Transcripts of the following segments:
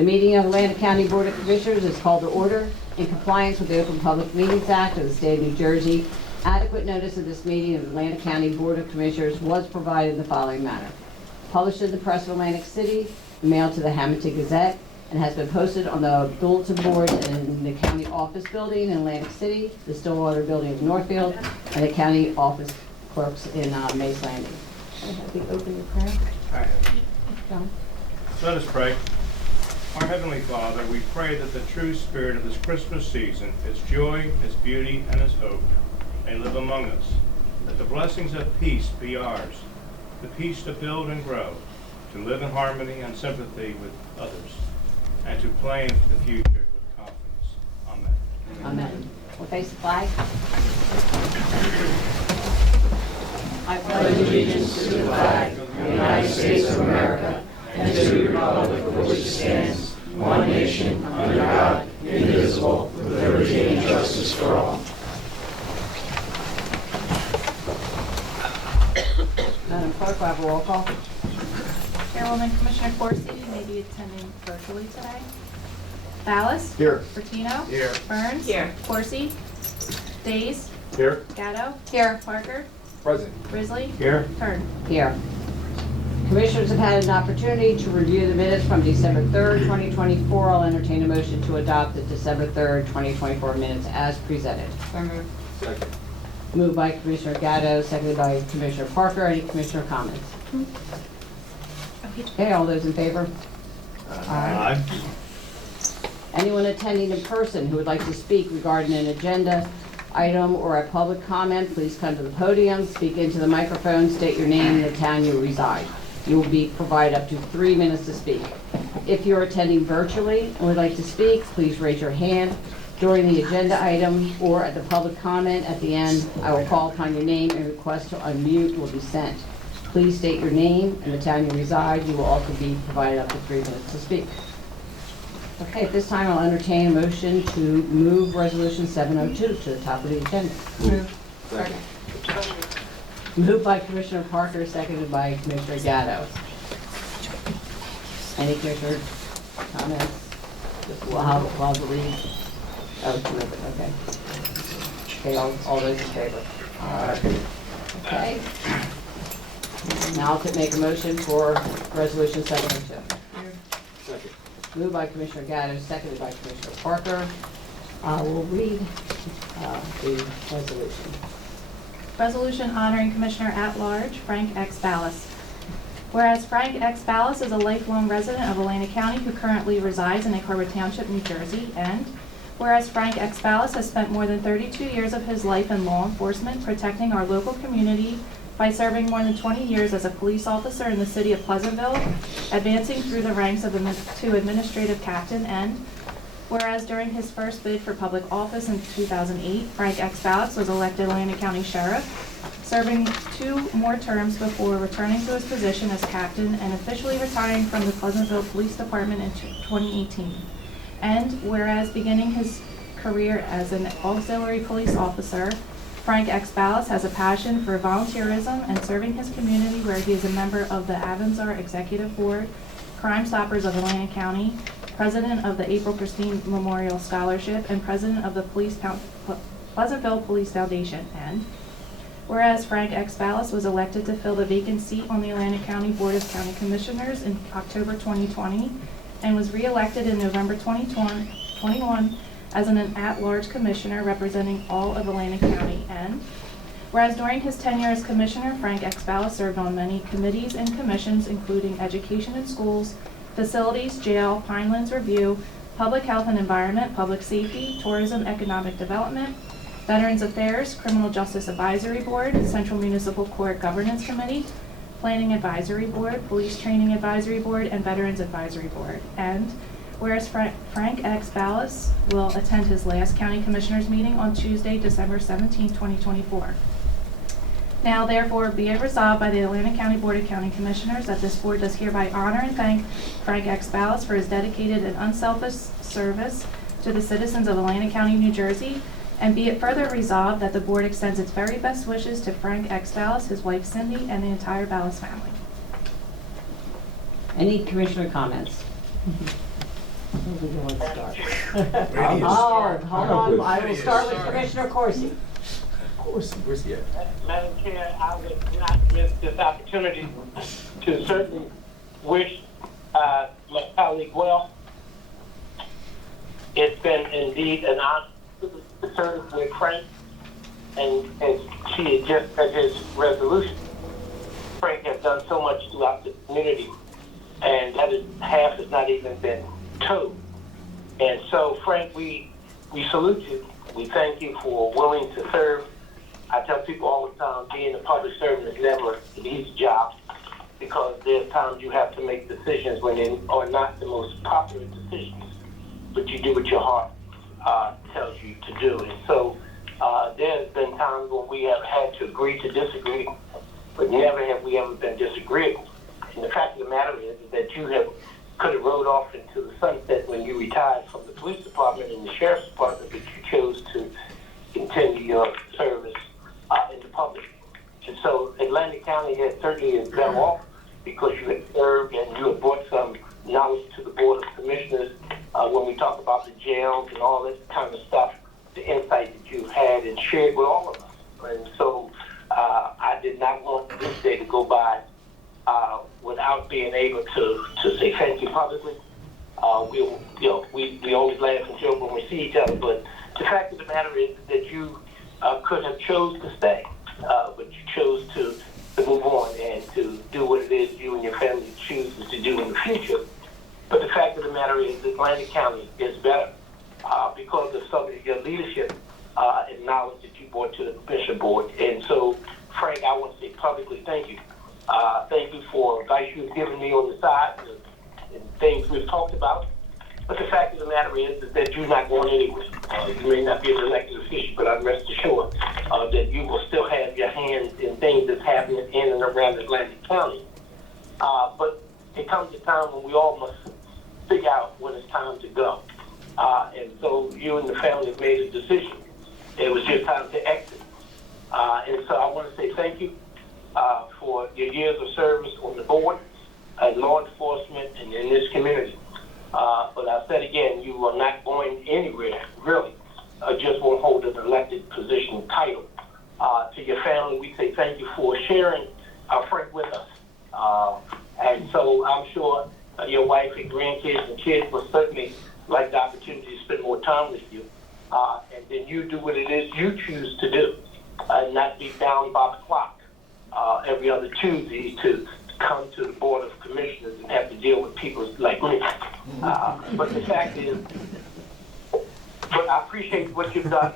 The meeting of Atlantic County Board of Commissioners is called to order in compliance with the Open Public Meetings Act of the State of New Jersey. Adequate notice of this meeting of the Atlantic County Board of Commissioners was provided in the following manner. Published in the Press of Atlantic City, mailed to the Hamilton Gazette, and has been posted on the bulletin board in the county office building in Atlantic City, the Stillwater building of Northfield, and the county office clerks in Mace Landing. Have we opened your prayer? I have. John? Let us pray. Our Heavenly Father, we pray that the true spirit of this Christmas season, its joy, its beauty, and its hope, may live among us. That the blessings of peace be ours, the peace to build and grow, to live in harmony and sympathy with others, and to plan for the future with confidence. Amen. Amen. We'll face the flag. I pledge allegiance to the flag of the United States of America and to the republic for which it stands, one nation, under God, indivisible, with liberty and justice for all. Madam Clerk, we'll have a roll call. Chairwoman Commissioner Corsi may be attending virtually today. Ballas? Here. Bertino? Here. Burns? Here. Corsi? Days? Here. Gatto? Here. Parker? Present. Risley? Here. Kern. Here. Commissioners have had an opportunity to review the minutes from December 3rd, 2024. I'll entertain a motion to adopt the December 3rd, 2024 minutes as presented. So moved. Second. Moved by Commissioner Gatto, seconded by Commissioner Parker. Any commissioner comments? Okay, all those in favor? Aye. Anyone attending in person who would like to speak regarding an agenda item or a public comment, please come to the podium, speak into the microphone, state your name and the town you reside. You will be provided up to 3 minutes to speak. If you're attending virtually and would like to speak, please raise your hand during the agenda item or at the public comment at the end. I will call upon your name and request to unmute will be sent. Please state your name and the town you reside. You will also be provided up to 3 minutes to speak. Okay, at this time, I'll entertain a motion to move Resolution 702 to the top of the agenda. Move. Second. Moved by Commissioner Parker, seconded by Commissioner Gatto. Any commissioner comments? We'll the read. Oh, terrific, okay. Okay, all those in favor? Okay. Now I'll make a motion for Resolution 702. Second. Moved by Commissioner Gatto, seconded by Commissioner Parker. We'll read the resolution. Resolution honoring Commissioner at-Large Frank X. Ballas. Whereas Frank X. Ballas is a lifelong resident of Atlantic County who currently resides in Acrobat Township, New Jersey, and whereas Frank X. Ballas has spent more than 32 years of his life in law enforcement protecting our local community by serving more than 20 years as a police officer in the city of Pleasantville, advancing through the ranks of to administrative captain, and whereas during his first bid for public office in 2008, Frank X. Ballas was elected Atlantic County Sheriff, serving 2 more terms before returning to his position as captain and officially retiring from the Pleasantville Police Department in 2018. And whereas beginning his career as an auxiliary police officer, Frank X. Ballas has a passion for volunteerism and serving his community, where he is a member of the Avanzar Executive Board, Crime Stoppers of Atlantic County, president of the April Christine Memorial Scholarship, and president of the Pleasantville Police Foundation. And whereas Frank X. Ballas was elected to fill the vacant seat on the Atlantic County Board of County Commissioners in October 2020 and was re-elected in November 2021 as an at-large commissioner representing all of Atlantic County. And whereas during his tenure as commissioner, Frank X. Ballas served on many committees and commissions, including Education and Schools, Facilities, Jail, Pinelands Review, Public Health and Environment, Public Safety, Tourism, Economic Development, Veterans Affairs, Criminal Justice Advisory Board, Central Municipal Court Governance Committee, Planning Advisory Board, Police Training Advisory Board, and Veterans Advisory Board. And whereas Frank X. Ballas will attend his last County Commissioners meeting on Tuesday, December 17, 2024. Now therefore be it resolved by the Atlantic County Board of County Commissioners that this board does hereby honor and thank Frank X. Ballas for his dedicated and unselfish service to the citizens of Atlantic County, New Jersey, and be it further resolved that the board extends its very best wishes to Frank X. Ballas, his wife Cindy, and the entire Ballas family. Any commissioner comments? Who do you want to start? Where do you Oh, start? hold on, I will start with Commissioner Corsi. Of course, where's he at? Madam Chair, I would not miss this opportunity to certainly wish my colleague well. It's been indeed an honor to serve with Frank, and she had just said his resolution. Frank has done so much throughout the community, and that is, half has not even been told. And so, Frank, we salute you. We thank you for willing to serve. I tell people all the time, being a public servant is never an easy job, because there's times you have to make decisions when they are not the most popular decisions, but you do what your heart tells you to do. And so there's been times when we have had to agree to disagree, but never have we ever been disagreeable. And the fact of the matter is that you could have rode off into the sunset when you retired from the police department and the sheriff's department, but you chose to continue your service in the public. And so Atlantic County has certainly is better off because you have served and you have brought some knowledge to the Board of Commissioners when we talk about the jails and all this kind of stuff, the insight that you've had and shared with all of us. And so I did not want this day to go by without being able to say thank you publicly. We always laugh and joke when we see each other, but the fact of the matter is that you could have chose to stay, but you chose to move on and to do what it is you and your family chooses to do in the future. But the fact of the matter is Atlantic County is better because of some of your leadership and knowledge that you brought to the Commissioner Board. And so, Frank, I want to say publicly thank you. Thank you for advice you've given me on the side and things we've talked about. But the fact of the matter is that you're not going anywhere. You may not be an elected official, but I'm rest assured that you will still have your hands in things that's happening in and around Atlantic County. But it comes a time when we all must figure out when it's time to go. And so you and the family have made a decision. It was just time to exit. And so I want to say thank you for your years of service on the board, law enforcement, and in this community. But I said again, you are not going anywhere, really. Just won't hold an elected position title. To your family, we say thank you for sharing Frank with us. And so I'm sure your wife and grandkids and kids will certainly like the opportunity to spend more time with you. And then you do what it is you choose to do, and not be bound by the clock every other Tuesday to come to the Board of Commissioners and have to deal with people like me. But the fact is, but I appreciate what you've done.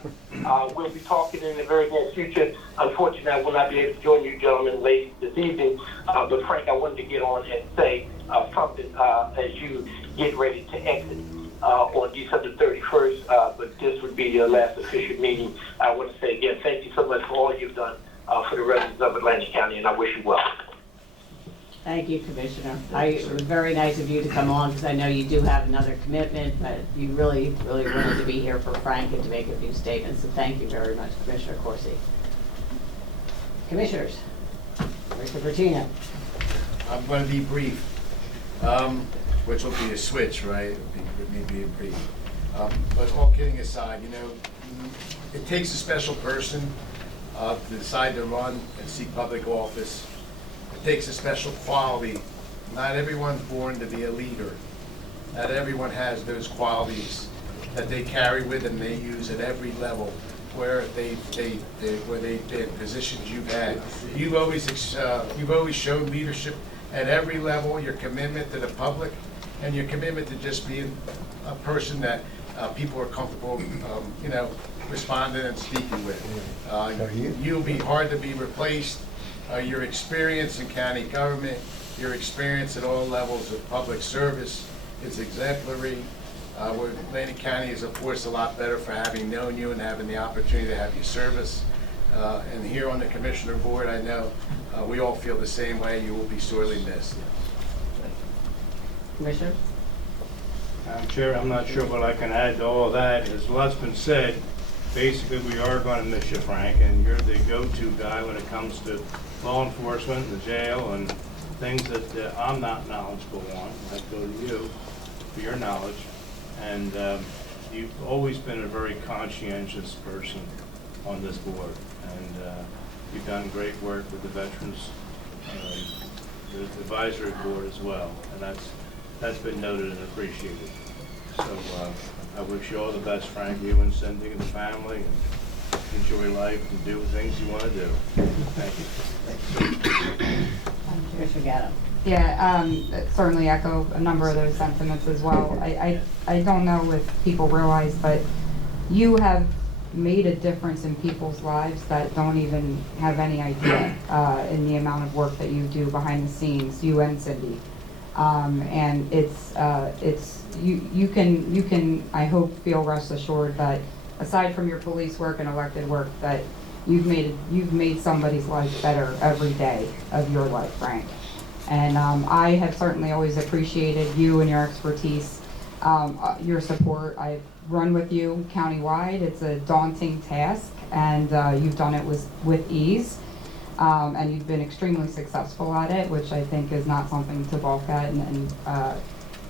We'll be talking in the very near future. Unfortunately, I will not be able to join you gentlemen ladies this evening. But Frank, I wanted to get on and say something as you get ready to exit on December 31st. But this would be your last official meeting. I want to say again, thank you so much for all you've done for the residents of Atlantic County, and I wish you well. Thank you, Commissioner. It was very nice of you to come on because I know you do have another commitment, but you really, really wanted to be here for Frank and to make a few statements. So thank you very much, Commissioner Corsi. Commissioners, Mr. Bertino. I'm going to be brief, which will be a switch, right? With me being brief. But all kidding aside, you know, it takes a special person to decide to run and seek public office. It takes a special quality. Not everyone's born to be a leader. Not everyone has those qualities that they carry with them, they use at every level where they've been, positions you've had. You've always shown leadership at every level, your commitment to the public, and your commitment to just being a person that people are comfortable, responding and speaking with. You'll be hard to be replaced. Your experience in county government, your experience at all levels of public service is exemplary. Atlantic County is, of course, a lot better for having known you and having the opportunity to have you service. And here on the Commissioner Board, I know we all feel the same way. You will be sorely missed. Commissioner? Madam Chair, I'm not sure what I can add to all that. As lots been said, basically we are going to miss you, Frank, and you're the go-to guy when it comes to law enforcement, the jail, and things that I'm not knowledgeable on. I go to you for your knowledge. And you've always been a very conscientious person on this board, and you've done great work with the Veterans the Advisory Board as well, and that's been noted and appreciated. So I wish you all the best, Frank, you and Cindy and the family, and enjoy life and do the things you want to do. Thank you. Commissioner Gatto. Yeah, certainly echo a number of those sentiments as well. I don't know if people realize, but you have made a difference in people's lives that don't even have any idea in the amount of work that you do behind the scenes, you and Cindy. And it's you can I hope feel rest assured that aside from your police work and elected work, that you've made somebody's life better every day of your life, Frank. And I have certainly always appreciated you and your expertise, your support. I've run with you countywide. It's a daunting task, and you've done it with ease. And you've been extremely successful at it, which I think is not something to balk at and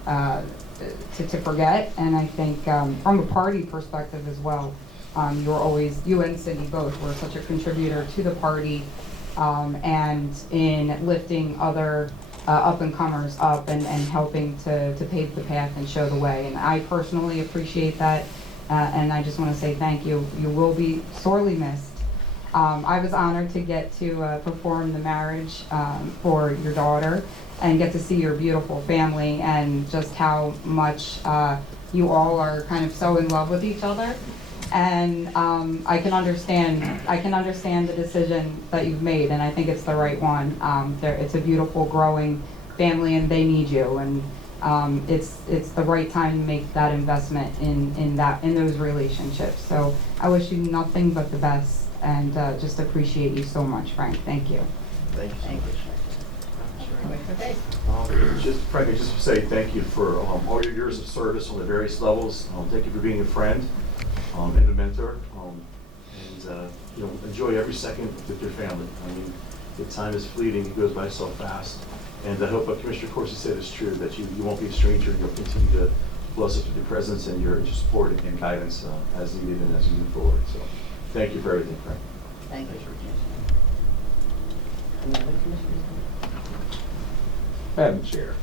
to forget. And I think from a party perspective as well, you and Cindy both were such a contributor to the party and in lifting other up-and-comers up and helping to pave the path and show the way. And I personally appreciate that, and I just want to say thank you. You will be sorely missed. I was honored to get to perform the marriage for your daughter and get to see your beautiful family and just how much you all are kind of so in love with each other. And I can understand the decision that you've made, and I think it's the right one. It's a beautiful, growing family, and they need you. And it's the right time to make that investment in those relationships. So I wish you nothing but the best, and just appreciate you so much, Frank. Thank you. Thank you. Thank you. Commissioner Pace. Frank, I just say thank you for all your years of service on the various levels. Thank you for being a friend and a mentor. Enjoy every second with your family. I mean, the time is fleeting; it goes by so fast. And I hope what Commissioner Corsi said is true, that you won't be a stranger. You'll continue to bless us with your presence and your support and guidance as needed and as you move forward. So, thank you for everything, Frank. Thank you. Another commissioner? Madam Chair,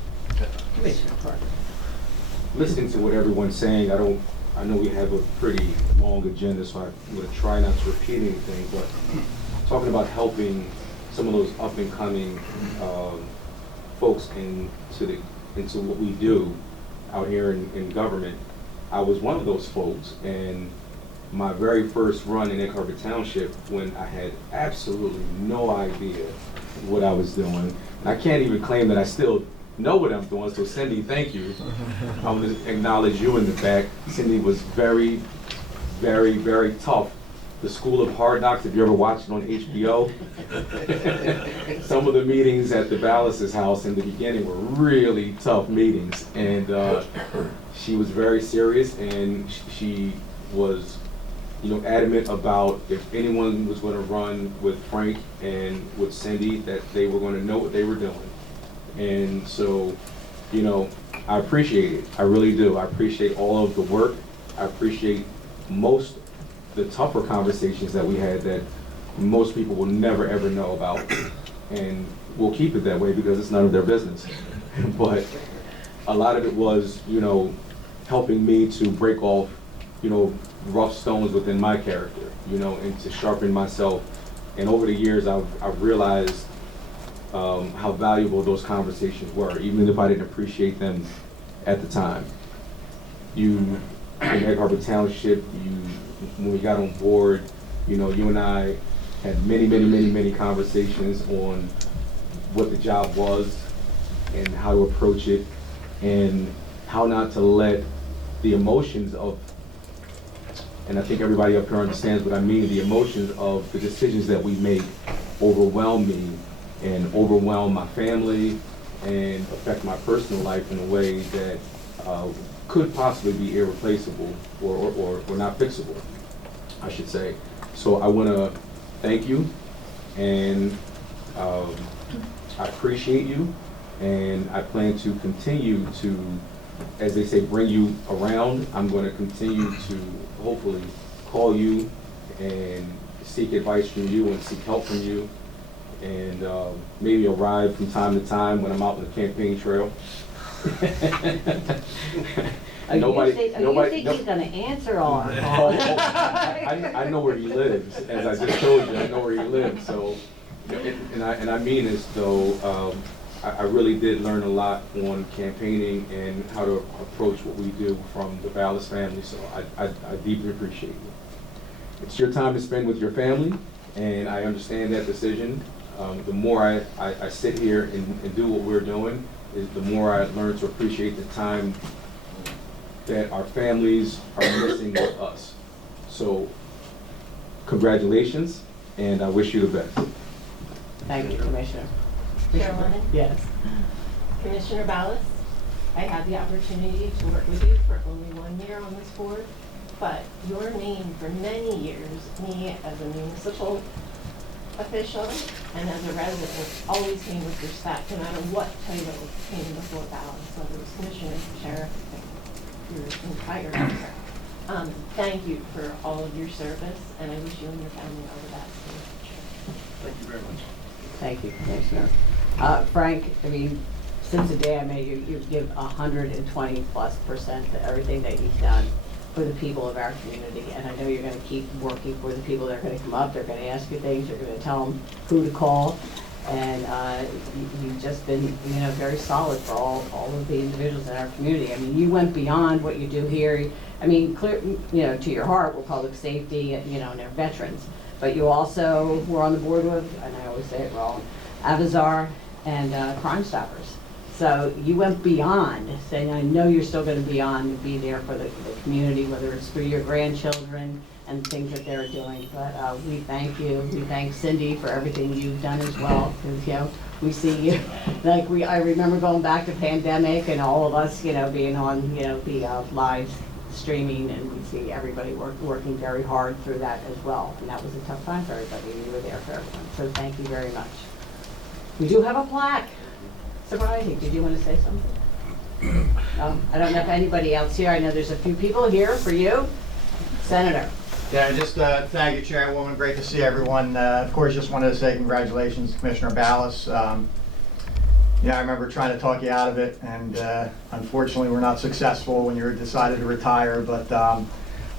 Commissioner Parker. listening to what everyone's saying, I know we have a pretty long agenda, so I'm going to try not to repeat anything, but talking about helping some of those up and coming folks into what we do out here in government. I was one of those folks, and my very first run in Egg Harbor Township, when I had absolutely no idea what I was doing, and I can't even claim that I still know what I'm doing, so Cindy, thank you. I want to acknowledge you in the back. Cindy was very, very, very tough. The School of Hard Knocks, if you ever watched it on HBO, some of the meetings at the Ballas' house in the beginning were really tough meetings, and she was very serious, and she was adamant about if anyone was going to run with Frank and with Cindy, that they were going to know what they were doing. And so, I appreciate it. I really do. I appreciate all of the work. I appreciate most the tougher conversations that we had that most people will never ever know about. And we'll keep it that way because it's none of their business. But a lot of it was, helping me to break off, rough stones within my character, and to sharpen myself. And over the years, I've realized how valuable those conversations were, even if I didn't appreciate them at the time. In Egg Harbor Township, when we got on board, you and I had many conversations on what the job was and how to approach it and how not to let the emotions of, and I think everybody up here understands what I mean, the emotions of the decisions that we make overwhelm me and overwhelm my family and affect my personal life in a way that could possibly be irreplaceable or not fixable, I should say. So I want to thank you, and I appreciate you, and I plan to continue to as they say, bring you around. I'm going to continue to hopefully call you and seek advice from you and seek help from you, and maybe arrive from time to time when I'm out on the campaign trail. You think he's gonna answer all our calls? I know where he lives, as I just told you, I know where he lives, so, and I mean this though, I really did learn a lot on campaigning and how to approach what we do from the Ballas family, so I deeply appreciate you. It's your time to spend with your family, and I understand that decision. The more I sit here and do what we're doing, the more I learn to appreciate the time that our families are missing with us. So, congratulations, and I wish you the best. Thank you, Commissioner. Chairwoman, Yes. Commissioner Ballas, I had the opportunity to work with you for only 1 year on this board, but your name for many years, me as a municipal official and as a resident, always came with respect, no matter what title came before Ballas, whether it was commissioner, sheriff, your entire career. Thank you for all of your service, and I wish you and your family all the best in the future. Thank you very much. Thank you, Commissioner. Frank, I mean, since the day I met you, you give 120+% to everything that you've done for the people of our community, and I know you're gonna keep working for the people that are gonna come up, they're gonna ask you things, you're gonna tell them who to call, and you've just been, you know, very solid for all of the individuals in our community. I mean, you went beyond what you do here. I mean, clear, you know, to your heart, we're public safety, you know, and they're veterans, but you also were on the board with, and I always say it wrong, Avizar and Crime Stoppers. So you went beyond, saying, I know you're still going to be on and be there for the community, whether it's for your grandchildren and things that they're doing. But we thank you. We thank Cindy for everything you've done as well. Because, you know, we see you, like I remember going back to pandemic and all of us, you know, being on, you know, the live streaming, and we see everybody working very hard through that as well. And that was a tough time for everybody, and you were there for everyone. So thank you very much. We do have a plaque. Surprising. Did you want to say something? I don't know if anybody else here. I know there's a few people here for you. Senator. Yeah, just thank you, Chairwoman. Great to see everyone. Of course, just wanted to say congratulations to Commissioner Ballas. I remember trying to talk you out of it, and unfortunately, we're not successful when you decided to retire. But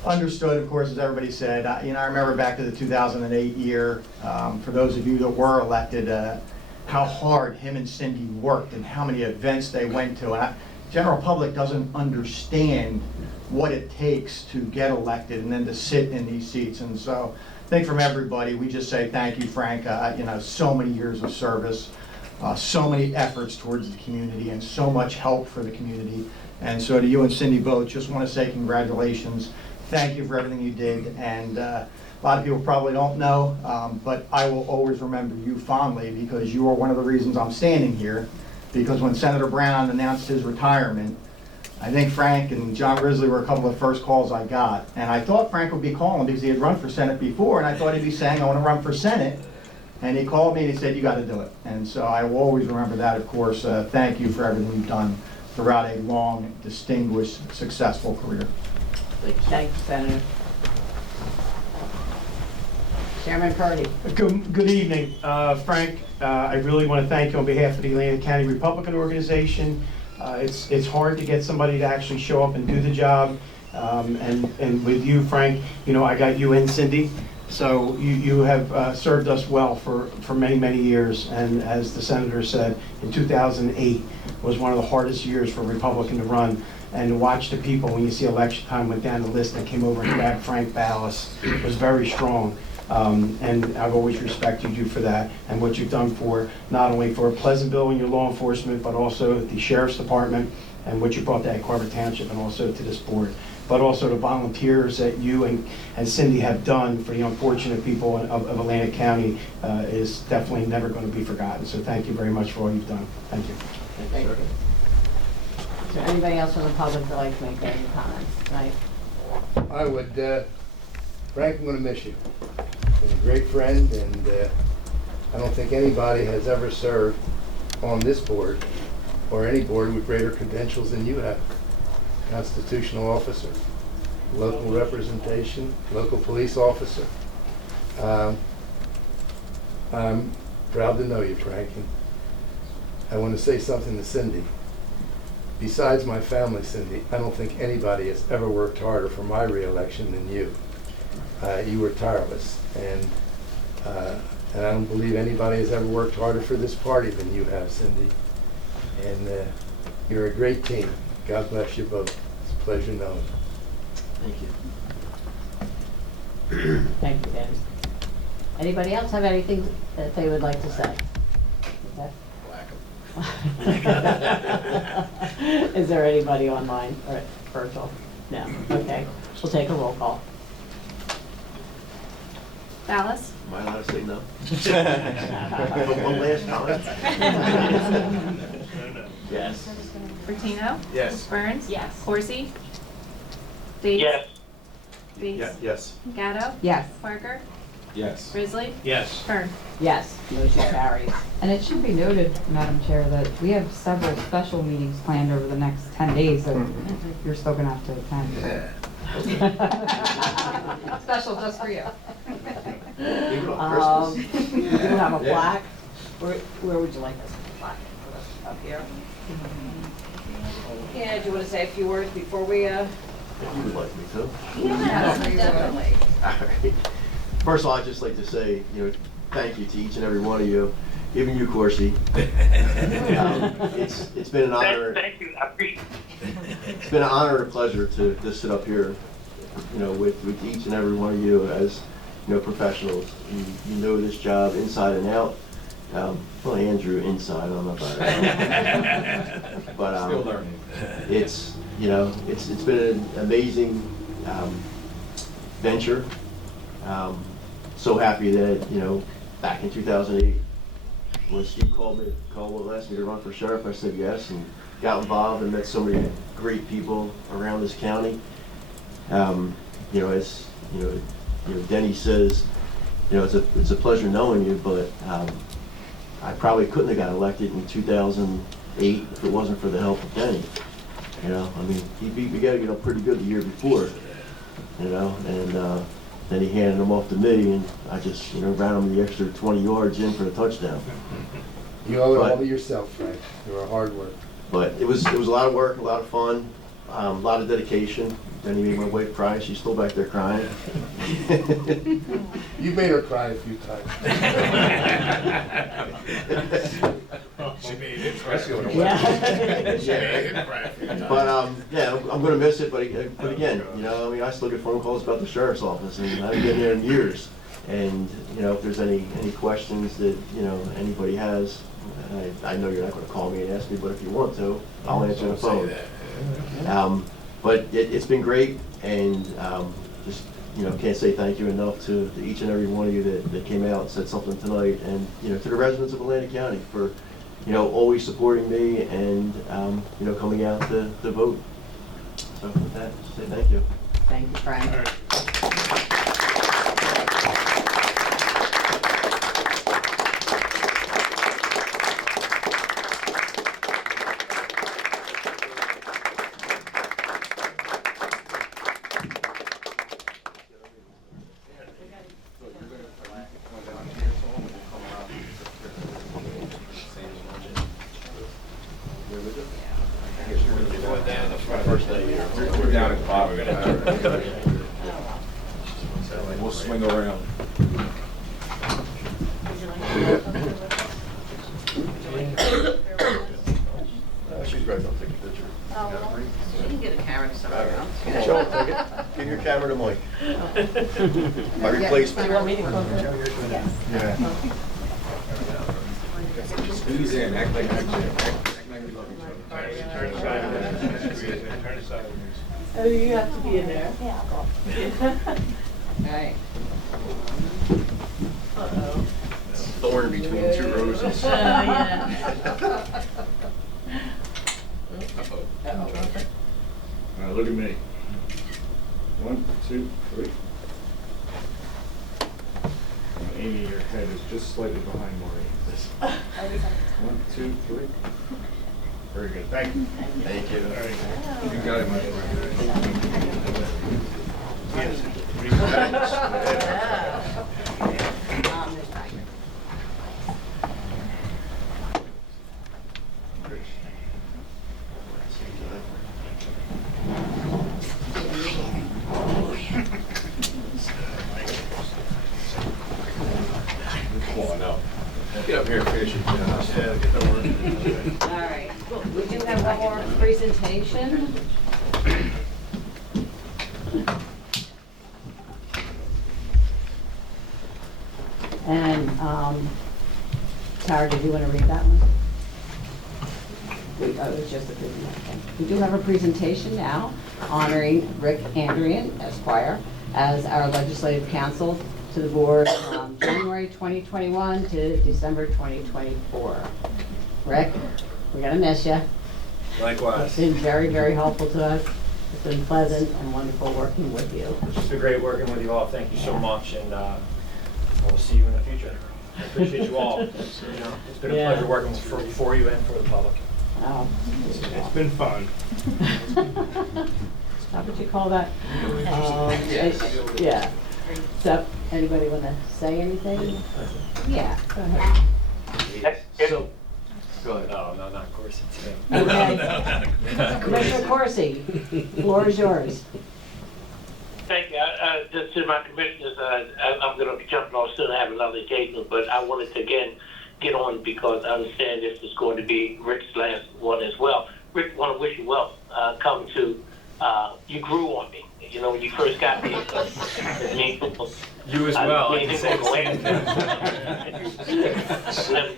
understood, of course, as everybody said. I remember back to the 2008 year. For those of you that were elected, how hard him and Cindy worked and how many events they went to. And general public doesn't understand what it takes to get elected and then to sit in these seats. And so I think from everybody, we just say thank you, Frank. So many years of service, so many efforts towards the community, and so much help for the community. And so to you and Cindy both, just want to say congratulations. Thank you for everything you did. And a lot of people probably don't know, but I will always remember you fondly, because you are one of the reasons I'm standing here. Because when Senator Brown announced his retirement, I think Frank and John Risley were a couple of the first calls I got. And I thought Frank would be calling because he had run for Senate before, and I thought he'd be saying, I want to run for Senate. And he called me and he said, you got to do it. And so I will always remember that, of course. Thank you for everything you've done throughout a long, distinguished, successful career. Thanks, Senator. Chairman Purdy. Good evening, Frank. I really want to thank you on behalf of the Atlantic County Republican Organization. It's hard to get somebody to actually show up and do the job. And with you, Frank, I got you and Cindy. So you have served us well for many, many years. And as the Senator said, in 2008 was one of the hardest years for a Republican to run. And to watch the people, when you see election time, went down the list and came over and grabbed Frank Ballas, was very strong. And I've always respected you for that and what you've done for not only for Pleasantville and your law enforcement, but also the Sheriff's Department and what you brought to Egg Harbor Township and also to this board. But also the volunteers that you and Cindy have done for the unfortunate people of Atlantic County is definitely never going to be forgotten. So thank you very much for all you've done. Thank you. Thank you. Is there anybody else from the public that would like to make any comments tonight? I would, Frank, I'm going to miss you. You've been a great friend, and I don't think anybody has ever served on this board or any board with greater credentials than you have. constitutional officer, local representation, local police officer. I'm proud to know you, Frank, and I want to say something to Cindy. Besides my family, Cindy, I don't think anybody has ever worked harder for my reelection than you. You were tireless, and I don't believe anybody has ever worked harder for this party than you have, Cindy. And you're a great team. God bless you both. It's a pleasure knowing you. Thank you. Thank you, Danny. Anybody else have anything that they would like to say? Is there anybody online or virtual? No. Okay. We'll take a roll call. Ballas? Am I allowed to say no? One last comment? Yes. Bertino? Yes. Burns? Yes. Corsi? Dees? Yes. Reese? Yes. Gatto? Yes. Parker? Yes. Grizzly? Yes. Kern? Yes, motion carries. And it should be noted, Madam Chair, that we have several special meetings planned over the next 10 days that you're still gonna have to attend. Special just for you. Even on Christmas. You have a plaque. Where would you like this plaque? Up here? Yeah, do you want to say a few words before we, If you would like me to. Yeah, definitely. All right. First of all, I'd just like to say, thank you to each and every one of you, even you, Corsi. It's been an honor. Thank you. I appreciate It's been an honor and a pleasure to sit up here, with each and every one of you as, professionals. You know this job inside and out. Well, Andrew inside, I don't know about that. But Still learning. it's been an amazing venture. So happy that, back in 2008, when Steve Caldwell asked me to run for sheriff, I said yes, and got involved and met so many great people around this county. As Denny says, it's a pleasure knowing you, but I probably couldn't have got elected in 2008 if it wasn't for the help of Denny. He beat me pretty good the year before, and then he handed him off to me, and I just, ran him the extra 20 yards in for a touchdown. You owe it all But- to yourself, Frank. You're a hard worker. But it was a lot of work, a lot of fun, a lot of dedication. Then he made my wife cry. She's still back there crying. You made her cry a few times. She made it. Yeah. But I'm gonna miss it. But again, I still get phone calls about the sheriff's office, and I haven't been there in years. And if there's any questions that anybody has, I know you're not going to call me and ask me, but if you want to, I'll answer the phone. But it's been great, and just can't say thank you enough to each and every one of you that came out and said something tonight, and to the residents of Atlantic County for always supporting me and coming out to vote. So with that, just say thank you. Thank you, Frank. All right. First day here. We're down at the bottom. We'll swing around. She's great. I'll take a picture. You can get a camera to somebody else. Show, take it. Give your camera to Mike. My replacement. You want me to close it? Squeeze in, act like we love each other. Turn aside. Turn aside. Oh, you have to be in there. Right. Uh-oh. Thorn between two roses. Yeah. Look at me. 1, 2, 3. Amy, your head is just slightly behind Maureen. 1, 2, 3. Very good. Thank you. Thank you. You got it, my friend. Come on now. Get up here and finish it. Yeah, get the word. All right, we do have one more presentation. And, Tara, did you want to read that one? Oh, it was just a presentation. We do have a presentation now honoring Rick Andrian, Esquire, as our legislative counsel to the board from January 2021 to December 2024. Rick, we're gonna miss you. Likewise. It's been very, very helpful to us. It's been pleasant and wonderful working with you. It's been great working with you all. Thank you so much, and we'll see you in the future. I appreciate you all. It's been a pleasure working for you and for the public. Oh, It's been fun. how would you call that? Yeah. So, anybody want to say anything? Yeah, go ahead. So, go ahead. No, not Corsi today. Okay. Commissioner Corsi, floor is yours. Thank you. Just to my commissioners, I'm going to be jumping off soon. I have another engagement, but I wanted to again get on because I understand this is going to be Rick's last one as well. Rick, want to wish you well. Come to, you grew on me. You know, when you first got me, You as well. I can say the same thing.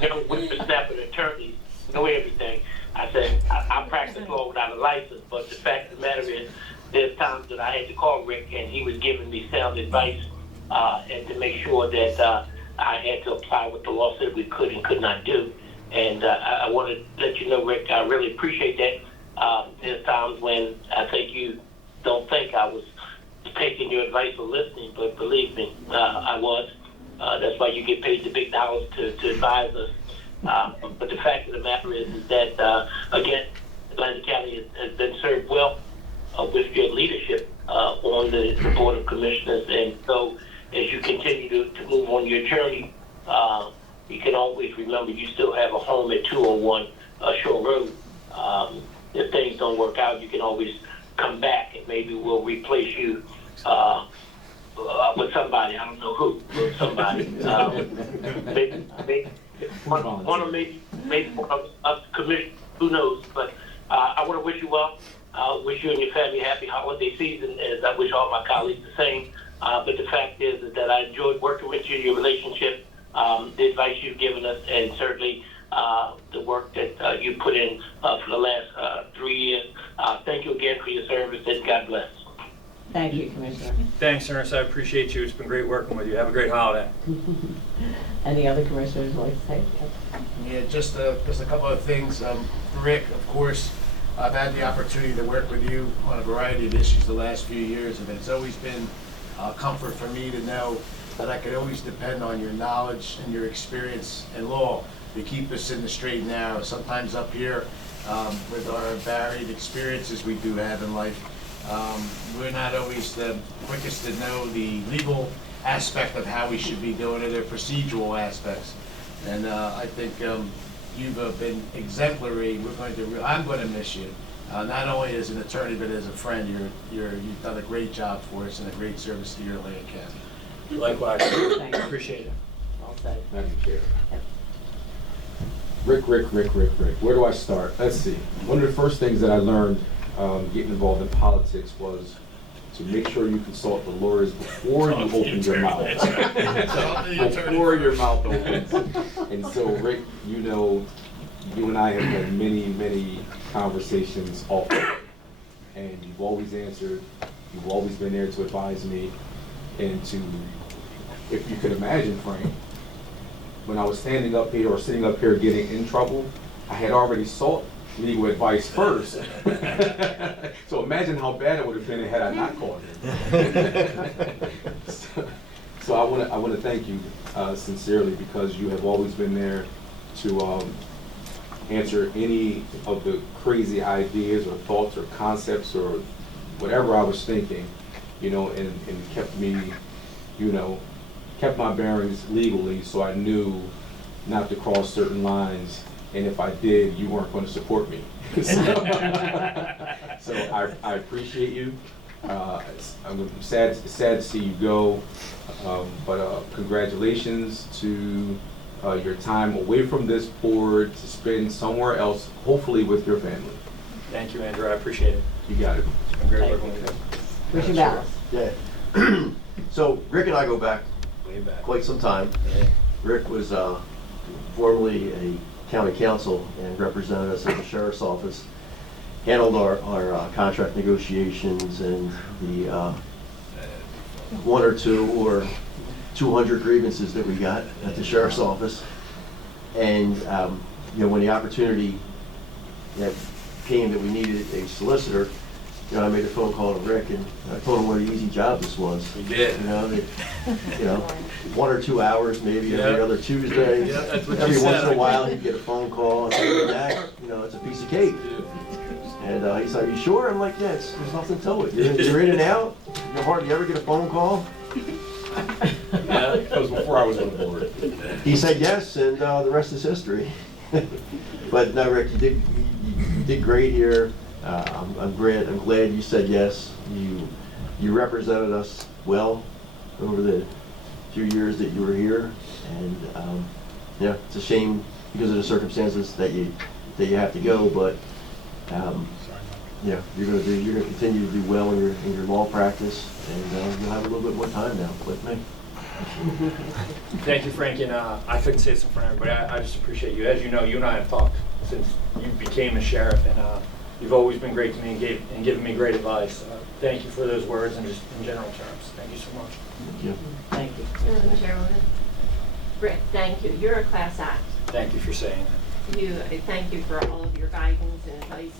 Never whippersnapper attorneys know everything. I said, I practice law without a license, but the fact of the matter is, there's times that I had to call Rick and he was giving me sound advice and to make sure that I had to apply what the law said we could and could not do. And I want to let you know, Rick, I really appreciate that. There's times when I think you don't think I was taking your advice or listening, but believe me, I was. That's why you get paid the big dollars to advise us. But the fact of the matter is that, again, Atlantic County has been served well with your leadership on the Board of Commissioners. And so as you continue to move on your journey, you can always remember you still have a home at 201 Shore Road. If things don't work out, you can always come back and maybe we'll replace you with somebody. I don't know who, with somebody. Maybe one of maybe one of us commission, who knows? But I want to wish you well. Wish you and your family a happy holiday season, as I wish all my colleagues the same. But the fact is that I enjoyed working with you, your relationship, the advice you've given us, and certainly the work that you put in for the last 3 years. Thank you again for your service, and God bless. Thank you, Commissioner. Thanks, Ernest. I appreciate you. It's been great working with you. Have a great holiday. Any other commissioners would like to say? Yeah, just a couple of things. Rick, of course, I've had the opportunity to work with you on a variety of issues the last few years, and it's always been a comfort for me to know that I could always depend on your knowledge and your experience in law to keep us in the straight and narrow. Sometimes up here, with our varied experiences we do have in life, we're not always the quickest to know the legal aspect of how we should be doing it, or procedural aspects. And I think you've been exemplary. I'm going to miss you, not only as an attorney but as a friend. You've done a great job for us and a great service to your Atlantic County. Likewise. Thank you. Appreciate it. Well said. Madam Chair. Rick. Where do I start? Let's see. One of the first things that I learned getting involved in politics was to make sure you consult the lawyers before you open your mouth. Before your mouth opens. And so, Rick, you know, you and I have had many conversations often. And you've always answered. You've always been there to advise me. And to, if you could imagine, Frank, when I was standing up here or sitting up here getting in trouble, I had already sought legal advice first. So imagine how bad it would have been had I not called him. So I want to thank you sincerely, because you have always been there to answer any of the crazy ideas or thoughts or concepts or whatever I was thinking, you know, and kept me, you know, kept my bearings legally, so I knew not to cross certain lines, and if I did, you weren't going to support me. So I appreciate you. I'm sad to see you go, but congratulations to your time away from this board to spend somewhere else, hopefully with your family. Thank you, Andrew. I appreciate it. You got it. It's been great working with you. Commissioner Ballas. Yeah. So Rick and I go back Way back. quite some time. Rick was formerly a county council and represented us at the sheriff's office, handled our contract negotiations and the 1 or 2 or 200 grievances that we got at the sheriff's office. And you know, when the opportunity that came that we needed a solicitor, you know, I made a phone call to Rick and I told him what an easy job this was. You did. You know, that, you know, 1 or 2 hours maybe every other Tuesday. Yeah, that's what Every you once said. in a while he'd get a phone call and say, Jack, you know, it's a piece of cake. And he's like, you sure? I'm like, yeah, there's nothing to it. You're in and out. You hardly ever get a phone call. Yeah. That was before I was on the board. He said yes, and the rest is history. But no, Rick, you did great here. I'm glad you said yes. You represented us well over the few years that you were here, and yeah, it's a shame because of the circumstances that you have to go. But yeah, you're gonna continue to do well in your law practice, and you'll have a little bit more time now with me. Thank you, Frank, and I couldn't say this in front of everybody. I just appreciate you. As you know, you and I have talked since you became a sheriff, and you've always been great to me and given me great advice. Thank you for those words and just in general terms. Thank you so much. Thank you. Thank you. Madam Chairwoman, Rick, thank you. You're a class act. Thank you for saying that. I thank you for all of your guidance and advice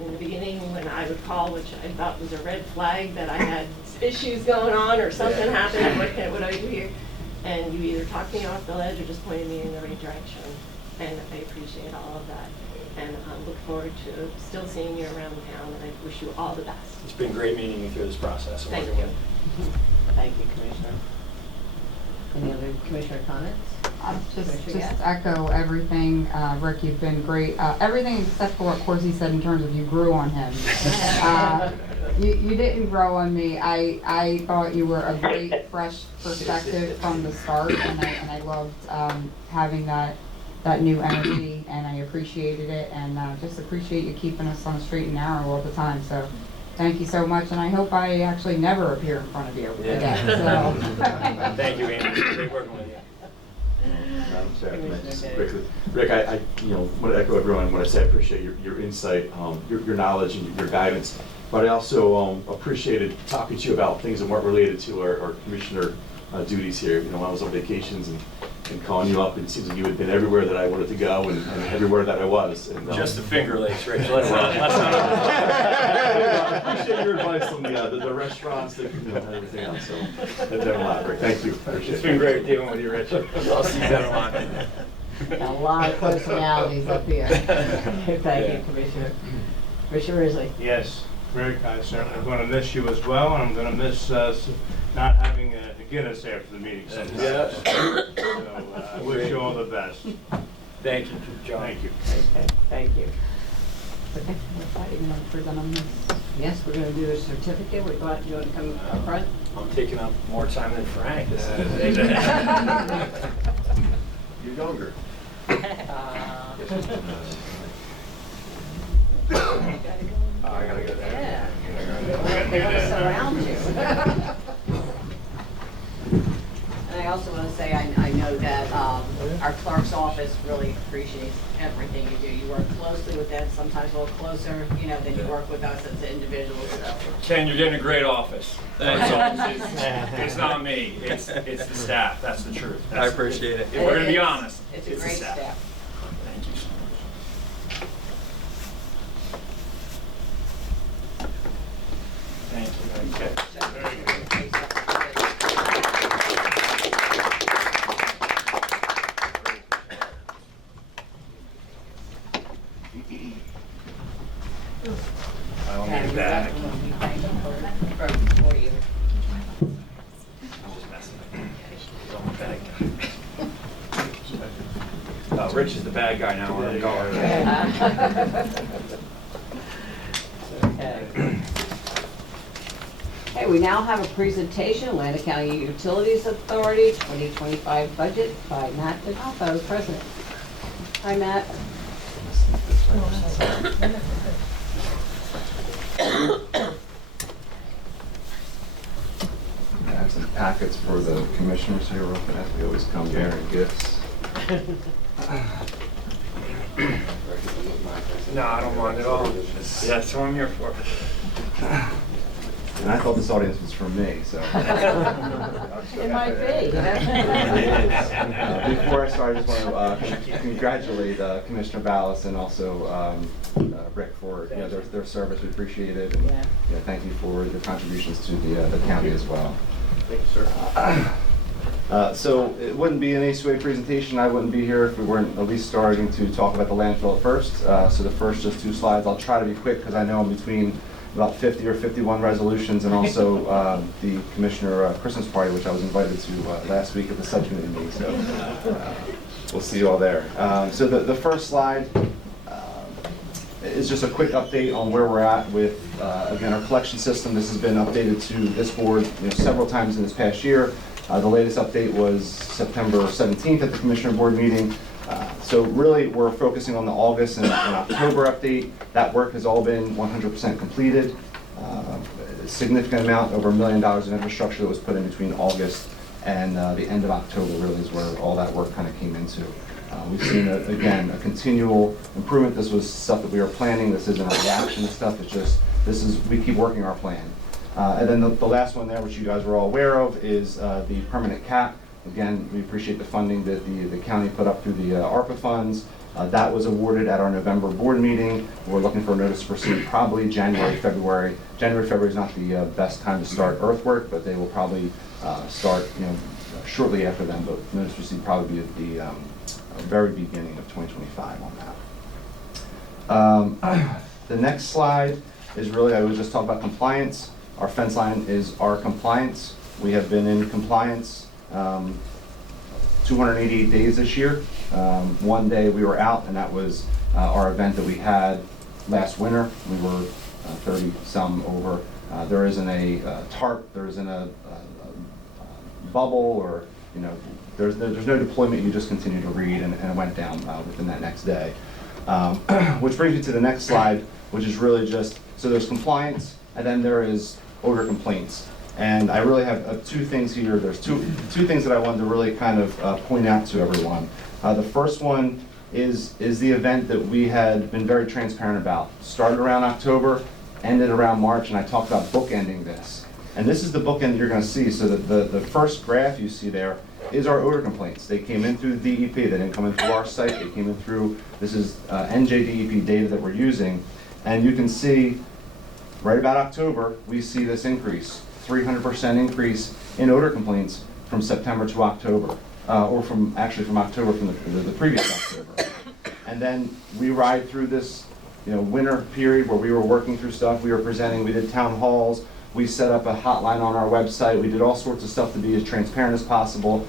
in the beginning when I would call, which I thought was a red flag that I had issues going on or something happened. What do I do here? And you either talked me off the ledge or just pointed me in the right direction. And I appreciate all of that. And I look forward to still seeing you around town, and I wish you all the best. It's been great meeting you through this process. and Thank working you. with you. Thank you, Commissioner. Any other commissioner comments? Just echo everything. Rick, you've been great. Everything except for what Corsi said in terms of you grew on him. You didn't grow on me. I thought you were a great fresh perspective from the start, and I loved having that new energy, and I appreciated it, and just appreciate you keeping us on the straight and narrow all the time. So thank you so much, and I hope I actually never appear in front of you again. So. Thank you, Andy. Great working with you. Rick, I want to echo everyone when I say I appreciate your insight, your knowledge, and your guidance. But I also appreciated talking to you about things that weren't related to our commissioner duties here. You know, when I was on vacations and calling you up, it seems like you had been everywhere that I wanted to go and everywhere that I was. And, Just the Finger Lakes, Rich. Let's not. I appreciate your advice on the restaurants and everything else. So that's a lot, Rick. Thank you. Appreciate It's been great dealing with you, Rich. I'll see you down the line. A lot of personalities up here. Thank you, Commissioner. Commissioner Risley. Yes, Rick, I certainly am going to miss you as well, and I'm going to miss not having a Guinness after the meeting sometimes. Yeah. So I wish you all the best. Thank you, John. Thank you. Okay, thank you. Okay, I didn't want to present them this. Yes, we're going to do a certificate. You want to come up front? I'm taking up more time than Frank. This You're younger. I gotta go there. Yeah. They want to surround you. And I also want to say, I know that our clerk's office really appreciates everything you do. You work closely with them, sometimes a little closer, than you work with us as individuals, so. Ken, you're getting a great office. It's not me. It's the staff. That's the truth. I appreciate it. If we're going to be honest. It's a the great staff. Thank you so much. Thank you. Okay. Very good. I don't need a bag. For you. I'm just messing with you. I'm a bad guy. Rich is the bad guy now where I'm going. Okay. Okay, we now have a presentation, Atlantic County Utilities Authority 2025 budget by Matt DiNapo, President. Hi, Matt. I have some packets for the commissioners here, real fast. We always come bearing gifts. No, I don't mind at all. That's what I'm here for. And I thought this audience was for me, so. It might be. Before I start, I just want to congratulate Commissioner Ballas and also Rick for their service. We appreciate it. And thank you for your contributions to the county as well. Thank you, sir. So it wouldn't be an ACWA presentation. I wouldn't be here if we weren't at least starting to talk about the landfill at first. So the first just 2 slides, I'll try to be quick because I know I'm between about 50 or 51 resolutions and also the commissioner Christmas party, which I was invited to last week at the subcommittee meeting. So we'll see you all there. So the first slide is just a quick update on where we're at with, again, our collection system. This has been updated to this board several times in this past year. The latest update was September 17th at the Commissioner Board meeting. So really, we're focusing on the August and October update. That work has all been 100% completed. A significant amount, over $1 million in infrastructure that was put in between August and the end of October really is where all that work kind of came into. We've seen, again, a continual improvement. This was stuff that we were planning. This isn't a reaction to stuff. It's just, we keep working our plan. And then the last one there, which you guys were all aware of, is the permanent cap. Again, we appreciate the funding that the county put up through the ARPA funds. That was awarded at our November board meeting. We're looking for a notice to proceed probably January, February. January, February is not the best time to start earthwork, but they will probably start shortly after then. But notice to proceed probably be at the very beginning of 2025 on that. The next slide is really, I would just talk about compliance. Our fence line is our compliance. We have been in compliance 288 days this year. One day we were out, and that was our event that we had last winter. We were 30 some over. There isn't a tarp, there isn't a bubble, or there's no deployment. You just continue to read, and it went down within that next day. Which brings me to the next slide, which is really just, so there's compliance, and then there is odor complaints. And I really have 2 things here. There's two things that I wanted to really kind of point out to everyone. The first one is the event that we had been very transparent about. Started around October, ended around March, and I talked about bookending this. And this is the bookend that you're going to see. So the first graph you see there is our odor complaints. They came in through the DEP. They didn't come in through our site. They came in through, this is NJDEP data that we're using. And you can see right about October, we see this increase. 300% increase in odor complaints from September to October, or from October from the previous October. And then we ride through this winter period where we were working through stuff. We were presenting, we did town halls, we set up a hotline on our website, we did all sorts of stuff to be as transparent as possible.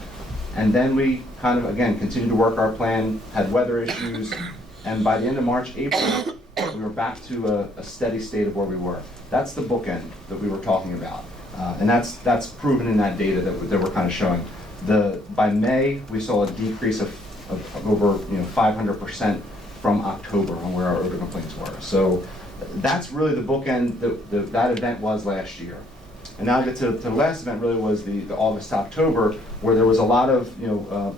And then we kind of, again, continued to work our plan, had weather issues, and by the end of March, April, we were back to a steady state of where we were. That's the bookend that we were talking about. And that's proven in that data that we're kind of showing. By May, we saw a decrease of over 500% from October on where our odor complaints were. So that's really the bookend that event was last year. And now I get to the last event really was the August to October, where there was a lot of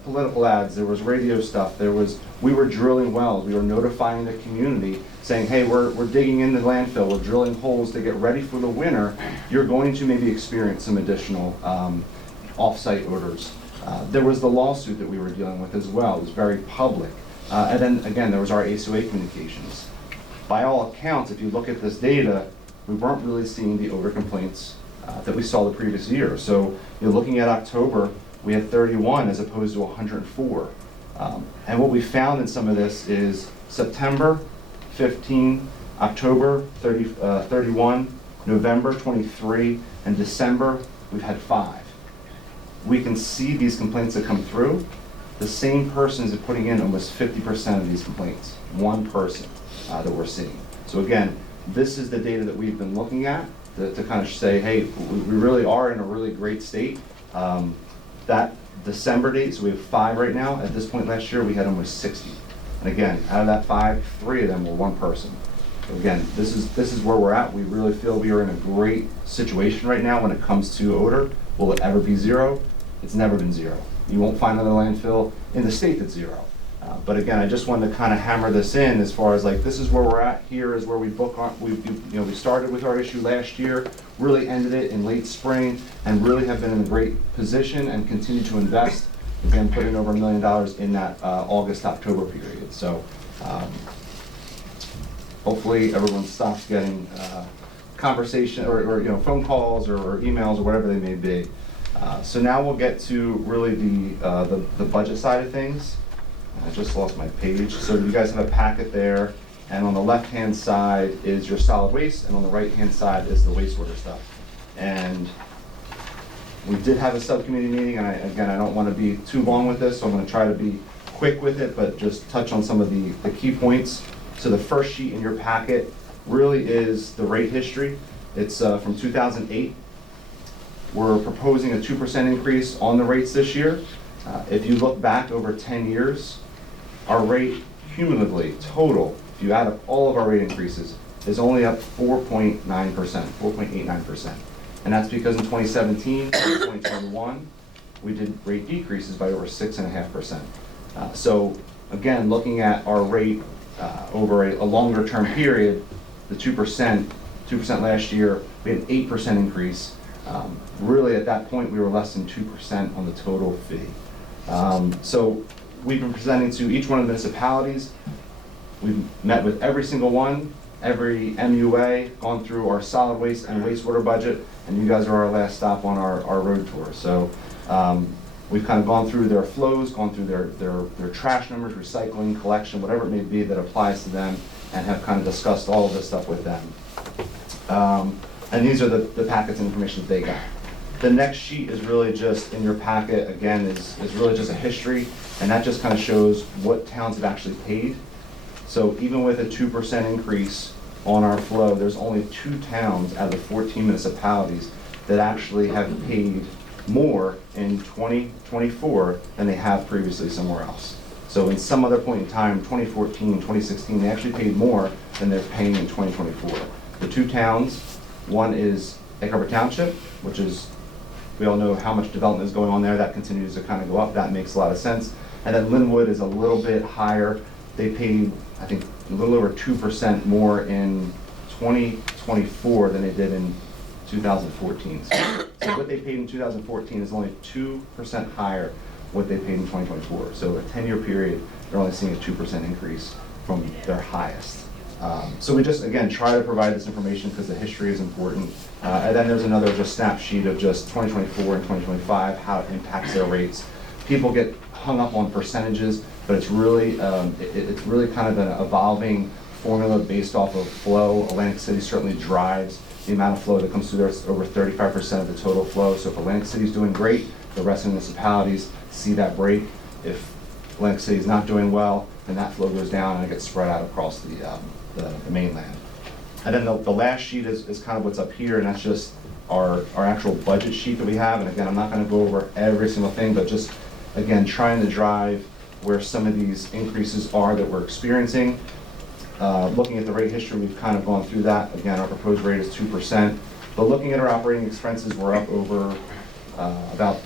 political ads, there was radio stuff, we were drilling wells, we were notifying the community saying, hey, we're digging in the landfill, we're drilling holes to get ready for the winter. You're going to maybe experience some additional off-site odors. There was the lawsuit that we were dealing with as well. It was very public. And then again, there was our ACOA communications. By all accounts, if you look at this data, we weren't really seeing the odor complaints that we saw the previous year. So looking at October, we had 31 as opposed to 104. And what we found in some of this is September, 15, October 31, November 23, and December we've had 5. We can see these complaints that come through. The same person is putting in almost 50% of these complaints. One person that we're seeing. So again, this is the data that we've been looking at to kind of say, hey, we really are in a really great state. That December date, so we have 5 right now. At this point last year, we had almost 60. And again, out of that 5, 3 of them were one person. So again, this is where we're at. We really feel we are in a great situation right now when it comes to odor. Will it ever be 0? It's never been 0. You won't find another landfill in the state that's 0. But again, I just wanted to kind of hammer this in as far as like, this is where we're at. Here is where we book on. We started with our issue last year, really ended it in late spring, and really have been in a great position and continue to invest. Again, putting over $1 million in that August-October period. So hopefully everyone stops getting conversation or phone calls or emails or whatever they may be. So now we'll get to really the budget side of things. I just lost my page. So you guys have a packet there, and on the left-hand side is your solid waste, and on the right-hand side is the wastewater stuff. And we did have a subcommittee meeting, and I don't want to be too long with this, so I'm going to try to be quick with it, but just touch on some of the key points. So the first sheet in your packet really is the rate history. It's from 2008. We're proposing a 2% increase on the rates this year. If you look back over 10 years, our rate cumulatively, total, if you add up all of our rate increases, is only up 4.9%, 4.89%. And that's because in 2017 and 2021, we did rate decreases by over 6.5%. So again, looking at our rate over a longer term period, the 2% last year, we had an 8% increase. Really at that point, we were less than 2% on the total fee. So we've been presenting to each one of the municipalities. We've met with every single one, every MUA, gone through our solid waste and wastewater budget, and you guys are our last stop on our road tour. So we've kind of gone through their flows, gone through their trash numbers, recycling, collection, whatever it may be that applies to them, and have kind of discussed all of this stuff with them. And these are the packets and information that they got. The next sheet is really just in your packet, again, is really just a history, and that just kind of shows what towns have actually paid. So even with a 2% increase on our flow, there's only 2 towns out of the 14 municipalities that actually have paid more in 2024 than they have previously somewhere else. So in some other point in time, 2014, 2016, they actually paid more than they're paying in 2024. The 2 towns, one is Egg Harbor Township, which is, we all know how much development is going on there. That continues to kind of go up. That makes a lot of sense. And then Linwood is a little bit higher. They paid, I think, a little over 2% more in 2024 than they did in 2014. So what they paid in 2014 is only 2% higher what they paid in 2024. So a 10-year period, they're only seeing a 2% increase from their highest. So we just, again, try to provide this information because the history is important. And then there's another just snap sheet of just 2024 and 2025, how it impacts their rates. People get hung up on percentages, but it's really kind of an evolving formula based off of flow. Atlantic City certainly drives the amount of flow that comes through there. It's over 35% of the total flow. So if Atlantic City is doing great, the rest of the municipalities see that break. If Atlantic City is not doing well, then that flow goes down and it gets spread out across the mainland. And then the last sheet is kind of what's up here, and that's just our actual budget sheet that we have. And again, I'm not going to go over every single thing, but just, again, trying to drive where some of these increases are that we're experiencing. Looking at the rate history, we've kind of gone through that. Again, our proposed rate is 2%. But looking at our operating expenses, we're up over about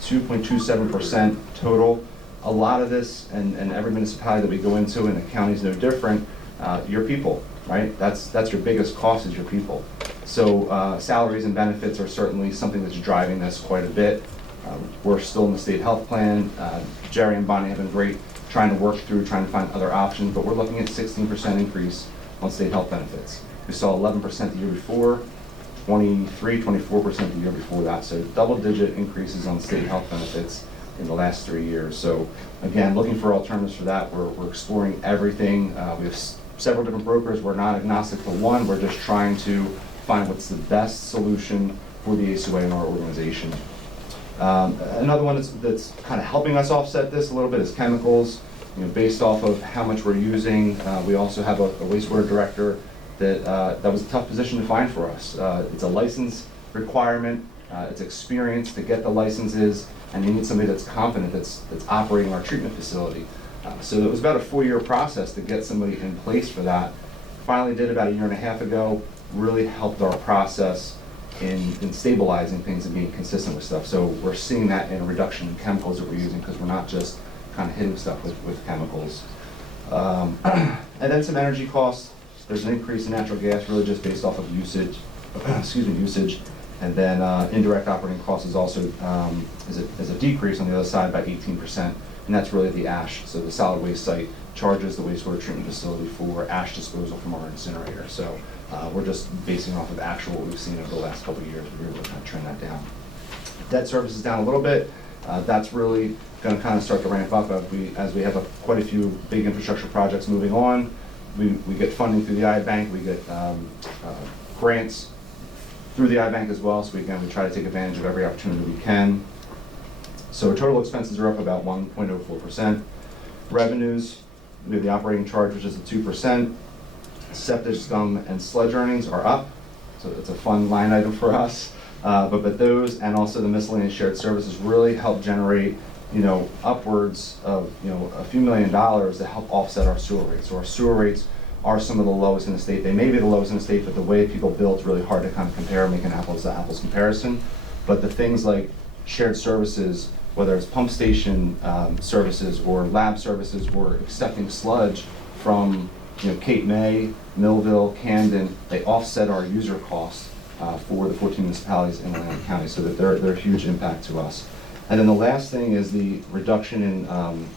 2.27% total. A lot of this, and every municipality that we go into, and the county is no different, your people, right? That's your biggest cost is your people. So salaries and benefits are certainly something that's driving this quite a bit. We're still in the state health plan. Jerry and Bonnie have been great trying to work through, trying to find other options, but we're looking at 16% increase on state health benefits. We saw 11% the year before, 23, 24% the year before that. So double-digit increases on state health benefits in the last 3 years. So again, looking for alternatives for that. We're exploring everything. We have several different brokers. We're not agnostic to one. We're just trying to find what's the best solution for the ACOA in our organization. Another one that's kind of helping us offset this a little bit is chemicals. Based off of how much we're using, we also have a wastewater director that was a tough position to find for us. It's a license requirement, it's experience to get the licenses, and you need somebody that's competent, that's operating our treatment facility. So it was about a 4-year process to get somebody in place for that. Finally did about 1.5 years ago, really helped our process in stabilizing things and being consistent with stuff. So we're seeing that in a reduction in chemicals that we're using, because we're not just kind of hitting stuff with chemicals. And then some energy costs. There's an increase in natural gas, really just based off of usage, usage. And then indirect operating costs is also is a decrease on the other side by 18%, and that's really the ash. So the solid waste site charges the wastewater treatment facility for ash disposal from our incinerator. So we're just basing off of actual what we've seen over the last couple of years. We're able to kind of trend that down. Debt service is down a little bit. That's really going to kind of start to ramp up as we have quite a few big infrastructure projects moving on. We get funding through the I-Bank. We get grants through the I-Bank as well. So we try to take advantage of every opportunity we can. So our total expenses are up about 1.04%. Revenues, we have the operating charge, which is at 2%. Septic, scum, and sludge earnings are up. So it's a fun line item for us. But those and also the miscellaneous shared services really help generate, upwards of, a few $1 million to help offset our sewer rates. So our sewer rates are some of the lowest in the state. They may be the lowest in the state, but the way people bill, it's really hard to kind of compare, make an apples to apples comparison. But the things like shared services, whether it's pump station services or lab services or accepting sludge from, Cape May, Millville, Camden, they offset our user costs for the 14 municipalities in Atlantic County, so that they're a huge impact to us. And then the last thing is the reduction in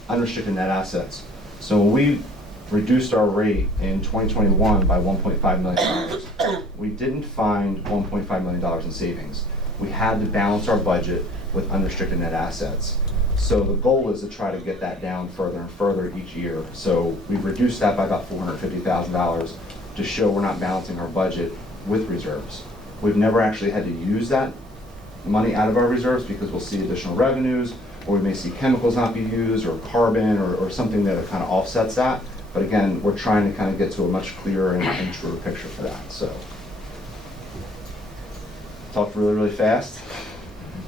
unrestricted net assets. So when we reduced our rate in 2021 by $1.5 million, we didn't find $1.5 million in savings. We had to balance our budget with unrestricted net assets. So the goal is to try to get that down further and further each year. So we've reduced that by about $450,000 to show we're not balancing our budget with reserves. We've never actually had to use that money out of our reserves because we'll see additional revenues, or we may see chemicals not be used, or carbon, or something that kind of offsets that. But again, we're trying to kind of get to a much clearer and truer picture for that. So, talked really, really fast.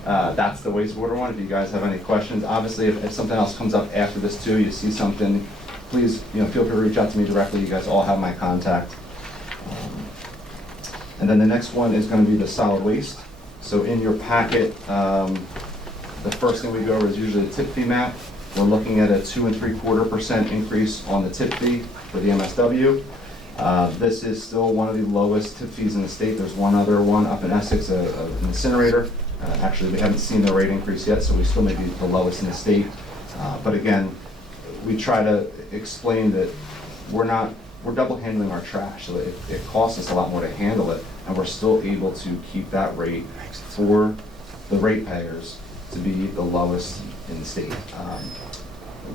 That's the wastewater one. If you guys have any questions, obviously, if something else comes up after this too, you see something, please, feel free to reach out to me directly. You guys all have my contact. And then the next one is going to be the solid waste. So in your packet, the first thing we go over is usually the tip fee map. We're looking at a 2 3/4% increase on the tip fee for the MSW. This is still one of the lowest tip fees in the state. There's one other one up in Essex, an incinerator. Actually, we haven't seen the rate increase yet, so we still may be the lowest in the state. But again, we try to explain that we're double handling our trash, so it costs us a lot more to handle it, and we're still able to keep that rate for the ratepayers to be the lowest in the state.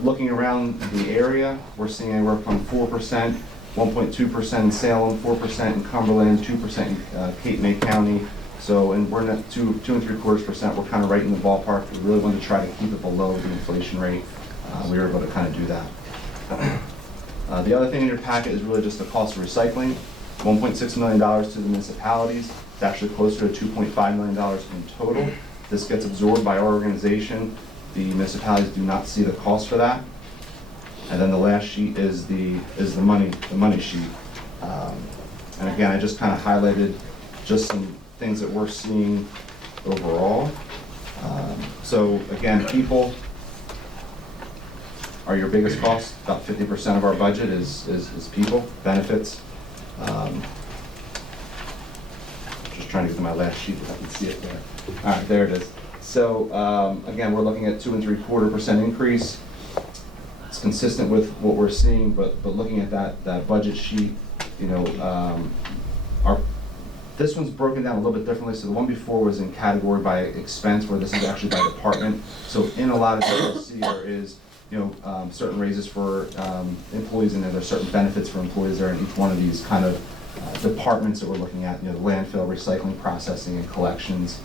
Looking around the area, we're seeing anywhere from 4%, 1.2% in Salem, 4% in Cumberland, 2% in Cape May County. So, and we're at 2 3/4%. We're kind of right in the ballpark. We really want to try to keep it below the inflation rate. We were able to kind of do that. The other thing in your packet is really just the cost of recycling. $1.6 million to the municipalities. It's actually closer to $2.5 million in total. This gets absorbed by our organization. The municipalities do not see the cost for that. And then the last sheet is the money sheet. And again, I just kind of highlighted just some things that we're seeing overall. So again, people are your biggest cost. About 50% of our budget is people, benefits. Just trying to get to my last sheet if I can see it there. All right, there it is. So again, we're looking at 2 3/4% increase. It's consistent with what we're seeing, but looking at that budget sheet, this one's broken down a little bit differently. So the one before was in category by expense, where this is actually by department. So in a lot of what you'll see there is certain raises for employees, and there's certain benefits for employees there in each one of these kind of departments that we're looking at, the landfill, recycling, processing, and collections.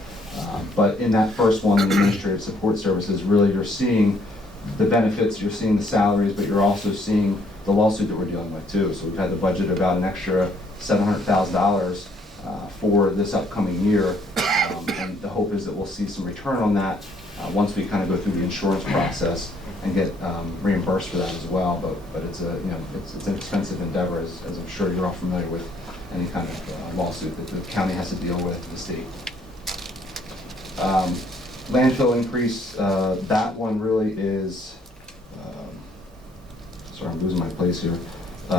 But in that first one, the administrative support services, really you're seeing the benefits, you're seeing the salaries, but you're also seeing the lawsuit that we're dealing with too. So we've had the budget about an extra $700,000 for this upcoming year, and the hope is that we'll see some return on that once we kind of go through the insurance process and get reimbursed for that as well. But it's a it's an expensive endeavor, as I'm sure you're all familiar with any kind of lawsuit that the county has to deal with, the state. Landfill increase, that one really is, sorry, I'm losing my place here.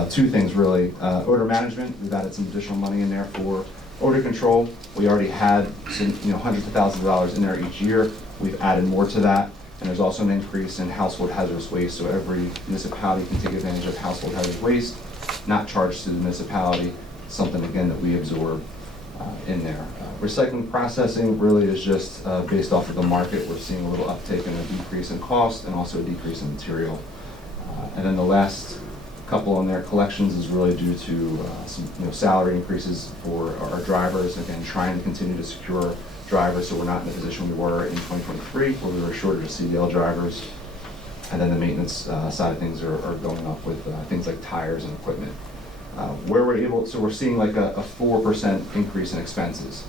Two things really. Odor management, we've added some additional money in there for odor control. We already had some, hundreds of thousands of dollars in there each year. We've added more to that. And there's also an increase in household hazardous waste, so every municipality can take advantage of household hazardous waste, not charged to the municipality, something again that we absorb in there. Recycling processing really is just based off of the market. We're seeing a little uptake and a decrease in cost and also a decrease in material. And then the last couple on there, collections, is really due to some salary increases for our drivers. Again, trying to continue to secure drivers so we're not in the position we were in 2023 where we were shortage of CDL drivers. And then the maintenance side of things are going up with things like tires and equipment. Where we're able, so we're seeing like a 4% increase in expenses.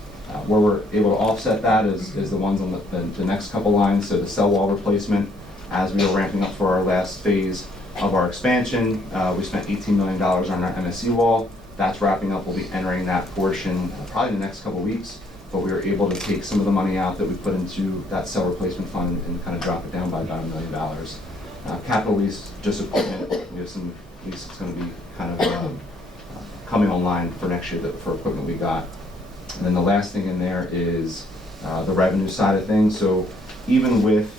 Where we're able to offset that is the ones on the next couple lines. So the cell wall replacement, as we were ramping up for our last phase of our expansion, we spent $18 million on our MSC wall. That's wrapping up. We'll be entering that portion probably in the next couple weeks. But we were able to take some of the money out that we put into that cell replacement fund and kind of drop it down by about $1 million. Capital lease, just equipment. We have some lease that's going to be kind of coming online for next year for equipment we got. And then the last thing in there is the revenue side of things. So even with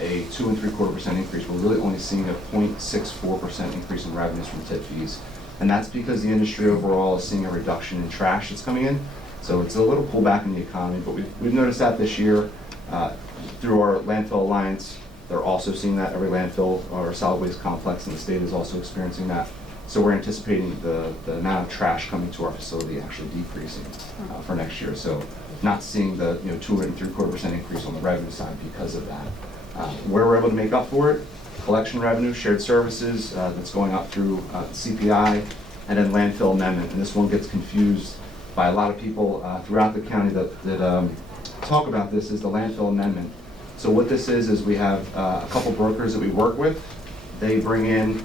a 2 3/4% increase, we're really only seeing a 0.64% increase in revenues from tip fees. And that's because the industry overall is seeing a reduction in trash that's coming in. So it's a little pullback in the economy, but we've noticed that this year through our landfill alliance. They're also seeing that every landfill or solid waste complex in the state is also experiencing that. So we're anticipating the amount of trash coming to our facility actually decreasing for next year. So not seeing the 2 3/4% increase on the revenue side because of that. Where we're able to make up for it, collection revenue, shared services, that's going up through CPI, and then landfill amendment. And this one gets confused by a lot of people throughout the county that talk about this, is the landfill amendment. So what this is we have a couple brokers that we work with. They bring in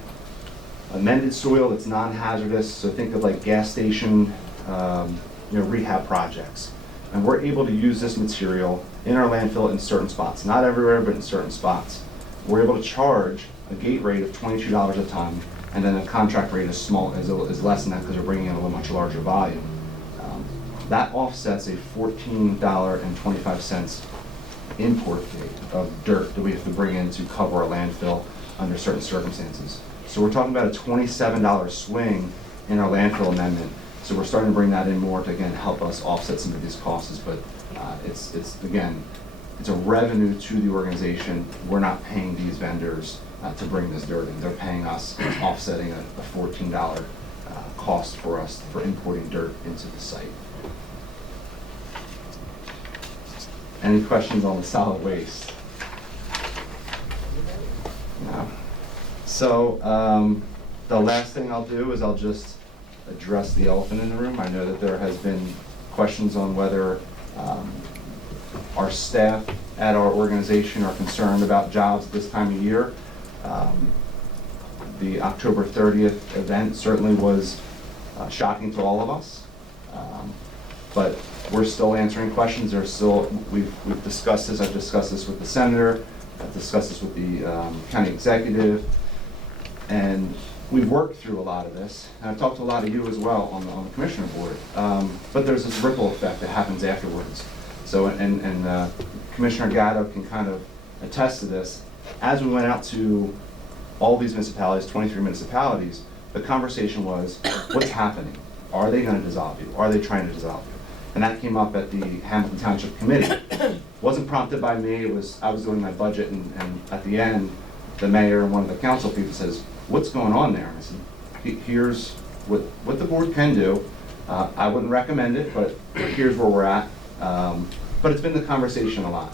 amended soil that's non-hazardous, so think of like gas station rehab projects. And we're able to use this material in our landfill in certain spots, not everywhere, but in certain spots. We're able to charge a gate rate of $22 a ton, and then a contract rate is less than that because we're bringing in a much larger volume. That offsets a $14.25 import fee of dirt that we have to bring in to cover our landfill under certain circumstances. So we're talking about a $27 swing in our landfill amendment. So we're starting to bring that in more to, again, help us offset some of these costs. But it's a revenue to the organization. We're not paying these vendors to bring this dirt in. They're paying us, offsetting a $14 cost for us for importing dirt into the site. Any questions on the solid waste? No. So the last thing I'll do is I'll just address the elephant in the room. I know that there has been questions on whether our staff at our organization are concerned about jobs this time of year. The October 30th event certainly was shocking to all of us, but we're still answering questions. We've discussed this. I've discussed this with the senator. I've discussed this with the county executive, and we've worked through a lot of this. And I've talked to a lot of you as well on the commissioner board. But there's this ripple effect that happens afterwards. So, and Commissioner Gatto can kind of attest to this. As we went out to all these municipalities, 23 municipalities, the conversation was, what's happening? Are they going to dissolve you? Are they trying to dissolve you? And that came up at the Hamilton Township Committee. Wasn't prompted by me. I was doing my budget, and at the end, the mayor and one of the council people says, what's going on there? I said, here's what the board can do. I wouldn't recommend it, but here's where we're at. But it's been the conversation a lot.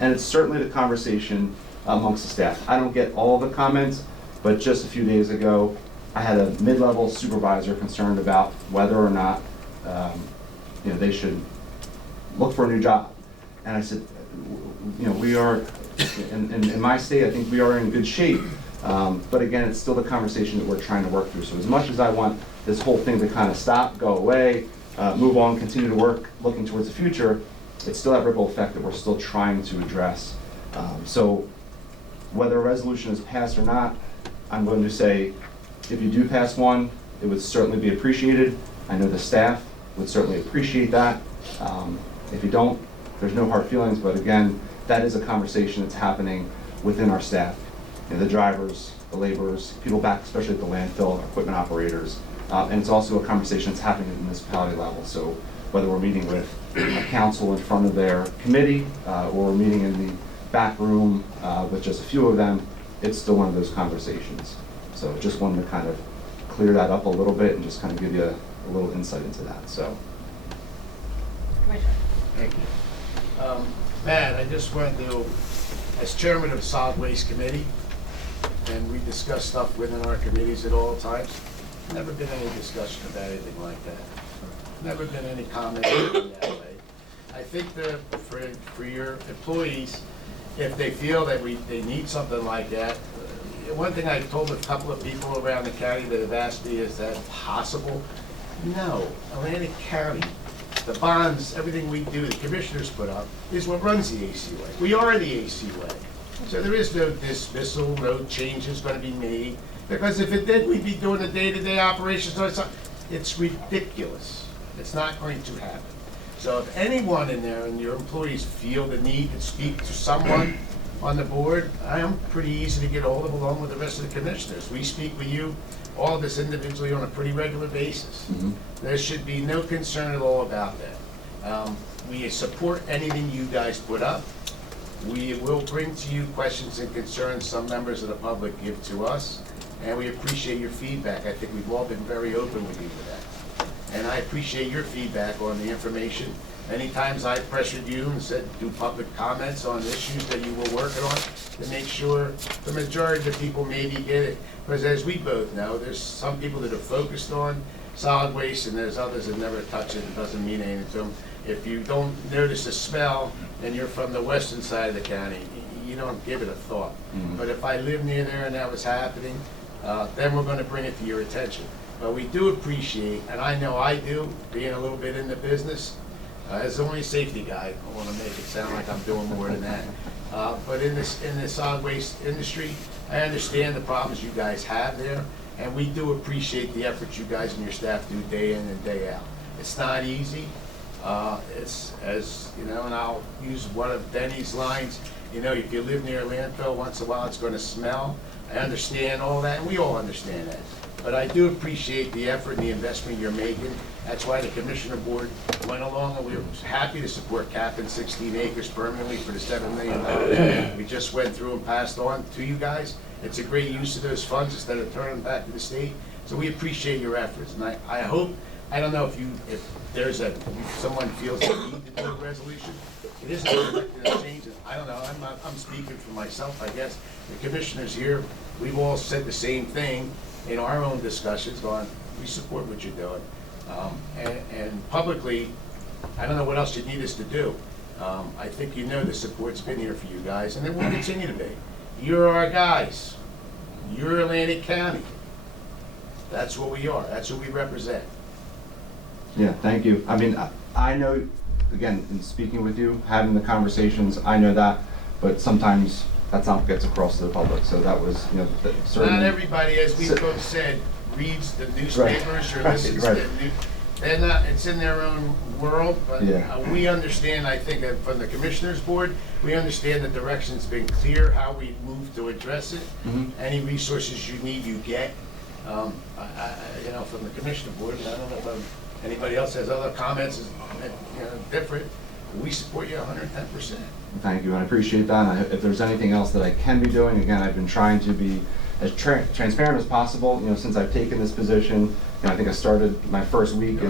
And it's certainly the conversation amongst the staff. I don't get all the comments, but just a few days ago, I had a mid-level supervisor concerned about whether or not they should look for a new job. And I said, we are, in my state, I think we are in good shape. But again, it's still the conversation that we're trying to work through. So as much as I want this whole thing to kind of stop, go away, move on, continue to work, looking towards the future, it's still that ripple effect that we're still trying to address. So whether a resolution is passed or not, I'm going to say, if you do pass one, it would certainly be appreciated. I know the staff would certainly appreciate that. If you don't, there's no hard feelings, but again, that is a conversation that's happening within our staff. The drivers, the laborers, people back, especially at the landfill, equipment operators. And it's also a conversation that's happening at the municipality level. So whether we're meeting with a council in front of their committee, or we're meeting in the back room with just a few of them, it's still one of those conversations. So just wanted to kind of clear that up a little bit and just kind of give you a little insight into that. So. Thank you. Matt, I just wanted to, as chairman of the Solid Waste Committee, and we discuss stuff within our committees at all times, never been any discussion about anything like that. Never been any comment in that way. I think that for your employees, if they feel that they need something like that, one thing I've told a couple of people around the county that have asked me, is that possible? No. Atlantic County, the bonds, everything we do, the commissioners put up, is what runs the ACWA. We are the ACWA. So there is no dismissal, no changes going to be made. Because if it did, we'd be doing the day-to-day operations. It's ridiculous. It's not going to happen. So if anyone in there and your employees feel the need to speak to someone on the board, I am pretty easy to get a hold of along with the rest of the commissioners. We speak with you, all of us individually, on a pretty regular basis. Mm-hmm. There should be no concern at all about that. We support anything you guys put up. We will bring to you questions and concerns some members of the public give to us, and we appreciate your feedback. I think we've all been very open with you with that. And I appreciate your feedback on the information. Many times I've pressured you and said, do public comments on issues that you were working on to make sure the majority of the people maybe get it. Because as we both know, there's some people that are focused on solid waste and there's others that never touch it. It doesn't mean anything to them. If you don't notice the smell and you're from the western side of the county, you don't give it a thought. But if I live near there and that was happening, then we're going to bring it to your attention. But we do appreciate, and I know I do, being a little bit in the business, as the only safety guy, I want to make it sound like I'm doing more than that. But in the solid waste industry, I understand the problems you guys have there, and we do appreciate the efforts you guys and your staff do day in and day out. It's not easy. It's, as you know, and I'll use one of Denny's lines, if you live near a landfill, once in a while it's going to smell. I understand all that, and we all understand that. But I do appreciate the effort and the investment you're making. That's why the Commissioner Board went along, and we were happy to support capping 16 acres permanently for the $7 million we just went through and passed on to you guys. It's a great use of those funds instead of turning them back to the state. So we appreciate your efforts, and I hope, I don't know if someone feels the need to do a resolution. It isn't reflecting a change. I don't know. I'm speaking for myself, I guess. The commissioners here, we've all said the same thing in our own discussions. We support what you're doing, and publicly, I don't know what else you need us to do. I think the support's been here for you guys, and it will continue to be. You're our guys. You're Atlantic County. That's what we are. That's what we represent. Yeah, thank you. I mean, I know, again, in speaking with you, having the conversations, I know that, but sometimes that's not what gets across to the public. So that was, certainly. Not everybody, as we both said, reads the newspapers or listens to the news. It's in their own world, but we understand, I think, from the Commissioners Board, we understand the direction's been clear, how we move to address it. Any resources you need, you get. From the Commissioner Board, and I don't know if anybody else has other comments, different. We support you 110%. Thank you, and I appreciate that. And if there's anything else that I can be doing, again, I've been trying to be as transparent as possible. Since I've taken this position, I think I started my first week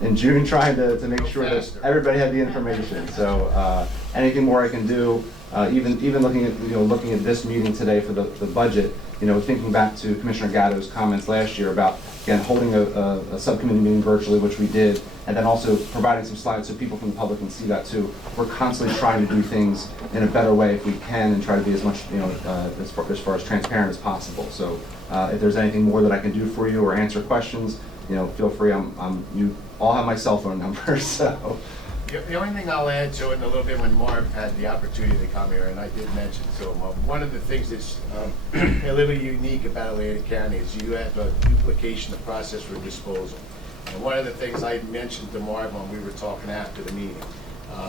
in June trying to make sure that everybody had the information. So anything more I can do, even looking at this meeting today for the budget, thinking back to Commissioner Gatto's comments last year about, again, holding a subcommittee meeting virtually, which we did, and then also providing some slides so people from the public can see that too. We're constantly trying to do things in a better way if we can, and try to be as much, as far as transparent as possible. So if there's anything more that I can do for you or answer questions, feel free. You all have my cell phone number, so. The only thing I'll add to it in a little bit, when Marv had the opportunity to come here, and I did mention to him, one of the things that's a little unique about Atlantic County is you have a duplication of process for disposal. And one of the things I mentioned to Marv when we were talking after the meeting,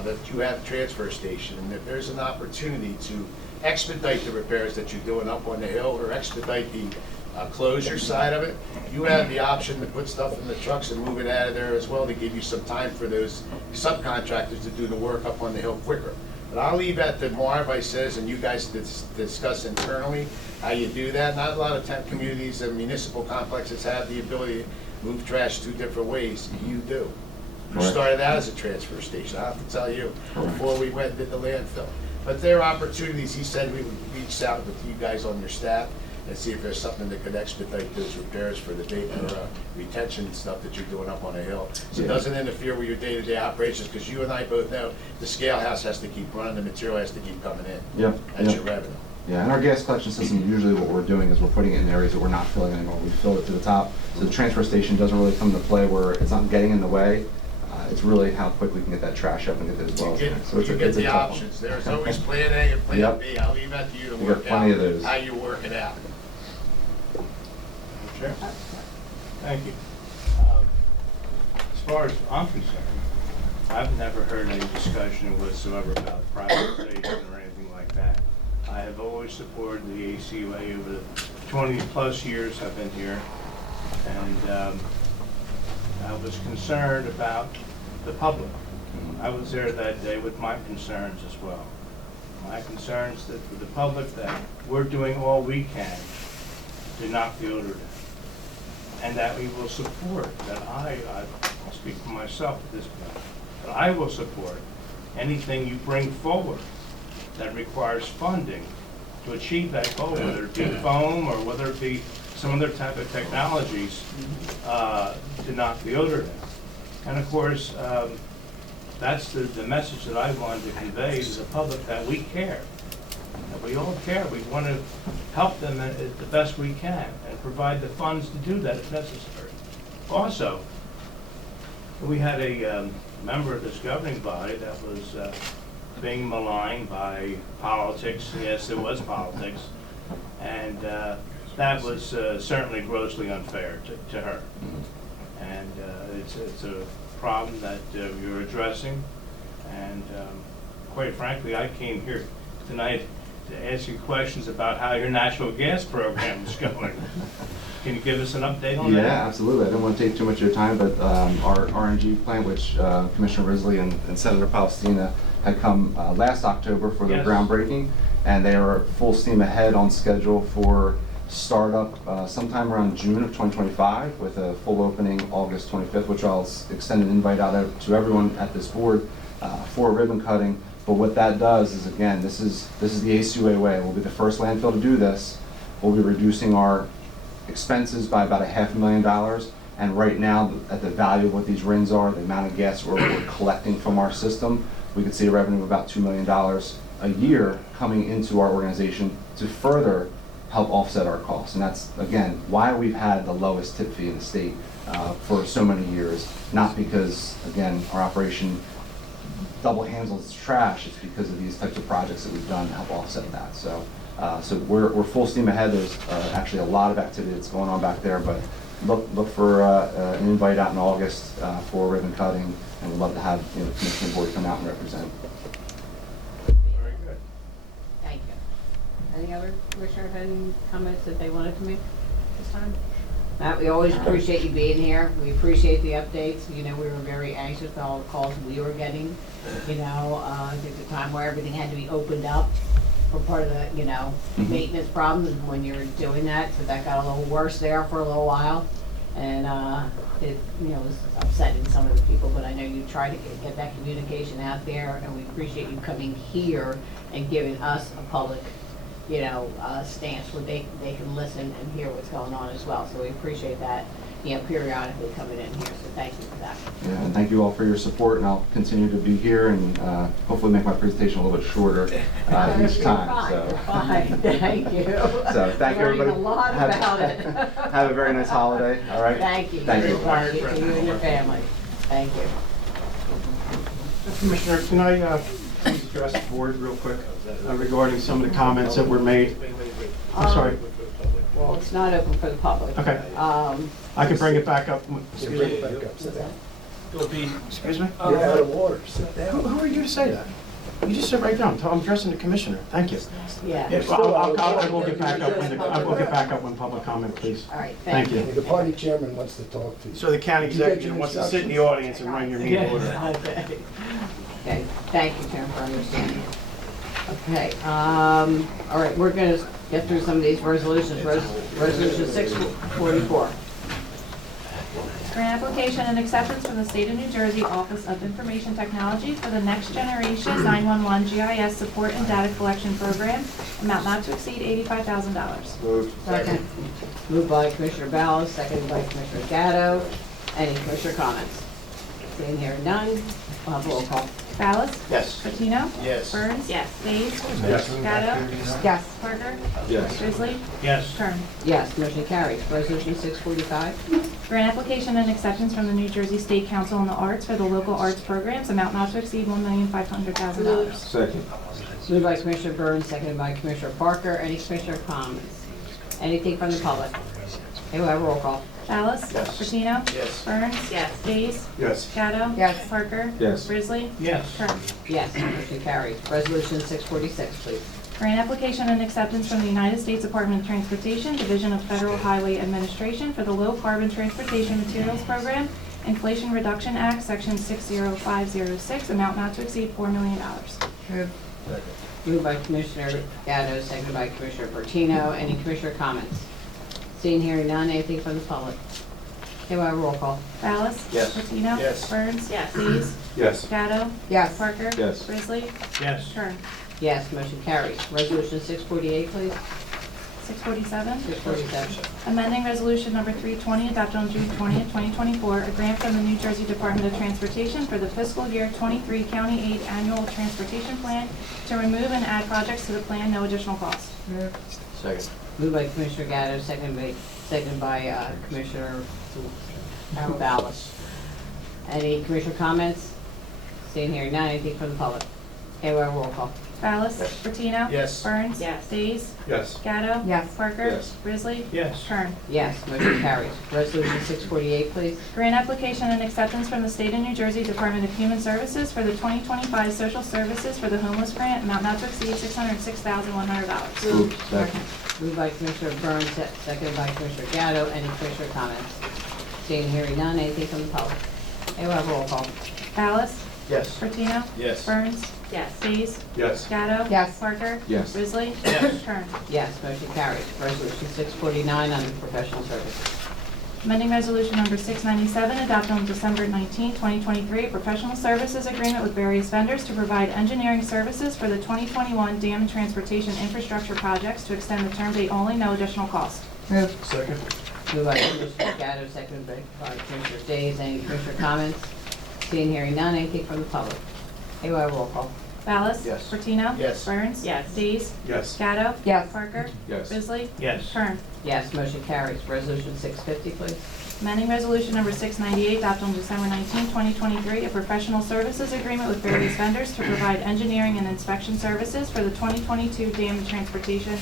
that you have a transfer station, and that there's an opportunity to expedite the repairs that you're doing up on the hill, or expedite the closure side of it. You have the option to put stuff in the trucks and move it out of there as well, to give you some time for those subcontractors to do the work up on the hill quicker. But I'll leave that to Marv, I says, and you guys discuss internally how you do that. Not a lot of communities and municipal complexes have the ability to move trash 2 different ways. You do. You started out as a transfer station, I have to tell you, before we went and did the landfill. But there are opportunities. He said we would reach out with you guys on your staff and see if there's something that could expedite those repairs for the vapor retention stuff that you're doing up on a hill. So it doesn't interfere with your day-to-day operations, because you and I both know the scale house has to keep running, the material has to keep coming in. That's your revenue. Yeah, and our gas collection system, usually what we're doing is we're putting it in areas that we're not filling anymore. We fill it to the top. So the transfer station doesn't really come into play where it's not getting in the way. It's really how quick we can get that trash up and get it as well. So you get the options. There's always plan A and plan B. I'll leave that to you to work out how you work it out. Sure. Thank you. As far as I'm concerned, I've never heard any discussion whatsoever about privatization or anything like that. I have always supported the ACUA over the 20-plus years I've been here, and I was concerned about the public. I was there that day with my concerns as well. My concerns that for the public, that we're doing all we can to knock the odor down, and that we will support, that I'll speak for myself at this point, but I will support anything you bring forward that requires funding to achieve that goal, whether it be foam or whether it be some other type of technologies to knock the odor down. And of course, that's the message that I wanted to convey to the public, that we care. That we all care. We want to help them the best we can and provide the funds to do that if necessary. Also, we had a member of this governing body that was being maligned by politics. Yes, it was politics. And that was certainly grossly unfair to her. And it's a problem that you're addressing. And quite frankly, I came here tonight to ask you questions about how your natural gas program is going. Can you give us an update on that? Yeah, absolutely. I don't want to take too much of your time, but our RNG plant, which Commissioner Risley and Senator Palestina had come last October for their groundbreaking, and they are full steam ahead on schedule for startup sometime around June of 2025, with a full opening August 25th, which I'll extend an invite out to everyone at this board for a ribbon cutting. But what that does is, again, this is the ACUA way. We'll be the first landfill to do this. We'll be reducing our expenses by about $500,000. And right now, at the value of what these RINs are, the amount of gas we're collecting from our system, we could see a revenue of about $2 million a year coming into our organization to further help offset our costs. And that's, again, why we've had the lowest tip fee in the state for so many years. Not because, again, our operation double handles trash. It's because of these types of projects that we've done to help offset that. So, so we're full steam ahead. There's actually a lot of activity that's going on back there, but look for an invite out in August for ribbon cutting, and we'd love to have the Commissioner Board come out and represent. Very good. Thank you. Any other commissioner have any comments that they wanted to make this time? Matt, we always appreciate you being here. We appreciate the updates. You know, we were very anxious with all the calls we were getting. You know, I think the time where everything had to be opened up for part of the, you know, maintenance problems and when you're doing that. So that got a little worse there for a little while. And it, you know, was upsetting some of the people, but I know you try to get that communication out there, and we appreciate you coming here and giving us a public, you know, stance where they can listen and hear what's going on as well. So we appreciate that, you know, periodically coming in here. So thank you for that. Yeah, and thank you all for your support, and I'll continue to be here and hopefully make my presentation a little bit shorter each time. So. Fine, thank you. So thank you, everybody. Learning a lot about it. Have a very nice holiday. All right. Thank you. Thank you. Thank you to you and your family. Thank you. Commissioner, can I please address the board real quick regarding some of the comments that were made? I'm sorry. Well, it's not open for the public. Okay. I can bring it back up. Excuse me. Excuse me? You're out of water, sit down. Who are you to say that? You just sit right down. I'm addressing the commissioner. Thank you. Yeah. Yes, I will get back up when public comment, please. All right, Thank you. The party chairman wants to talk to you. So the county executive wants to sit in the audience and run your meeting order. Okay, thank you, Karen, for understanding. Okay, all right, we're gonna get through some of these resolutions. Resolution 644. Grant application and acceptance from the State of New Jersey Office of Information Technology for the Next Generation 911 GIS Support and Data Collection Program, amount not to exceed $85,000. Moved. Second. Moved by Commissioner Ballas, seconded by Commissioner Gatto. Any commissioner comments? Seeing here none, we'll have a roll call. Ballas? Yes. Patino? Yes. Burns? Yes. Days? Yes. Gatto? Yes. Parker? Yes. Grizzly? Yes. Kern. Yes, motion carries. Resolution 645. Grant application and acceptance from the New Jersey State Council on the Arts for the local arts programs, amount not to exceed $1,500,000. Second. Moved by Commissioner Burns, seconded by Commissioner Parker. Any commissioner comments? Anything from the public? Okay, we'll have a roll call. Ballas? Yes. Patino? Yes. Burns? Yes. Days? Yes. Gatto? Yes. Parker? Yes. Grizzly? Yes. Kern. Yes, motion carries. Resolution 646, please. Grant application and acceptance from the United States Department of Transportation, Division of Federal Highway Administration for the Low Carbon Transportation Materials Program, Inflation Reduction Act, Section 60506, amount not to exceed $4 million. Moved by Commissioner Gatto, seconded by Commissioner Bertino. Any commissioner comments? Seeing, hearing none, anything from the public? Okay, we'll have a roll call. Ballas? Yes. Patino? Yes. Burns? Yes. Days? Yes. Gatto? Yes. Parker? Yes. Grizzly? Yes. Kern. Yes, motion carries. Resolution 648, please. 647? 647. Amending Resolution Number 320 adopted on June 20th, 2024, a grant from the New Jersey Department of Transportation for the fiscal year 23 County Aid Annual Transportation Plan to remove and add projects to the plan, no additional cost. Second. Moved by Commissioner Gatto, seconded by Commissioner Ballas. Any commissioner comments? Seeing, hearing none, anything from the public? Okay, we'll have a roll call. Ballas? Yes. Bertino? Yes. Burns? Yes. Days? Yes. Gatto? Yes. Parker? Yes. Grizzly? Yes. Kern. Yes, motion carries. Resolution 648, please. Grant application and acceptance from the State of New Jersey Department of Human Services for the 2025 Social Services for the Homeless Grant, amount not to exceed $606,100. Moved. Second. Moved by Commissioner Burns, seconded by Commissioner Gatto. Any commissioner comments? Seeing, hearing none, anything from the public? Okay, we'll have a roll call. Ballas? Yes. Bertino? Yes. Burns? Yes. Days? Yes. Gatto? Yes. Parker? Yes. Grizzly? Yes. Kern. Yes, motion carries. Resolution 649 under professional services. Amending Resolution Number 697 adopted on December 19, 2023, a professional services agreement with various vendors to provide engineering services for the 2021 dam and transportation infrastructure projects to extend the term date only, no additional cost. Move. Second. Moved by Commissioner Gatto, seconded by Commissioner Days. Any commissioner comments? Seeing, hearing none, anything from the public? Okay, we'll have a roll call. Ballas? Yes. Bertino? Yes. Burns? Yes. Days? Yes. Gatto? Yes. Parker? Yes. Grizzly? Yes. Kern. Yes, motion carries. Resolution 650, please. Amending Resolution Number 698 adopted on December 19, 2023, a professional services agreement with various vendors to provide engineering and inspection services for the 2022 dam and transportation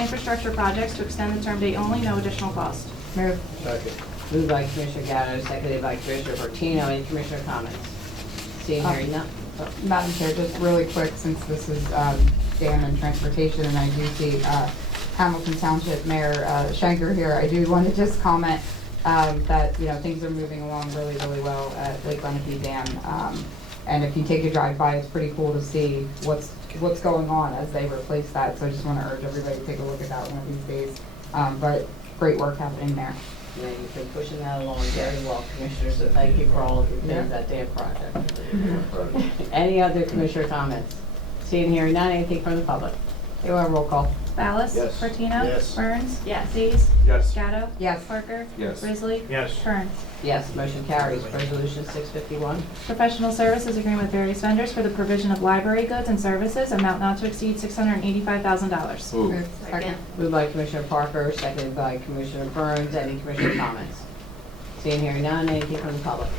infrastructure projects to extend the term date only, no additional cost. Move. Second. Moved by Commissioner Gatto, seconded by Commissioner Bertino. Any commissioner comments? Seeing, hearing none. Madam Chair, just really quick, since this is dam and transportation, and I do see Hamilton Township Mayor Schenker here, I do want to just comment that, you know, things are moving along really, really well at Lake Lenape Dam. And if you take a drive by, it's pretty cool to see what's going on as they replace that. So I just want to urge everybody to take a look at that one of these days. But great work happening there. Yeah, you've been pushing that along very well, Commissioner, so thank you for all of your things, that damn project. Any other Commissioner comments? Seeing here none, anything from the public? Do a roll call. Ballas? Yes. Martino? Yes. Burns? Yes. Dees? Yes. Gatto? Yes. Parker? Yes. Risley? Yes. Kern. Yes, motion carries. Resolution 651. Professional services agreement with various vendors for the provision of library goods and services, amount not to exceed $685,000. Move. Second. Moved by Commissioner Parker, seconded by Commissioner Burns. Any Commissioner comments? Seeing here none, anything from the public?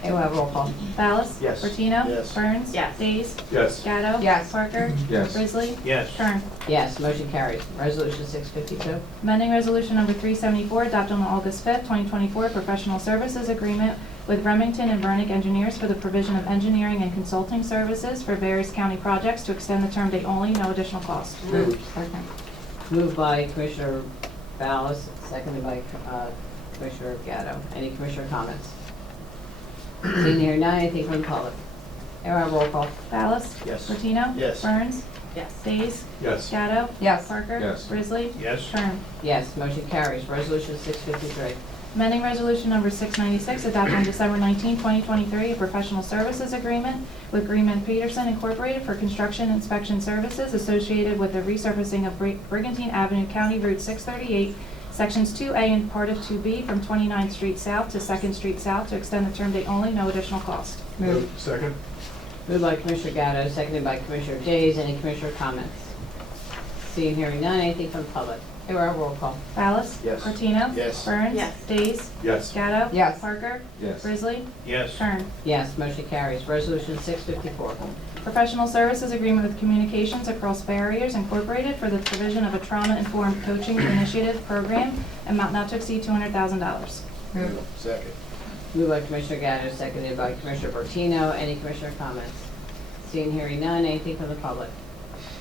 Okay, we'll have roll call. Ballas? Yes. Martino? Yes. Burns? Yes. Dees? Yes. Gatto? Yes. Parker? Yes. Risley? Yes. Kern. Yes, motion carries. Resolution 652. Amending Resolution Number 374 adopted on August 5th, 2024, professional services agreement with Remington and Vernick Engineers for the provision of engineering and consulting services for various county projects to extend the term date only, no additional cost. Second. Moved by Commissioner Ballas, seconded by Commissioner Gatto. Any Commissioner comments? Seeing here none, anything from the public? Okay, we'll have roll call. Ballas? Yes. Martino? Yes. Burns? Yes. Dees? Yes. Gatto? Yes. Parker? Yes. Risley? Yes. Kern. Yes, motion carries. Resolution 653. Amending Resolution Number 696 adopted on December 19, 2023, a professional services agreement with Greenman Peterson Incorporated for construction inspection services associated with the resurfacing of Brigantine Avenue, County Route 638, Sections 2A and Part of 2B from 29th Street South to 2nd Street South to extend the term date only, no additional cost. Move. Second. Moved by Commissioner Gatto, seconded by Commissioner Days. Any Commissioner comments? Seeing hearing none, anything from the public? Okay, we'll have roll call. Ballas? Yes. Martino? Yes. Burns? Yes. Dees? Yes. Gatto? Yes. Parker? Yes. Risley? Yes. Kern. Yes, motion carries. Resolution 654. Professional services agreement with Communications Across Barriers Incorporated for the provision of a trauma-informed coaching initiative program, amount not to exceed $200,000. Move. Second. Moved by Commissioner Gatto, seconded by Commissioner Bertino. Any Commissioner comments? Seeing hearing none, anything from the public?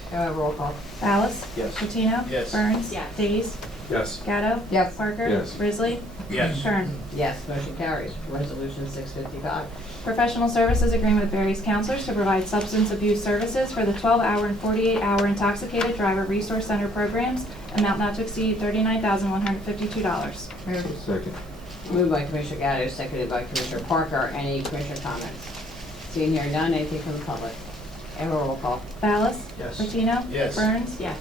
Okay, we'll have roll call. Ballas? Yes. Martino? Yes. Burns? Yes. Dees? Yes. Gatto? Yes. Parker? Yes. Risley? Yes. Kern. Yes, motion carries. Resolution 655. Professional services agreement with various counselors to provide substance abuse services for the 12-hour and 48-hour intoxicated driver resource center programs, amount not to exceed $39,152. Move. Second. Moved by Commissioner Gatto, seconded by Commissioner Parker. Any Commissioner comments? Seeing hearing none, anything from the public? And roll call. Ballas? Yes. Martino? Yes. Burns? Yes.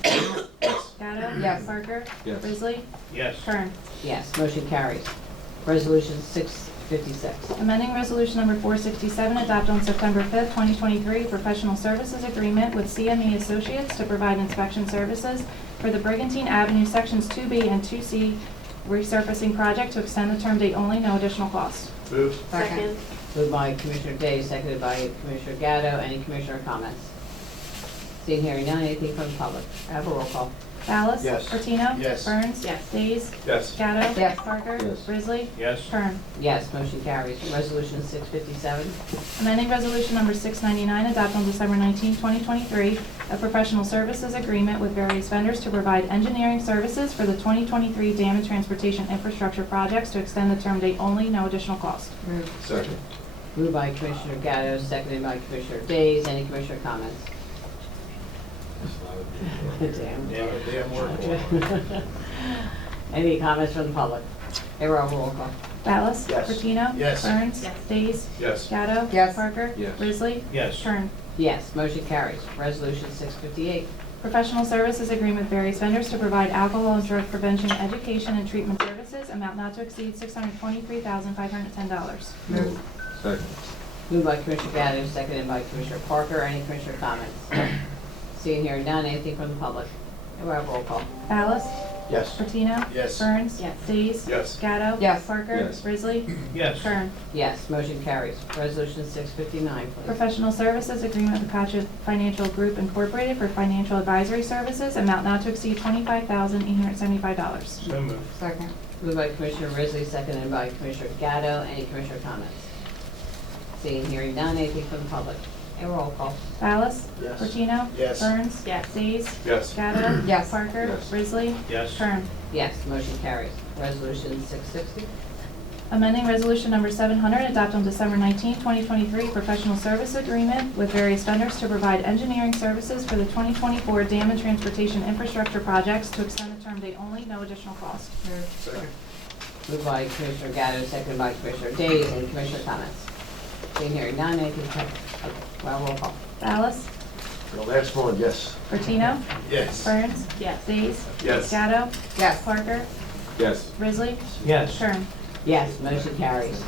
Gatto? Yes. Parker? Yes. Risley? Yes. Kern. Yes, motion carries. Resolution 656. Amending Resolution Number 467 adopted on September 5th, 2023, professional services agreement with CME Associates to provide inspection services for the Brigantine Avenue Sections 2B and 2C resurfacing project to extend the term date only, no additional cost. Move. Second. Moved by Commissioner Day, seconded by Commissioner Gatto. Any Commissioner comments? Seeing hearing none, anything from the public? Have a roll call. Ballas? Yes. Martino? Yes. Burns? Yes. Dees? Yes. Gatto? Yes. Parker? Yes. Risley? Yes. Kern. Yes, motion carries. Resolution 657. Amending Resolution Number 699 adopted on December 19, 2023, a professional services agreement with various vendors to provide engineering services for the 2023 dam and transportation infrastructure projects to extend the term date only, no additional cost. Move. Second. Moved by Commissioner Gatto, seconded by Commissioner Days. Any Commissioner comments? Damn. Damn work. Any comments from the public? Hey, roll call. Ballas? Yes. Martino? Yes. Burns? Yes. Dees? Yes. Gatto? Yes. Parker? Yes. Risley? Yes. Kern. Yes, motion carries. Resolution 658. Professional services agreement with various vendors to provide alcohol and drug prevention, education, and treatment services, amount not to exceed $623,510. Move. Second. Moved by Commissioner Gatto, seconded by Commissioner Parker. Any Commissioner comments? Seeing here none, anything from the public? Hey, we'll have roll call. Ballas? Yes. Martino? Yes. Burns? Yes. Dees? Yes. Gatto? Yes. Parker? Yes. Risley? Yes. Kern. Yes, motion carries. Resolution 659, please. Professional services agreement with Patcha Financial Group Incorporated for financial advisory services, amount not to exceed $25,875. So moved. Second. Moved by Commissioner Risley, seconded by Commissioner Gatto. Any Commissioner comments? Seeing, hearing none, anything from the public? And roll call. Ballas? Yes. Martino? Yes. Burns? Yes. Dees? Yes. Gatto? Yes. Parker? Yes. Risley? Yes. Kern. Yes, motion carries. Resolution 660. Amending Resolution Number 700, adopted on December 19, 2023, professional service agreement with various vendors to provide engineering services for the 2024 dam and transportation infrastructure projects to extend the term date only, no additional cost. Second. Moved by Commissioner Gatto, seconded by Commissioner Days. Any commissioner comments? Seeing hearing none, anything, okay, well, roll call. Ballas? The last one, yes. Bertino? Yes. Burns? Yes. Days? Yes. Gatto? Yes. Parker? Yes. Risley? Yes. Kern? Yes, motion carries.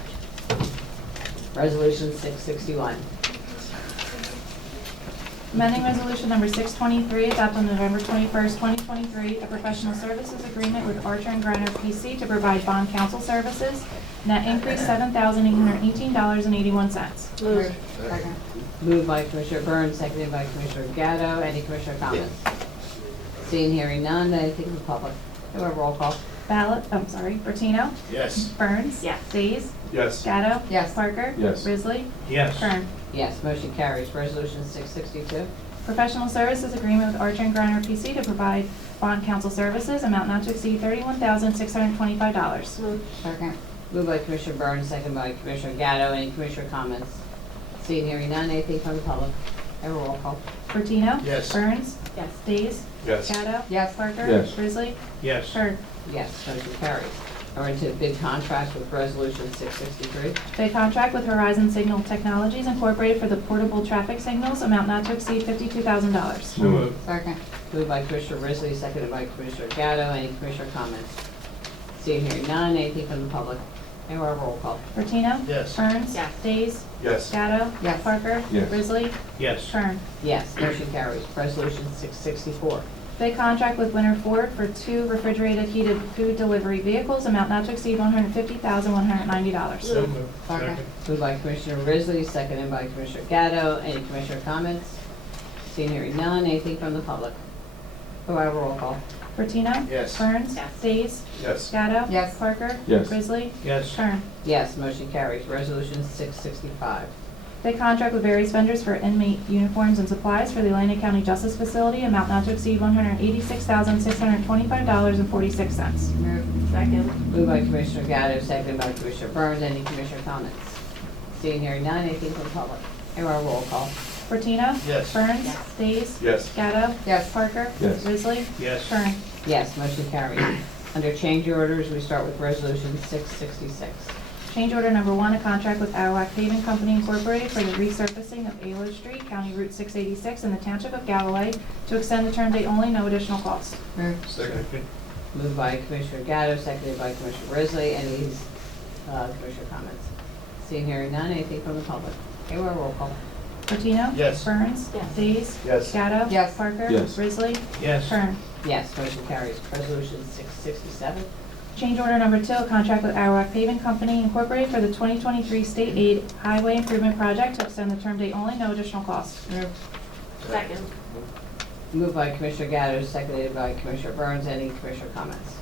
Resolution 661. Amending Resolution Number 623, adopted on November 21st, 2023, a professional services agreement with Archer and Griner PC to provide bond counsel services. Net increase $7,818.81. Move. Second. Moved by Commissioner Burns, seconded by Commissioner Gatto. Any commissioner comments? Seeing hearing none, anything from the public? Do a roll call. Bertino? Yes. Burns? Yes. Days? Yes. Gatto? Yes. Parker? Yes. Risley? Yes. Kern? Yes, motion carries. Resolution 662. Professional services agreement with Archer and Griner PC to provide bond counsel services, amount not to exceed $31,625. Move. Second. Moved by Commissioner Burns, seconded by Commissioner Gatto. Any commissioner comments? Seeing hearing none, anything from the public? Have a roll call. Bertino? Yes. Burns? Yes. Days? Yes. Gatto? Yes. Parker? Yes. Risley? Yes. Kern? Yes, motion carries. We're into bid contracts with Resolution 663. Bid contract with Horizon Signal Technologies Incorporated for the portable traffic signals, amount not to exceed $52,000. So moved. Second. Moved by Commissioner Risley, seconded by Commissioner Gatto. Any commissioner comments? Seeing hearing none, anything from the public? And we'll have a roll call. Bertino? Yes. Burns? Yes. Days? Yes. Gatto? Yes. Parker? Yes. Risley? Yes. Kern? Yes, motion carries. Resolution 664. Bid contract with Winter Ford for 2 refrigerated heated food delivery vehicles, amount not to exceed $150,190. So moved. Second. Moved by Commissioner Risley, seconded by Commissioner Gatto. Any commissioner comments? Seeing hearing none, anything from the public? Do I have a roll call? Bertino? Yes. Burns? Yes. Days? Yes. Gatto? Yes. Parker? Yes. Risley? Yes. Kern? Yes, motion carries. Resolution 665. Bid contract with various vendors for inmate uniforms and supplies for the Atlantic County Justice Facility, amount not to exceed $186,625.46. Move. Second. Moved by Commissioner Gatto, seconded by Commissioner Burns. Any commissioner comments? Seeing hearing none, anything from the public? And our roll call. Bertino? Yes. Burns? Yes. Days? Yes. Gatto? Yes. Parker? Yes. Risley? Yes. Kern? Yes, motion carries. Under change orders, we start with Resolution 666. Change order number 1, a contract with Arawak Paving Company Incorporated for the resurfacing of Alo Street, County Route 686 in the Township of Galloway to extend the term date only, no additional cost. Move. Second. Moved by Commissioner Gatto, seconded by Commissioner Risley. Any commissioner comments? Seeing hearing none, anything from the public? Okay, we'll roll call. Bertino? Yes. Burns? Yes. Days? Yes. Gatto? Yes. Parker? Yes. Risley? Yes. Kern? Yes, motion carries. Resolution 667. Change order number 2, a contract with Arawak Paving Company Incorporated for the 2023 State Aid Highway Improvement Project to extend the term date only, no additional cost. Move. Second. Moved by Commissioner Gatto, seconded by Commissioner Burns. Any commissioner comments?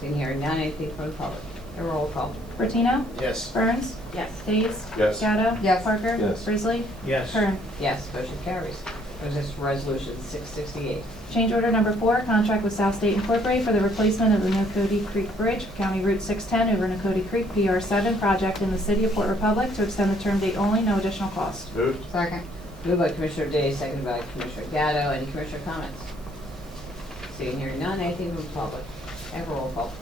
Seeing hearing none, anything from the public? A roll call. Bertino? Yes. Burns? Yes. Days? Yes. Gatto? Yes. Parker? Yes. Risley? Yes. Kern? Yes, motion carries. This is Resolution 668. Change order number 4, contract with South State Incorporated for the replacement of the Nocodie Creek Bridge, County Route 610 over Nocodie Creek, PR7 project in the city of Port Republic to extend the term date only, no additional cost. Moved. Second. Moved by Commissioner Day, seconded by Commissioner Gatto. Any commissioner comments? Seeing hearing none, anything from the public? Have a roll call.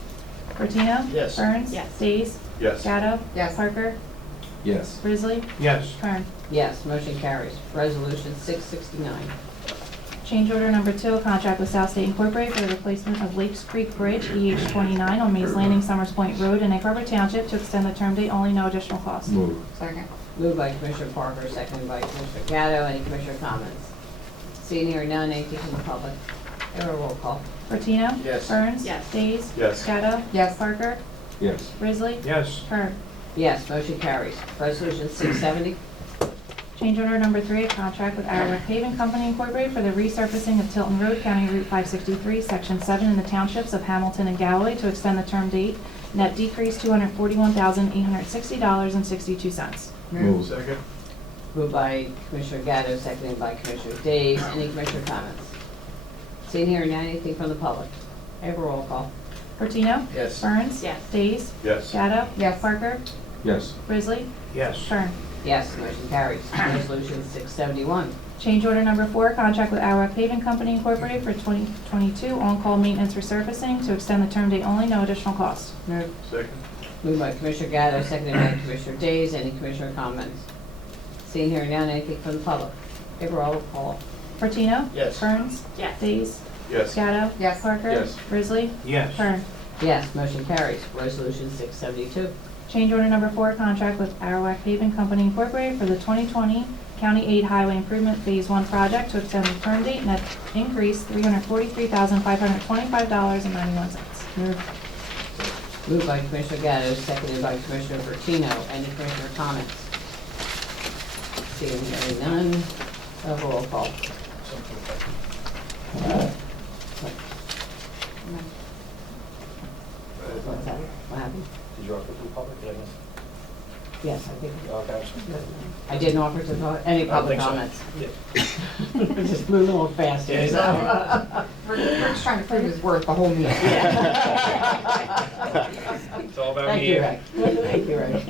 Bertino? Yes. Burns? Yes. Days? Yes. Gatto? Yes. Parker? Yes. Risley? Yes. Kern? Yes, motion carries. Resolution 669. Change order number 2, a contract with South State Incorporated for the replacement of Lakes Creek Bridge, EH 29 on Mays Landing, Summers Point Road in Egg Harbor Township to extend the term date only, no additional cost. Move. Second. Moved by Commissioner Parker, seconded by Commissioner Gatto. Any commissioner comments? Seeing hearing none, anything from the public? Have a roll call. Bertino? Yes. Burns? Yes. Days? Yes. Gatto? Yes. Parker? Yes. Risley? Yes. Kern? Yes, motion carries. Resolution 670. Change order number 3, a contract with Arawak Paving Company Incorporated for the resurfacing of Tilton Road, County Route 563, Section 7 in the townships of Hamilton and Galloway to extend the term date. Net decrease $241,860.62. Move. Second. Moved by Commissioner Gatto, seconded by Commissioner Days. Any commissioner comments? Seeing hearing none, anything from the public? Have a roll call. Bertino? Yes. Burns? Yes. Days? Yes. Gatto? Yes. Parker? Yes. Risley? Yes. Kern. Yes, motion carries. Resolution 671. Change order number 4, contract with Arawac Paving Company Incorporated for 2022 on-call maintenance resurfacing to extend the term date only, no additional cost. Move. Second. Moved by Commissioner Gatto, seconded by Commissioner Days. Any commissioner comments? Seeing here none, anything from the public? Okay, roll call. Bertino? Yes. Burns? Yes. Days? Yes. Gatto? Yes. Parker? Yes. Risley? Yes. Kern. Yes, motion carries. Resolution 672. Change order number 4, contract with Arawac Paving Company Incorporated for the 2020 County 8 Highway Improvement Phase 1 project to extend the term date and increase $343,525.91. Moved by Commissioner Gatto, seconded by Commissioner Bertino. Any commissioner comments? Seeing hearing none, roll call. What's that? What happened? Did you offer to the public? Did I miss? Yes, I think. Okay. I didn't offer to talk, any public think so. comments. Yeah. Just moving a little fast here. so. We're just trying to prove his worth the whole meeting. It's all about Thank me. you, Rick. Thank you, Rick.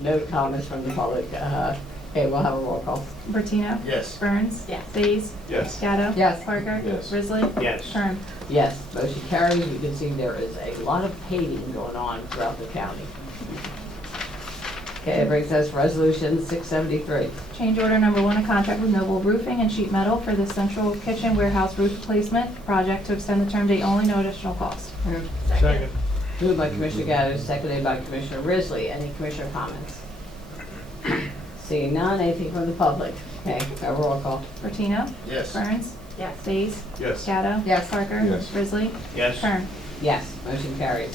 No comments from the public. Okay, we'll have a roll call. Bertino? Yes. Burns? Yes. Days? Yes. Gatto? Yes. Parker? Yes. Risley? Yes. Kern. Yes, motion carries. You can see there is a lot of paving going on throughout the county. Okay, it brings us resolution 673. Change order number 1, a contract with Noble Roofing and Sheet Metal for the central kitchen warehouse roof replacement project to extend the term date only, no additional cost. Move. Second. Moved by Commissioner Gatto, seconded by Commissioner Risley. Any commissioner comments? Seeing none, anything from the public? Okay, a roll call. Bertino? Yes. Burns? Yes. Days? Yes. Gatto? Yes. Parker? Yes. Risley? Yes. Kern. Yes, motion carries.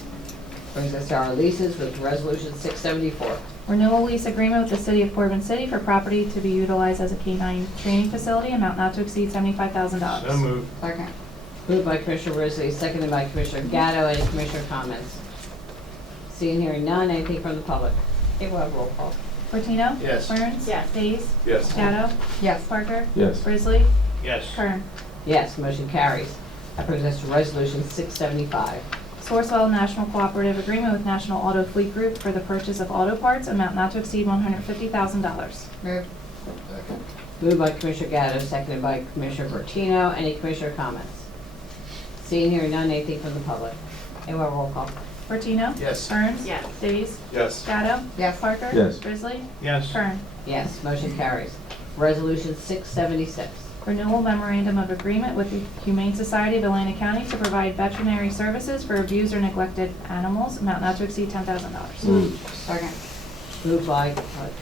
Brings us to our leases with resolution 674. Renewal lease agreement with the City of Corbin City for property to be utilized as a K-9 training facility, amount not to exceed $75,000. So moved. Second. Moved by Commissioner Risley, seconded by Commissioner Gatto. Any commissioner comments? Seeing hearing none, anything from the public? Okay, we'll have roll call. Bertino? Yes. Burns? Yes. Days? Yes. Gatto? Yes. Parker? Yes. Risley? Yes. Kern. Yes, motion carries. That brings us to resolution 675. Sourcewell National Cooperative Agreement with National Auto Fleet Group for the purchase of auto parts, amount not to exceed $150,000. Move. Second. Moved by Commissioner Gatto, seconded by Commissioner Bertino. Any commissioner comments? Seeing hearing none, anything from the public? Okay, we'll have roll call. Bertino? Yes. Burns? Yes. Days? Yes. Gatto? Yes. Parker? Yes. Risley? Yes. Kern. Yes, motion carries. Resolution 676. Renewal memorandum of agreement with the Humane Society of Atlantic County to provide veterinary services for abused or neglected animals, amount not to exceed $10,000. Move. Second. Moved by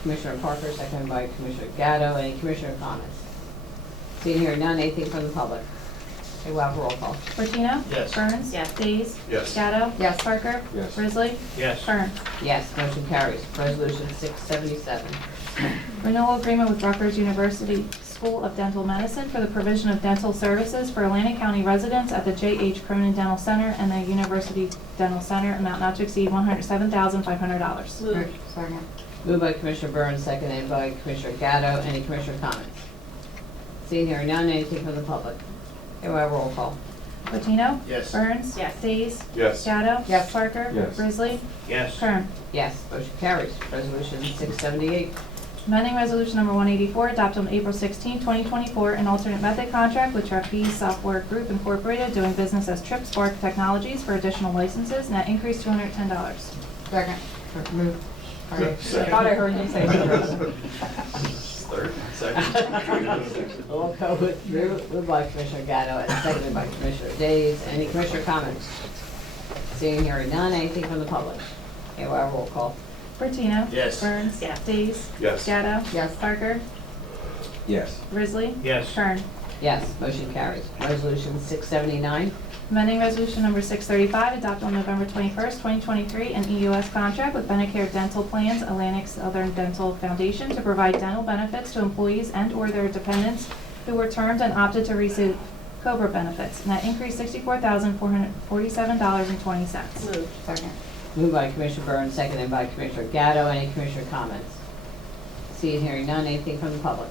Commissioner Parker, seconded by Commissioner Gatto. Any commissioner comments? Seeing hearing none, anything from the public? Okay, we'll have a roll call. Bertino? Yes. Burns? Yes. Days? Yes. Gatto? Yes. Parker? Yes. Risley? Yes. Kern. Yes, motion carries. Resolution 677. Renewal agreement with Rutgers University School of Dental Medicine for the provision of dental services for Atlantic County residents at the J.H. Cronin Dental Center and the University Dental Center, amount not to exceed $107,500. Move. Second. Moved by Commissioner Burns, seconded by Commissioner Gatto. Any commissioner comments? Seeing hearing none, anything from the public? Okay, we'll have a roll call. Patino? Yes. Burns? Yes. Days? Yes. Gatto? Yes. Parker? Yes. Risley? Yes. Kern. Yes, motion carries. Resolution 678. Amending Resolution Number 184, adopted on April 16, 2024, an alternate method contract with Trapeze Software Group Incorporated, doing business as Trip Spark Technologies for additional licenses, net increase $210. Second. Move. All right. I Second. thought I heard you say that. Third, second. We'll go with moved by Commissioner Gatto and seconded by Commissioner Days. Any commissioner comments? Seeing hearing none, anything from the public? Okay, we'll have a roll call. Bertino? Yes. Burns? Yes. Days? Yes. Gatto? Yes. Parker? Yes. Risley? Yes. Kern. Yes, motion carries. Resolution 679. Amending Resolution Number 635, adopted on November 21st, 2023, an EUS contract with Benecare Dental Plans, Atlantic Southern Dental Foundation, to provide dental benefits to employees and/or their dependents who were termed and opted to receive COBRA benefits. Net increase $64,447.20. Move. Second. Moved by Commissioner Burns, seconded by Commissioner Gatto. Any commissioner comments? Seeing hearing none, anything from the public?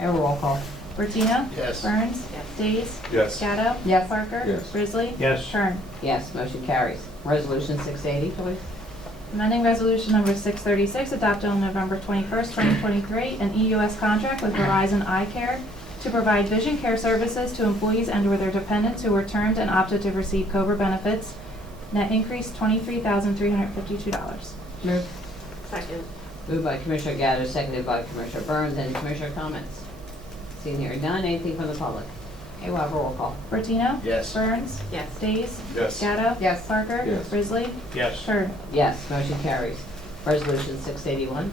And a roll call. Bertino? Yes. Burns? Days? Yes. Gatto? Yes. Parker? Yes. Grizzly? Yes. Kern? Yes, motion carries. Resolution 680, please. Amending Resolution Number 636, adopted on November 21st, 2023, an EUS contract with Verizon Eye Care to provide vision care services to employees and/or their dependents who were termed and opted to receive COBRA benefits. Net increase $23,352. Move. Second. Moved by Commissioner Gatto, seconded by Commissioner Burns. Any commissioner comments? Seeing here none, anything from the public? Okay, we'll have a roll call. Bertino? Yes. Burns? Yes. Days? Yes. Gatto? Yes. Parker? Yes. Grizzly? Yes. Kern? Yes, motion carries. Resolution 681.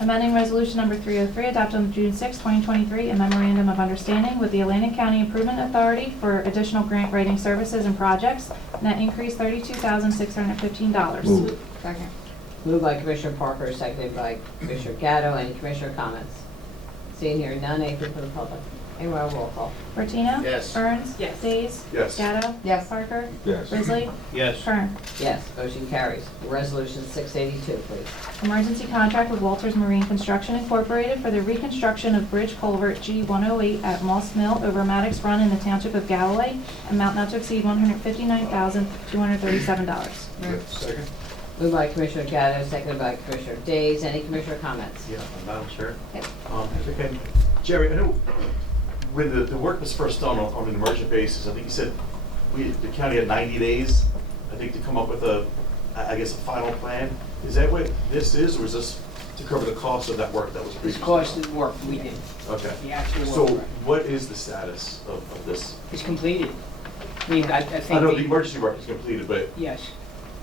Amending Resolution Number 303, adopted on June 6, 2023, a memorandum of understanding with the Atlantic County Improvement Authority for additional grant writing services and projects. Net increase $32,615. Move. Second. Moved by Commissioner Parker, seconded by Commissioner Gatto. Any commissioner comments? Seeing here none, anything from the public? Okay, we'll have a roll call. Bertino? Yes. Burns? Yes. Days? Yes. Gatto? Yes. Parker? Yes. Grizzly? Yes. Kern? Yes, motion carries. Resolution 682, please. Emergency contract with Walters Marine Construction Incorporated for the reconstruction of Bridge Culvert G108 at Moss Mill over Maddox Run in the Township of Galloway, amount not to exceed $159,237. Second. Moved by Commissioner Gatto, seconded by Commissioner Days. Any commissioner comments? Yeah, Madam Chair. Yep. Okay. Jerry, I know when the work was first done on an emergent basis, I think you said the county had 90 days, I think, to come up with a final plan. Is that what this is, or is this to cover the cost of that work that was This previously cost done? of work we did, Okay. the actual So work. what is the status of this? It's completed. I mean, I I think know the the, emergency work is completed, but yes,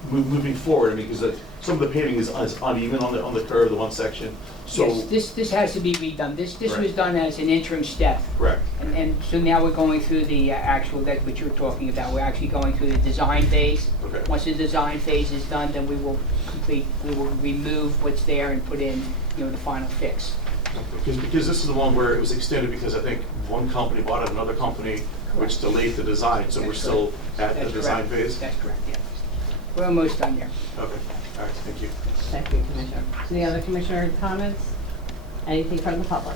moving forward, I mean, because some of the paving is uneven on the curve, the one section, so. yes, this has to be redone. This was Correct. done as an interim step. Correct. And so now we're going through the actual, that's what you're talking about. We're actually going through the design phase. Okay. Once the design phase is done, then we will remove what's there and put in, the final fix. Because this is the one where it was extended because I think one company bought out another company, which delayed the design, so we're That's still at the That's design correct. phase? That's correct, yeah. We're almost done there. Okay, all right, thank you. Thank you, Commissioner. Any other commissioner comments? Anything from the public?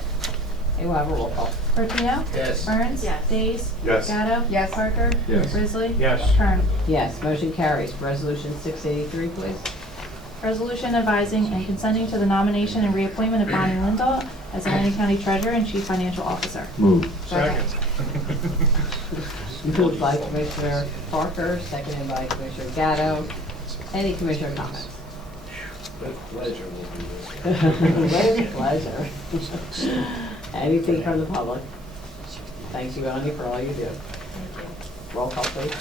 Okay, we'll have a roll call. Bertino? Yes. Burns? Yes. Days? Yes. Gatto? Yes. Parker? Yes. Grizzly? Yes. Kern? Yes, motion carries. Resolution 683, please. Resolution advising and consenting to the nomination and reappointment of Bonnie Lindahl as Atlantic County Treasurer and Chief Financial Officer. Move. Second. Moved by Commissioner Parker, seconded by Commissioner Gatto. Any commissioner comments? With pleasure, we'll do this. With pleasure. Anything from the public? Thanks, Yvonne, for all you do. Roll call, please.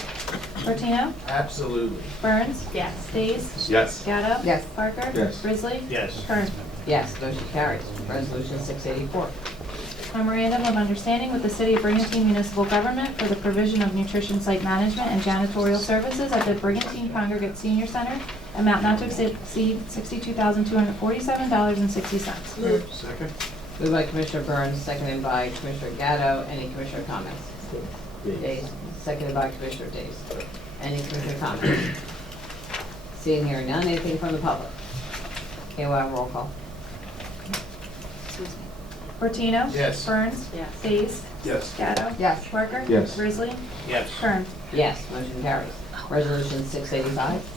Bertino? Absolutely. Burns? Yes. Days? Yes. Gatto? Yes. Parker? Yes. Grizzly? Yes. Kern? Yes, motion carries. Resolution 684. Memorandum of Understanding with the City of Brigantine Municipal Government for the provision of nutrition site management and janitorial services at the Brigantine Congregate Senior Center, amount not to exceed $62,247.60. Move. Second? Moved by Commissioner Burns, seconded by Commissioner Gatto. Any commissioner comments? Days, seconded by Commissioner Days. Any commissioner comments? Seeing here none, anything from the public? Okay, we'll have a roll call. Bertino? Yes. Burns? Yes. Days? Yes. Gatto? Yes. Parker? Yes. Grizzly? Yes. Kern? Yes, motion carries. Resolution 685.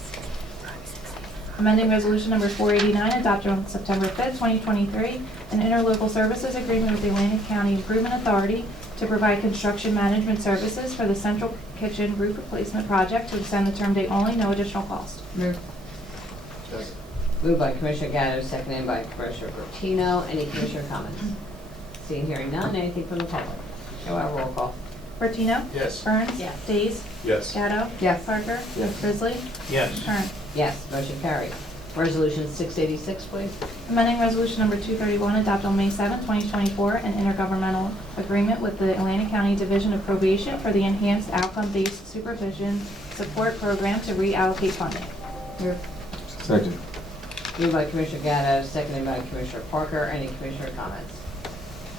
Amending Resolution Number 489, adopted on September 5th, 2023, an interlocal services agreement with the Atlantic County Improvement Authority to provide construction management services for the central kitchen roof replacement project to extend the term date only, no additional cost. Move. Second. Moved by Commissioner Gatto, seconded by Commissioner Bertino. Any commissioner comments? Seeing hearing none, anything from the public? Okay, we'll have a roll call. Bertino? Yes. Burns? Yes. Days? Yes. Gatto? Yes. Parker? Yes. Grizzly? Yes. Kern? Yes, motion carries. Resolution 686, please. Amending Resolution Number 231, adopted on May 7, 2024, an intergovernmental agreement with the Atlantic County Division of Probation for the Enhanced Outcome-Based Supervision Support Program to reallocate funding. Move. Second. Moved by Commissioner Gatto, seconded by Commissioner Parker. Any commissioner comments?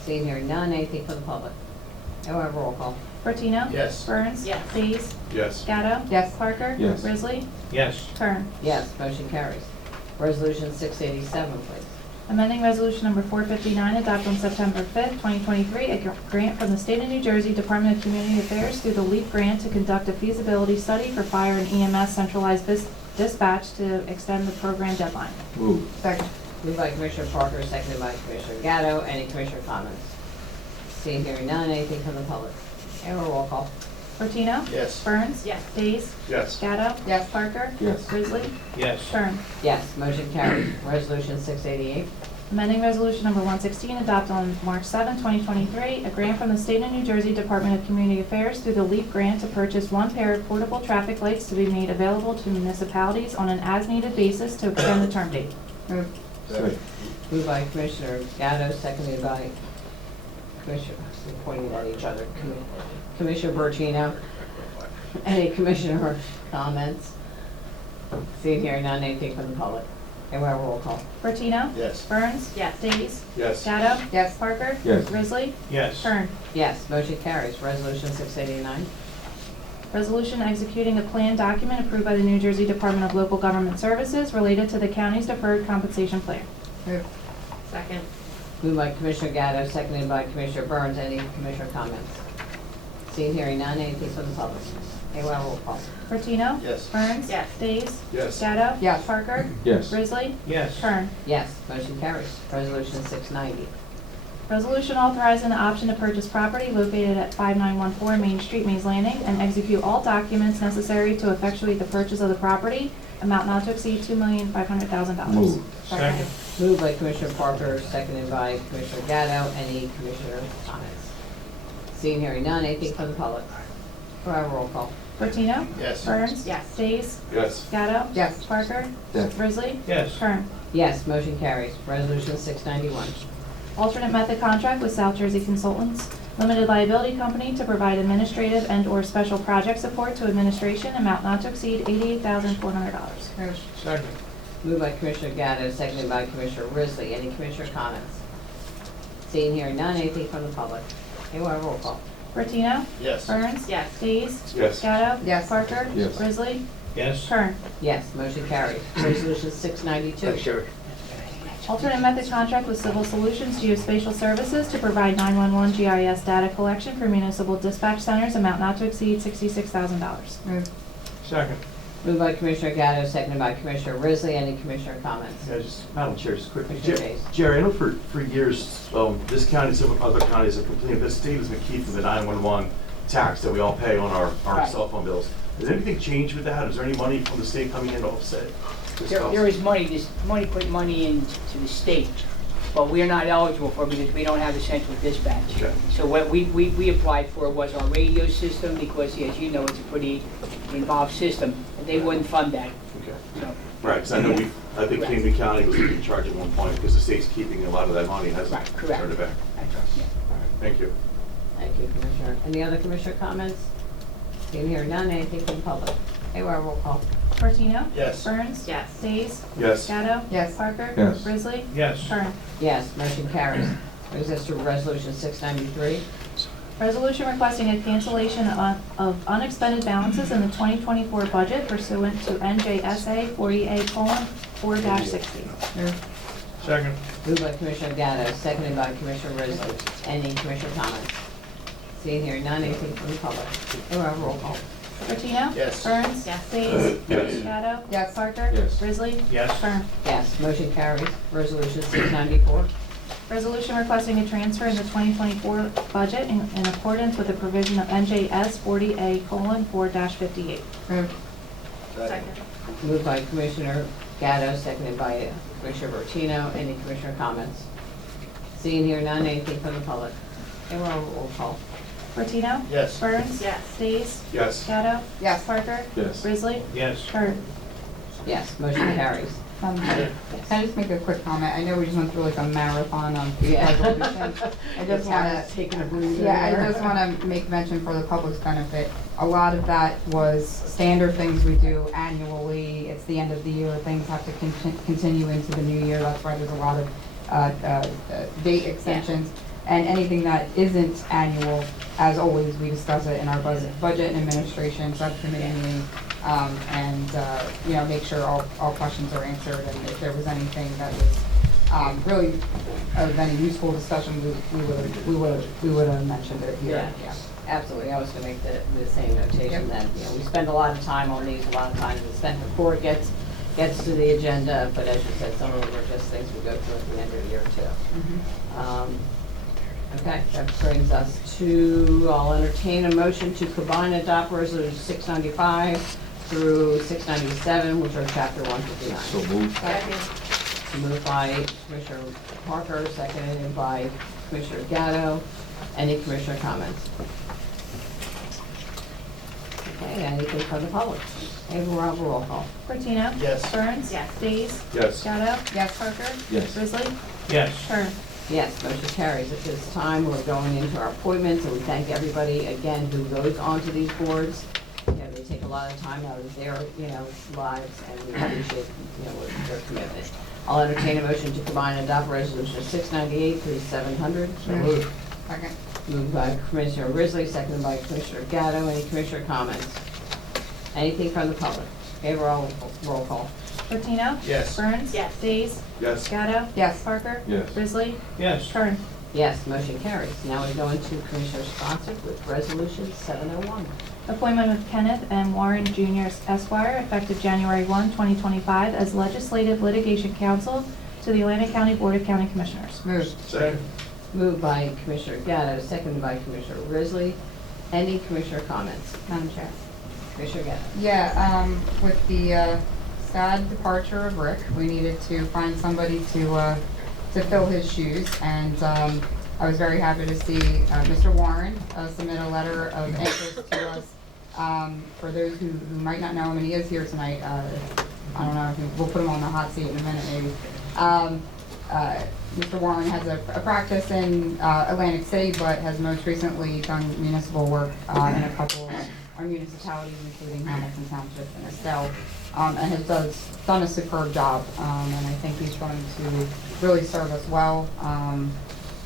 Seeing hearing none, anything from the public? Okay, we'll have a roll call. Bertino? Yes. Burns? Yes. Days? Yes. Gatto? Yes. Parker? Yes. Grizzly? Yes. Kern? Yes, motion carries. Resolution 687, please. Amending Resolution Number 459 adopted on September 5th, 2023, a grant from the State of New Jersey Department of Community Affairs through the LEAP grant to conduct a feasibility study for fire and EMS centralized dispatch to extend the program deadline. Move. Second. Moved by Commissioner Parker, seconded by Commissioner Gatto. Any commissioner comments? Seeing, hearing none, anything from the public? And a roll call. Fortino? Yes. Burns? Yes. Days? Yes. Gatto? Yes. Parker? Yes. Grizzly? Yes. Kern? Yes, motion carried. Resolution 688. Amending Resolution Number 116 adopted on March 7, 2023, a grant from the State of New Jersey Department of Community Affairs through the LEAP grant to purchase one pair of portable traffic lights to be made available to municipalities on an as-needed basis to extend the term date. Move. Second. Moved by Commissioner Gatto, seconded by Commissioner, we're pointing at each other, Commissioner Bertino. Any commissioner comments? Seeing, hearing none, anything from the public? And we'll have a roll call. Fortino? Yes. Burns? Yes. Days? Yes. Gatto? Yes. Parker? Yes. Grizzly? Yes. Kern? Yes, motion carries. Resolution 689. Resolution executing a plan document approved by the New Jersey Department of Local Government Services related to the county's deferred compensation plan. Move. Second. Moved by Commissioner Gatto, seconded by Commissioner Burns. Any commissioner comments? Seeing, hearing none, anything from the public? And we'll have a roll call. Fortino? Yes. Burns? Yes. Days? Yes. Gatto? Yes. Parker? Yes. Grizzly? Yes. Kern? Yes, motion carries. Resolution 690. Resolution authorizing the option to purchase property located at 5914 Main Street, Mays Landing, and execute all documents necessary to effectuate the purchase of the property, amount not to exceed $2,500,000. Move. Second. Moved by Commissioner Parker, seconded by Commissioner Gatto. Any commissioner comments? Seeing, hearing none, anything from the public? We'll have a roll call. Fortino? Yes. Burns? Yes. Days? Yes. Gatto? Yes. Parker? Yes. Grizzly? Yes. Kern? Yes, motion carries. Resolution 691. Alternate method contract with South Jersey Consultants Limited Liability Company to provide administrative and/or special project support to administration, amount not to exceed $88,400. Move. Second. Moved by Commissioner Gatto, seconded by Commissioner Risley. Any commissioner comments? Seeing, hearing none, anything from the public? Okay, we'll have a roll call. Fortino? Yes. Burns? Yes. Days? Yes. Gatto? Yes. Parker? Yes. Grizzly? Yes. Kern? Yes, motion carries. Resolution 692. Alternate method contract with Civil Solutions Geospatial Services to provide 911 GIS data collection for municipal dispatch centers, amount not to exceed $66,000. Move. Second. Moved by Commissioner Gatto, seconded by Commissioner Risley. Any commissioner comments? Yeah, Madam Chair, just quickly. Commissioner Days. Jerry, I know for years, this county and some other counties have complained that the state has been keeping the 911 tax that we all pay on our Right. cell phone bills. Has anything changed with that? Is there any money from the state coming in to offset this cost? There is money, put money into the state, but we are not eligible for it because we don't have a central dispatch. Okay. So what we applied for was our radio system because, as you know, it's a pretty involved system, and they wouldn't fund that. Okay. So, Right, because I know I think Camden County was in charge at one point because the state's keeping a lot of that money and hasn't Right, correct. turned it back. that's right, yeah. All right, thank you. Thank you, Commissioner. Any other commissioner comments? Seeing, hearing none, anything from the public? Okay, we'll have a roll call. Fortino? Yes. Burns? Yes. Days? Yes. Gatto? Yes. Parker? Yes. Grizzly? Yes. Kern? Yes, motion carries. Brings us to Resolution 693. Resolution requesting a cancellation of unexpended balances in the 2024 budget pursuant to NJSA 40A:4-60. Move. Second. Moved by Commissioner Gatto, seconded by Commissioner Risley. Any commissioner comments? Seeing, hearing none, anything from the public? Okay, we'll have a roll call. Fortino? Yes. Burns? Yes. Days? Yes. Gatto? Yes. Parker? Yes. Grizzly? Yes. Kern? Yes, motion carries. Resolution 694. Resolution requesting a transfer in the 2024 budget in accordance with the provision of NJS 40A:4-58. Move. Second. Moved by Commissioner Gatto, seconded by Commissioner Bertino. Any commissioner comments? Seeing, hearing none, anything from the public? Okay, we'll have a roll call. Fortino? Yes. Burns? Yes. Days? Yes. Gatto? Yes. Parker? Yes. Grizzly? Yes. Kern? Yes, motion carries. Can I just make a quick comment? I know we just went through like a marathon on Yeah. resolutions. I just want to Taking a breather. Yeah, I there. just want to make mention for the public's benefit. A lot of that was standard things we do annually. It's the end of the year. Things have to continue into the new year. That's why there's a lot of date extensions. And anything that isn't annual, as always, we discuss it in our budget and administration subcommittee meeting. And make sure all questions are answered. And if there was anything that was really of any useful discussion, we would have mentioned it here. Yeah, absolutely. I was gonna make the same notation that, you know, we spend a lot of time on these, a lot of times it's spent before it gets to the agenda, but as you said, some of them are just things we go through at the end of the year too. Okay, that brings us to, I'll entertain a motion to combine and adopt resolution 695 through 697, which are chapter 159. So moved. Moved by Commissioner Parker, seconded by Commissioner Gatto. Any commissioner comments? Okay, anything from the public? Okay, we'll have a roll call. Fortino? Yes. Burns? Yes. Days? Yes. Gatto? Yes. Parker? Yes. Risley? Yes. Kern? Yes, motion carries. At this time, we're going into our appointments, and we thank everybody again who goes onto these boards. You know, they take a lot of time out of their, you know, lives, and we appreciate, you know, their commitment. I'll entertain a motion to combine and adopt resolution 698 through 700. So moved. Second. Moved by Commissioner Risley, seconded by Commissioner Gatto. Any commissioner comments? Anything from the public? Okay, roll call. Fortino? Yes. Burns? Yes. Days? Yes. Gatto? Yes. Parker? Yes. Risley? Yes. Kern? Yes, motion carries. Now we go into commissioner sponsored with resolution 701. Appointment of Kenneth M. Warren Jr. Esquire, effective January 1, 2025, as Legislative Litigation Counsel to the Atlantic County Board of County Commissioners. Moved. Second. Moved by Commissioner Gatto, seconded by Commissioner Risley. Any commissioner comments? Madam Chair. Commissioner Gatto. Yeah, with the sad departure of Rick, we needed to find somebody to fill his shoes, and I was very happy to see Mr. Warren submit a letter of interest to us. For those who might not know him, and he is here tonight, I don't know, we'll put him on the hot seat in a minute maybe. Mr. Warren has a practice in Atlantic City, but has most recently done municipal work in a couple of municipalities, including Hamilton Township and Estelle, and has done a superb job. And I think he's going to really serve us well.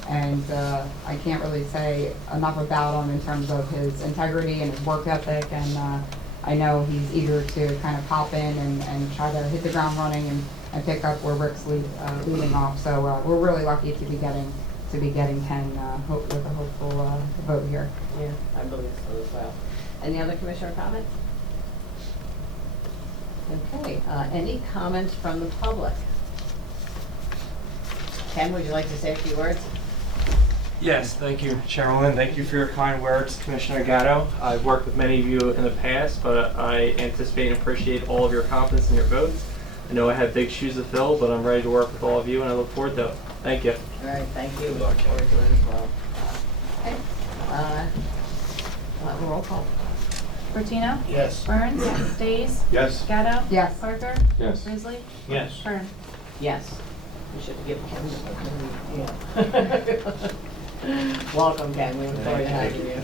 And I can't really say enough about him in terms of his integrity and his work ethic. And I know he's eager to kind of hop in and try to hit the ground running and pick up where Rick's leading off. So we're really lucky to be getting Ken with a hopeful vote here. Yeah, I believe so as well. Any other commissioner comments? Okay, any comments from the public? Ken, would you like to say a few words? Yes, thank you, Chairwoman. Thank you for your kind words, Commissioner Gatto. I've worked with many of you in the past, but I anticipate and appreciate all of your confidence and your votes. I know I have big shoes to fill, but I'm ready to work with all of you, and I look forward to it. Thank you. All right, thank you. Look forward to it as well. Okay. Roll call. Fortino? Yes. Burns? Yes. Days? Yes. Gatto? Yes. Parker? Yes. Risley? Yes. Kern? Yes. We should give Ken the yeah. Welcome, Ken. We look forward to having you.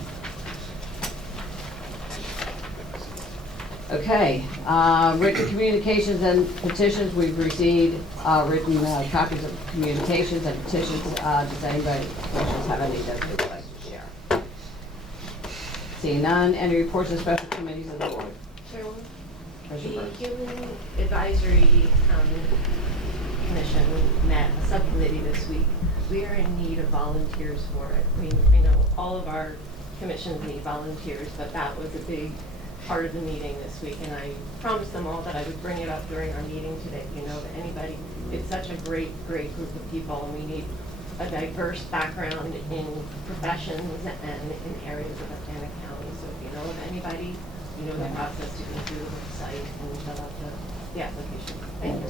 Okay, written communications and petitions. We've received written copies of communications and petitions. Does anybody have any that they would like to share? Seeing none, any reports of special committees of the board? Chairwoman, Commissioner the Burns. Human Advisory Commission met a subcommittee this week. We are in need of volunteers for it. I know all of our commissions need volunteers, but that was a big part of the meeting this week, and I promised them all that I would bring it up during our meeting today. You know, that anybody, it's such a great group of people, and we need a diverse background in professions and in areas of Atlantic County. So if you know of anybody, you know the process to go through the website and fill out the application. Thank you.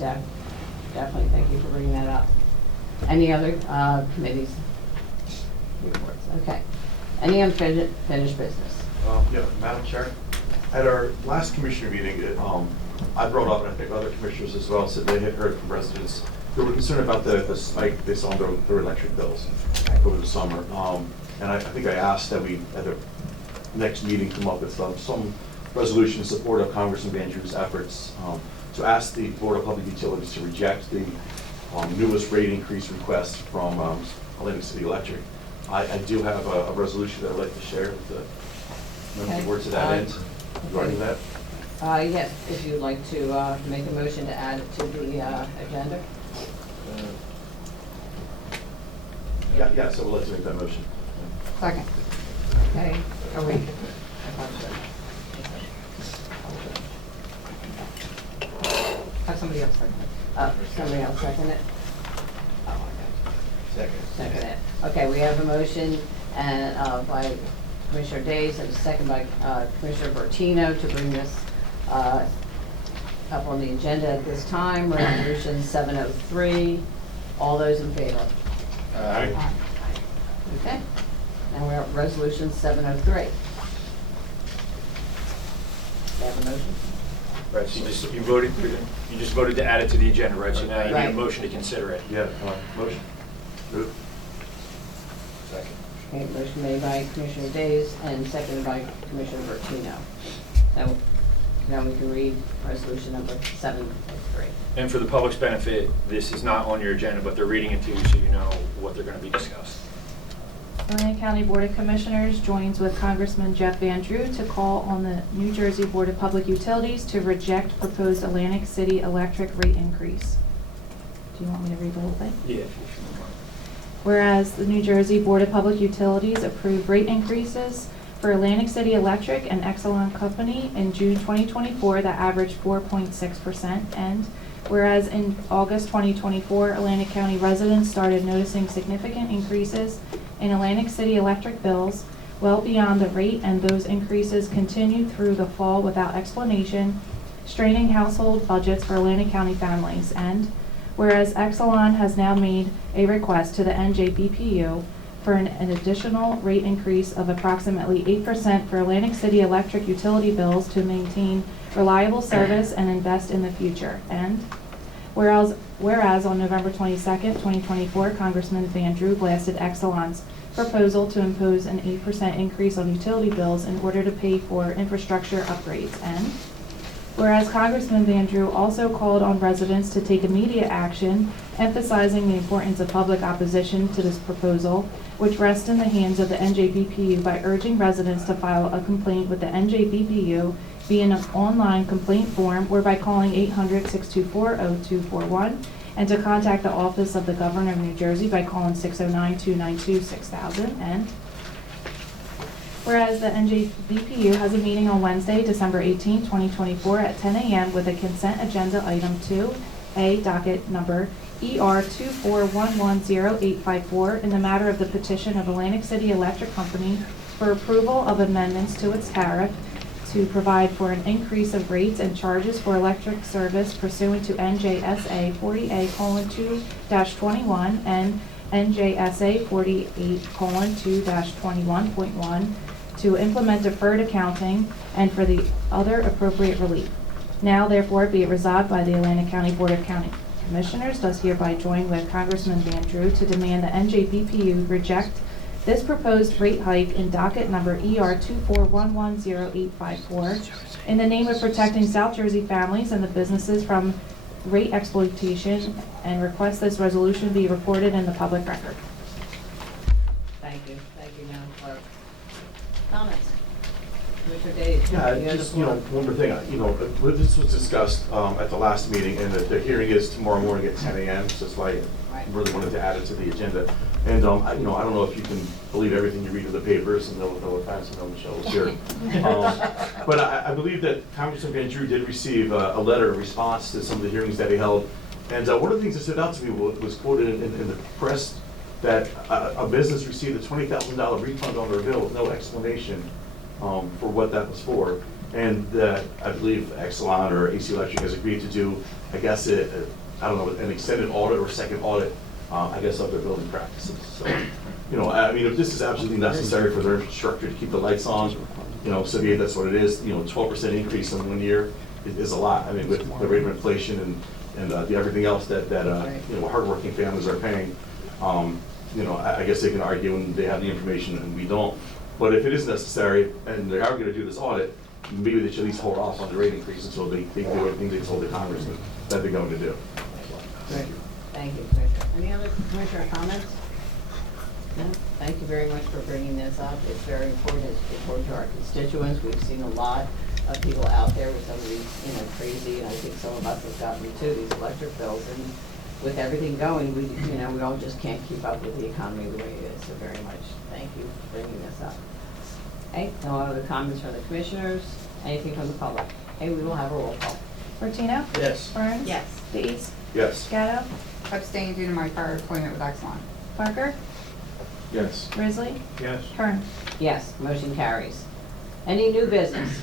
Definitely, thank you for bringing that up. Any other committees? Reports, okay. Any unfinished business? Yeah, Madam Chair, at our last commissioner meeting, I brought up, and I think other commissioners as well, said they had heard from residents who were concerned about the spike they saw in their electric bills over the summer. And I think I asked that we, at the next meeting, come up with some resolution in support of Congressman Van Drew's efforts to ask the Board of Public Utilities to reject the newest rate increase request from Atlantic City Electric. I do have a resolution that I'd like to share with the members of the board to that end. Regarding that? Yes, if you'd like to make a motion to add it to the agenda. Yeah, so we'll let you make that motion. Second. Okay, are we? Have somebody else second it. Somebody else second it? Oh, okay. Second it. Okay, we have a motion and, by Commissioner Days and a second by Commissioner Bertino to bring this up on the agenda at this time. Resolution 703. All those in favor? Aye. Okay. Now we're at resolution 703. We have a motion? Right, so you just voted to add it to the agenda, right? So now you need a Right. motion to consider it. Yeah, motion. Move. Second. Okay, motion made by Commissioner Days and seconded by Commissioner Bertino. Now we can read resolution number 703. And for the public's benefit, this is not on your agenda, but they're reading it to you so you know what they're going to be discussed. Lorraine County Board of Commissioners joins with Congressman Jeff Van Drew to call on the New Jersey Board of Public Utilities to reject proposed Atlantic City electric rate increase. Do you want me to read the whole thing? Yeah. Whereas the New Jersey Board of Public Utilities approved rate increases for Atlantic City Electric and Exelon Company in June 2024 that averaged 4.6%, and whereas in August 2024, Atlantic County residents started noticing significant increases in Atlantic City electric bills well beyond the rate, and those increases continued through the fall without explanation, straining household budgets for Atlantic County families. And whereas Exelon has now made a request to the NJBPU for an additional rate increase of approximately 8% for Atlantic City electric utility bills to maintain reliable service and invest in the future. And whereas on November 22nd, 2024, Congressman Van Drew blasted Exelon's proposal to impose an 8% increase on utility bills in order to pay for infrastructure upgrades. And whereas Congressman Van Drew also called on residents to take immediate action, emphasizing the importance of public opposition to this proposal, which rests in the hands of the NJBPU by urging residents to file a complaint with the NJBPU via an online complaint form or by calling 800-624-0241, and to contact the Office of the Governor of New Jersey by calling 609-292-6000. And whereas the NJBPU has a meeting on Wednesday, December 18, 2024 at 10 a.m. with a consent agenda item 2A, docket number ER 24110-854 in the matter of the petition of Atlantic City Electric Company for approval of amendments to its tariff to provide for an increase of rates and charges for electric service pursuant to NJSA 40A:2-21 and NJSA 48:2-21.1 to implement deferred accounting and for the other appropriate relief. Now therefore be it resolved by the Atlantic County Board of County Commissioners does hereby join with Congressman Van Drew to demand the NJBPU reject this proposed rate hike in docket number ER 24110-854 in the name of protecting South Jersey families and the businesses from rate exploitation, and request this resolution be reported in the public record. Thank you, Madam Clerk. Comments? Commissioner Days? Yeah, you have the just, floor. one more thing, this was discussed at the last meeting, and the hearing is tomorrow morning at 10 a.m., so that's why I really wanted to add it to the agenda. And, I don't know if you can believe everything you read in the papers, and no offense, Michelle was here. But I believe that Congressman Van Drew did receive a letter in response to some of the hearings that he held. And one of the things that stood out to me was quoted in the press that a business received a $20,000 refund on their bill with no explanation for what that was for. And that I believe Exelon or AC Electric has agreed to do, I guess, I don't know, an extended audit or second audit, I guess, of their building practices. So, I mean, if this is absolutely necessary for their infrastructure to keep the lights on, so be it, that's what it is. 12% increase in 1 year is a lot. I mean, with the rate of inflation and everything else that hardworking families are paying, I guess they can argue and they have the information and we don't. But if it is necessary and they are going to do this audit, maybe they should at least hold off on the rate increase until they do everything they told the Congressman that they're going to do. Thank you. Thank you, Commissioner. Any other Commissioner comments? No? Thank you very much for bringing this up. It's very important. It's important to our constituents. We've seen a lot of people out there with some of these, crazy, and I think some of us have gotten too, these electric bills. And with everything going, we all just can't keep up with the economy the way it is, so very much thank you for bringing this up. Okay, no other comments from the commissioners, anything from the public? Okay, we will have a roll call. Fortino? Yes. Burns? Yes. Dees? Yes. Gatto? Abstain due to my prior employment with Exelon. Parker? Yes. Grizzly? Yes. Kern? Yes, motion carries. Any new business?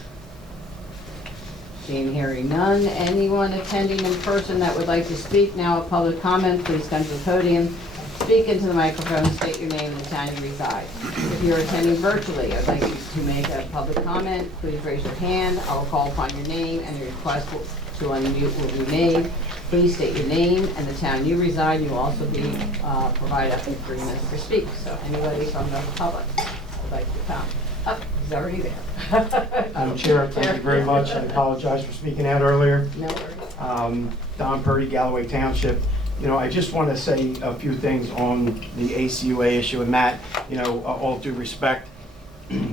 Seeing, hearing none. Anyone attending in person that would like to speak now at public comment, please come to the podium. Speak into the microphone, state your name and the town you reside. If you're attending virtually, I'd like you to make a public comment. Please raise your hand. I will call upon your name and your request to unmute will be made. Please state your name and the town you reside. You will also be provided up to 3 minutes to speak. So anybody from the public would like to come. Oh, he's already there. Madam Chair, thank you very much. I apologize for speaking out earlier. No worries. Don Purdy, Galloway Township. I just want to say a few things on the ACUA issue. And Matt, all due respect,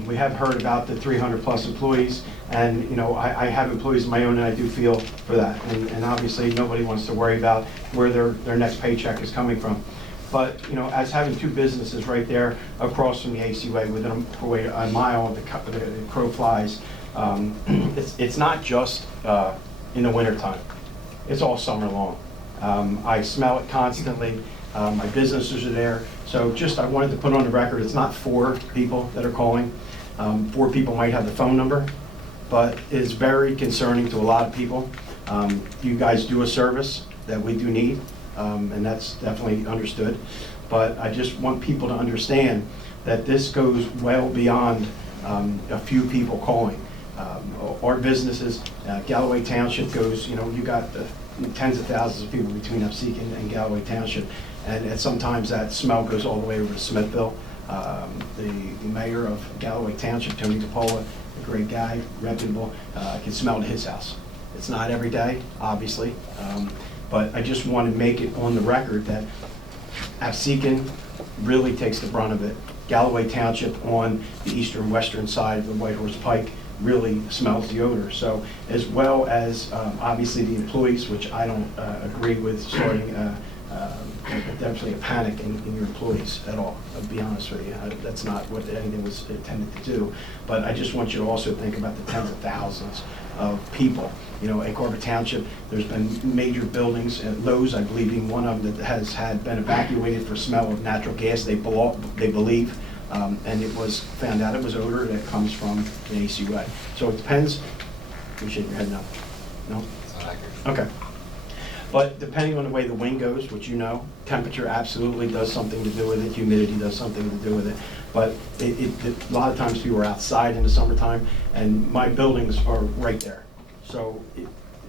we have heard about the 300-plus employees. And, I have employees of my own, and I do feel for that. And obviously, nobody wants to worry about where their next paycheck is coming from. But, as having two businesses right there across from the ACUA within a mile of the crow flies, it's not just in the wintertime. It's all summer long. I smell it constantly. My businesses are there. So I wanted to put on the record, it's not 4 people that are calling. 4 people might have the phone number, but it's very concerning to a lot of people. You guys do a service that we do need. And that's definitely understood. But I just want people to understand that this goes well beyond a few people calling. Our businesses, Galloway Township goes, you got tens of thousands of people between Upseek and Galloway Township. And sometimes that smell goes all the way over to Smithville. The mayor of Galloway Township, Tony DePola, a great guy, reputable, can smell it at his house. It's not every day, obviously. But I just want to make it on the record that Absecon really takes the brunt of it. Galloway Township on the eastern western side of the White Horse Pike really smells the odor. So as well as obviously the employees, which I don't agree with starting definitely a panic in your employees at all, I'll be honest with you. That's not what anything was intended to do. But I just want you to also think about the tens of thousands of people. In Corbett Township, there's been major buildings, Lowe's, I believe, being one of them, that has been evacuated for smell of natural gas, they believe, and it was found out it was odor that comes from the ACUA. So it depends. You shake your head no. No? Okay. But depending on the way the wind goes, which temperature absolutely does something to do with it, humidity does something to do with it. But a lot of times people are outside in the summertime, and my buildings are right there. So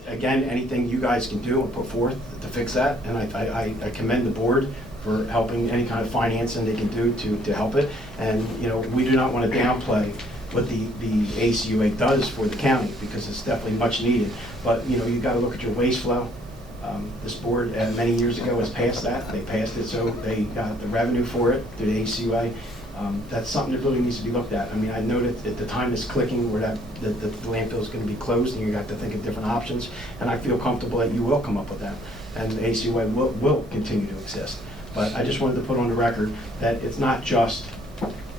again, anything you guys can do and put forth to fix that, and I commend the board for helping any kind of financing they can do to help it. And we do not want to downplay what the ACUA does for the county, because it's definitely much needed. But you've got to look at your waste flow. This board many years ago has passed that. They passed it so they got the revenue for it through the ACUA. That's something that really needs to be looked at. I mean, I know that at the time it's clicking where the landfill is going to be closed, and you got to think of different options. And I feel comfortable that you will come up with that, and the ACUA will continue to exist. But I just wanted to put on the record that it's not just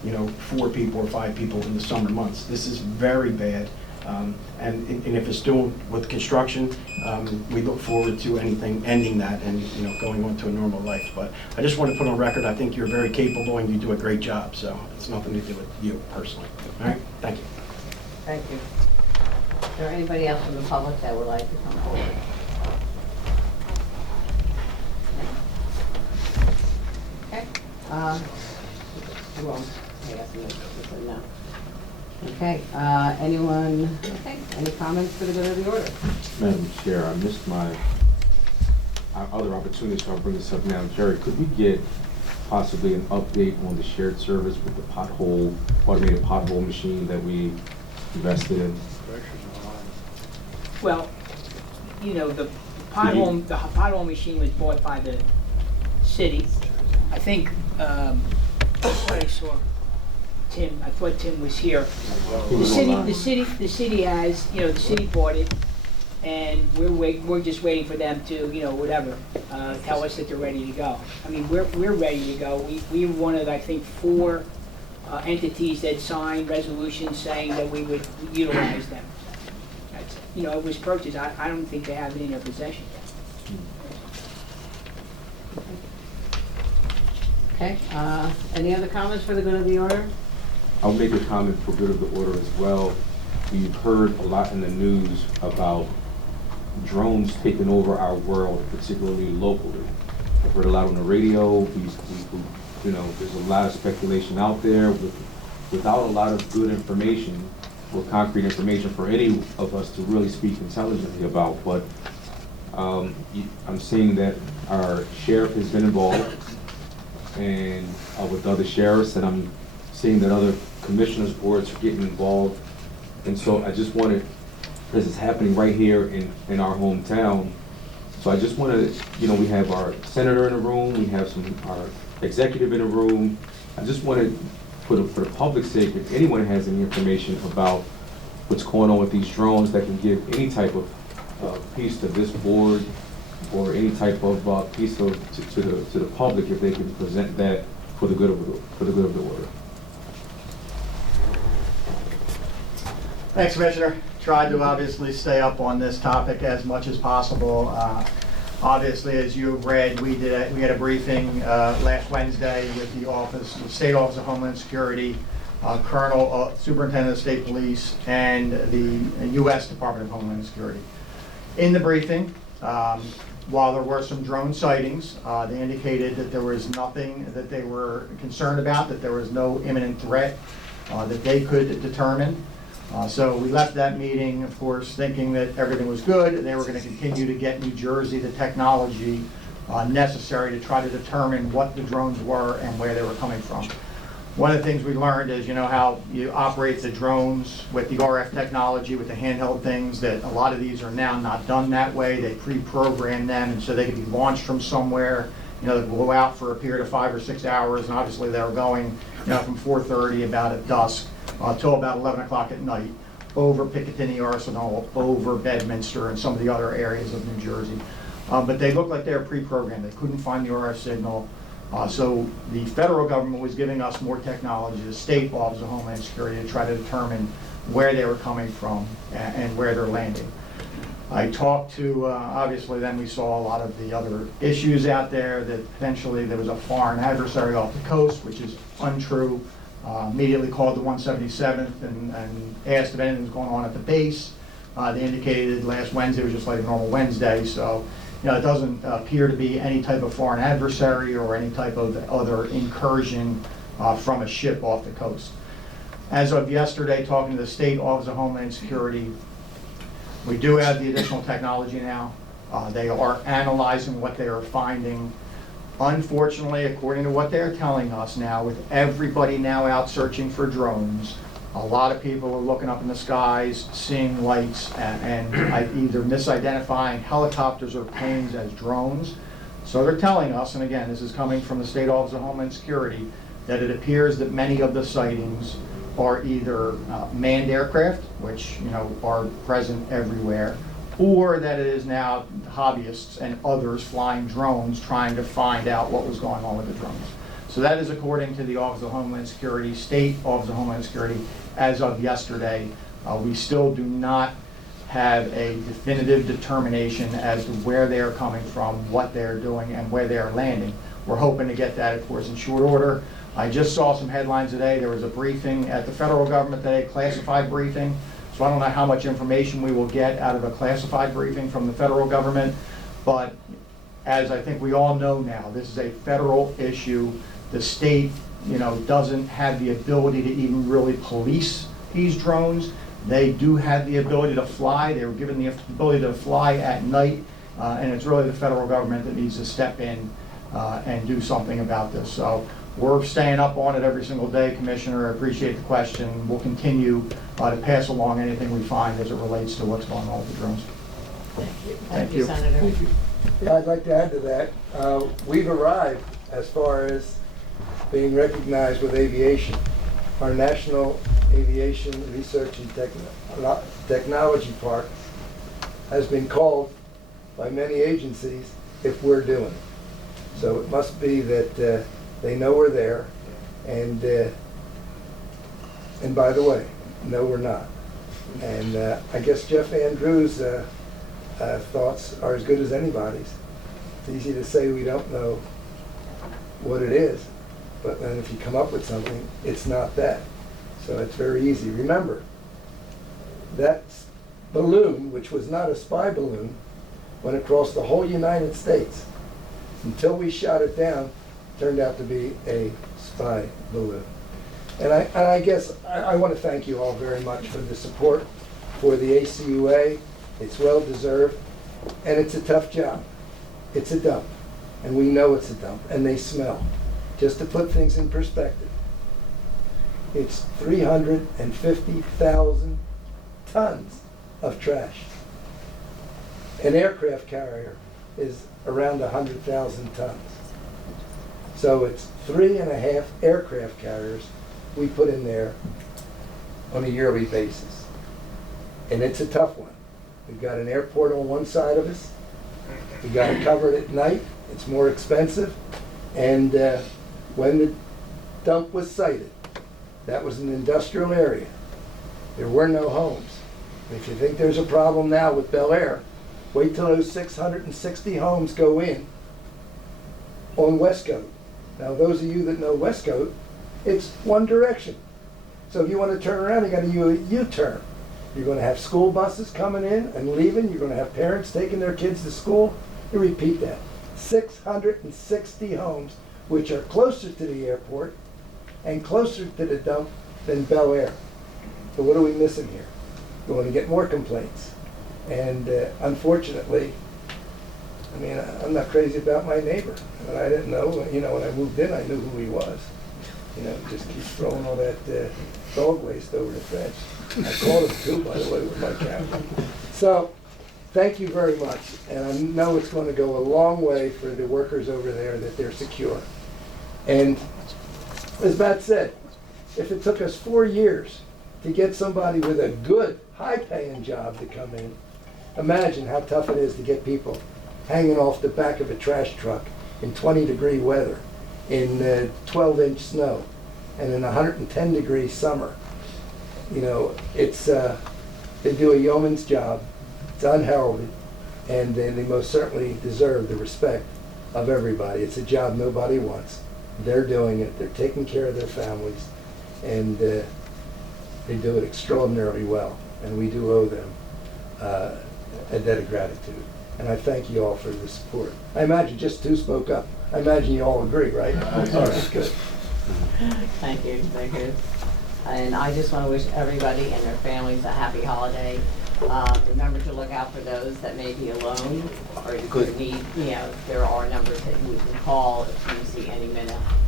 4 people or 5 people in the summer months. This is very bad. And if it's doing with construction, we look forward to ending that and going on to a normal life. But I just want to put on record, I think you're very capable and you do a great job. So it's nothing to do with you personally. All right, thank you. Thank you. Is there anybody else from the public that would like to come forward? Okay. Who else? No. Okay, anyone, any comments for the good of the order? Madam Chair, I missed my other opportunity, so I'll bring this up now. Jerry, could we get possibly an update on the shared service with the automated pothole machine that we invested in? Well, the pothole machine was bought by the city. I think, what I saw, Tim, I thought Tim was here. The city has, the city bought it, and we're just waiting for them to, whatever, tell us that they're ready to go. I mean, we're ready to go. We were one of, I think, 4 entities that signed resolutions saying that we would utilize them. That's, it was purchased. I don't think they have it in their possession yet. Okay, any other comments for the good of the order? I'll make a comment for good of the order as well. We've heard a lot in the news about drones taking over our world, particularly locally. I've heard a lot on the radio. There's a lot of speculation out there without a lot of good information or concrete information for any of us to really speak intelligently about. But I'm seeing that our sheriff has been involved and with other sheriffs, and I'm seeing that other commissioners' boards are getting involved. And so I just wanted, because it's happening right here in our hometown, so I just wanted, we have our senator in the room, we have our executive in the room. I just wanted, for the public's sake, if anyone has any information about what's going on with these drones that can give any type of piece to this board or any type of piece to the public, if they can present that for the good of the order. Thanks, Commissioner. Tried to obviously stay up on this topic as much as possible. Obviously, as you have read, we had a briefing last Wednesday with the State Office of Homeland Security, Colonel Superintendent of State Police, and the U.S. Department of Homeland Security. In the briefing, while there were some drone sightings, they indicated that there was nothing that they were concerned about, that there was no imminent threat that they could determine. So we left that meeting, of course, thinking that everything was good, and they were going to continue to get New Jersey the technology necessary to try to determine what the drones were and where they were coming from. One of the things we learned is, how you operate the drones with the RF technology, with the handheld things, that a lot of these are now not done that way. They pre-program them, and so they can be launched from somewhere. They go out for a period of 5 or 6 hours, and obviously they were going, from 4:30 about at dusk till about 11 o'clock at night, over Picatinny Arsenal, over Bedminster, and some of the other areas of New Jersey. But they looked like they were pre-programmed. They couldn't find the RF signal. So the federal government was giving us more technology, the State Office of Homeland Security, to try to determine where they were coming from and where they're landing. I talked to, obviously then we saw a lot of the other issues out there, that potentially there was a foreign adversary off the coast, which is untrue. Immediately called the 177th and asked if anything was going on at the base. They indicated last Wednesday was just like a normal Wednesday, so it doesn't appear to be any type of foreign adversary or any type of other incursion from a ship off the coast. As of yesterday, talking to the State Office of Homeland Security, we do have the additional technology now. They are analyzing what they are finding. Unfortunately, according to what they're telling us now, with everybody now out searching for drones, a lot of people are looking up in the skies, seeing lights, and either misidentifying helicopters or planes as drones. So they're telling us, and again, this is coming from the State Office of Homeland Security, that it appears that many of the sightings are either manned aircraft, which are present everywhere, or that it is now hobbyists and others flying drones trying to find out what was going on with the drones. So that is according to the Office of Homeland Security, State Office of Homeland Security, as of yesterday. We still do not have a definitive determination as to where they are coming from, what they're doing, and where they are landing. We're hoping to get that, of course, in short order. I just saw some headlines today. There was a briefing at the federal government today, classified briefing. So I don't know how much information we will get out of a classified briefing from the federal government, but as I think we all know now, this is a federal issue. The state, doesn't have the ability to even really police these drones. They do have the ability to fly. They were given the ability to fly at night, and it's really the federal government that needs to step in and do something about this. So we're staying up on it every single day, Commissioner. I appreciate the question. We'll continue to pass along anything we find as it relates to what's going on with the drones. Thank you. Thank you. Senator. Thank you. Yeah, I'd like to add to that. We've arrived as far as being recognized with aviation. Our National Aviation Research and Technology Park has been called by many agencies if we're doing it. So it must be that they know we're there, and by the way, no, we're not. And I guess Jeff Andrews' thoughts are as good as anybody's. It's easy to say we don't know what it is, but then if you come up with something, it's not that. So it's very easy. Remember, that balloon, which was not a spy balloon, went across the whole United States. Until we shot it down, turned out to be a spy balloon. And I guess I want to thank you all very much for the support for the ACUA. It's well deserved, and it's a tough job. It's a dump, and we know it's a dump, and they smell. Just to put things in perspective, it's 350,000 tons of trash. An aircraft carrier is around 100,000 tons. So it's 3.5 aircraft carriers we put in there on a yearly basis. And it's a tough one. We've got an airport on one side of us. We got it covered at night. It's more expensive. And when the dump was sited, that was an industrial area. There were no homes. And if you think there's a problem now with Bel Air, wait till those 660 homes go in on Westcote. Now, those of you that know Westcote, it's one direction. So if you want to turn around, you got to do a U-turn. You're going to have school buses coming in and leaving. You're going to have parents taking their kids to school. You repeat that. 660 homes, which are closer to the airport and closer to the dump than Bel Air. So what are we missing here? We're going to get more complaints. And unfortunately, I mean, I'm not crazy about my neighbor. And I didn't know, you know, when I moved in, I knew who he was. You know, just keeps throwing all that dog waste over the fence. I called him too, by the way, with my camera. So, thank you very much. And I know it's going to go a long way for the workers over there that they're secure. And as Matt said, if it took us 4 years to get somebody with a good, high-paying job to come in, imagine how tough it is to get people hanging off the back of a trash truck in 20-degree weather, in 12-inch snow, and in 110-degree summer. You know, it's they do a yeoman's job. It's unheralded, and they most certainly deserve the respect of everybody. It's a job nobody wants. They're doing it. They're taking care of their families, and they do it extraordinarily well. And we do owe them a debt of gratitude. And I thank you all for the support. I imagine just two spoke up. I imagine you all agree, right? All right, good. Thank you, thank you. And I just want to wish everybody and their families a happy holiday. Remember to look out for those that may be alone, or if you need, you know, there are numbers that you can call if you see any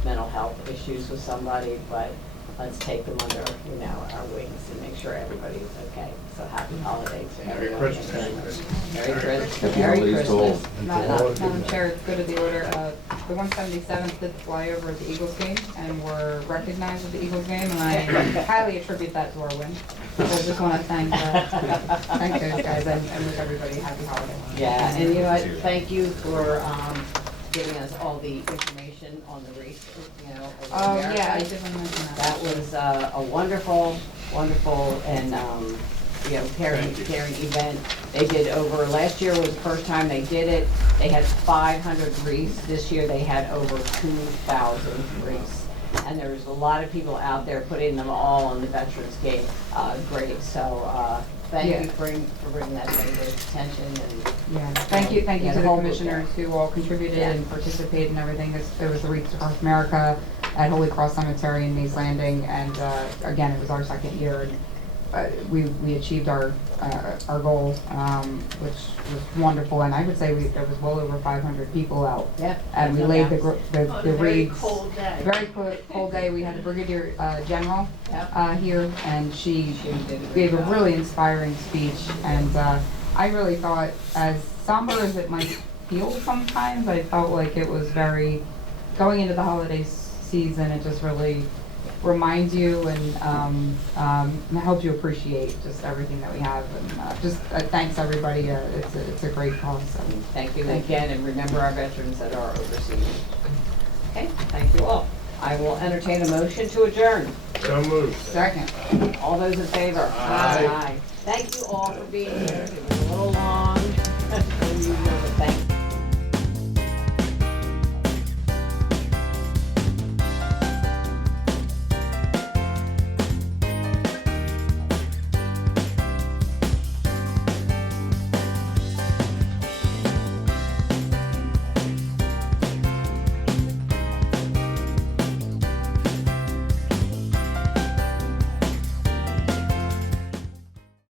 mental health issues with somebody, but let's take them under, you know, our wings and make sure everybody is okay. So happy holidays to everyone. Merry Christmas. Merry Christmas. Happy Merry holidays to all. Christmas. Madam Chair, it's good of the order. The 177th did fly over at the Eagles game and were recognized at the Eagles game, and I highly attribute that to our win. So I just want to thank those guys and wish everybody a happy holiday. Yeah, and you know what, thank you for giving us all the information on the race, you know. over Oh, America. yeah, I did want to mention that. That was a wonderful, wonderful, and, you know, caring event. They did over, last year was the first time they did it. They had 500 wreaths. This year they had over 2,000 wreaths. And there was a lot of people out there putting them all on the Veterans Gate grave. So thank you for bringing that to everybody's attention. And, Yeah, thank you to the the whole commissioners group. who all contributed Yeah. and participated in everything. There was the Wreaths Across America at Holy Cross Cemetery in Mace Landing, and again, it was our second year, and we achieved our goal, which was wonderful, and I would say there was well over 500 people out. Yeah. And we laid the On a very wreaths. cold day. Very cold day. We had the Brigadier General Yep. here, and she gave a really inspiring speech, and I really thought, as somber as it might feel sometimes, I felt like it was very, going into the holiday season, it just really remind you and help you appreciate just everything that we have. And just thanks everybody. It's a great cause. So. Thank you again, and remember our veterans that are overseas. Okay, thank you all. I will entertain a motion to adjourn. So moved. Second. All those in favor? Aye. Thank you all for being here. It was a little long.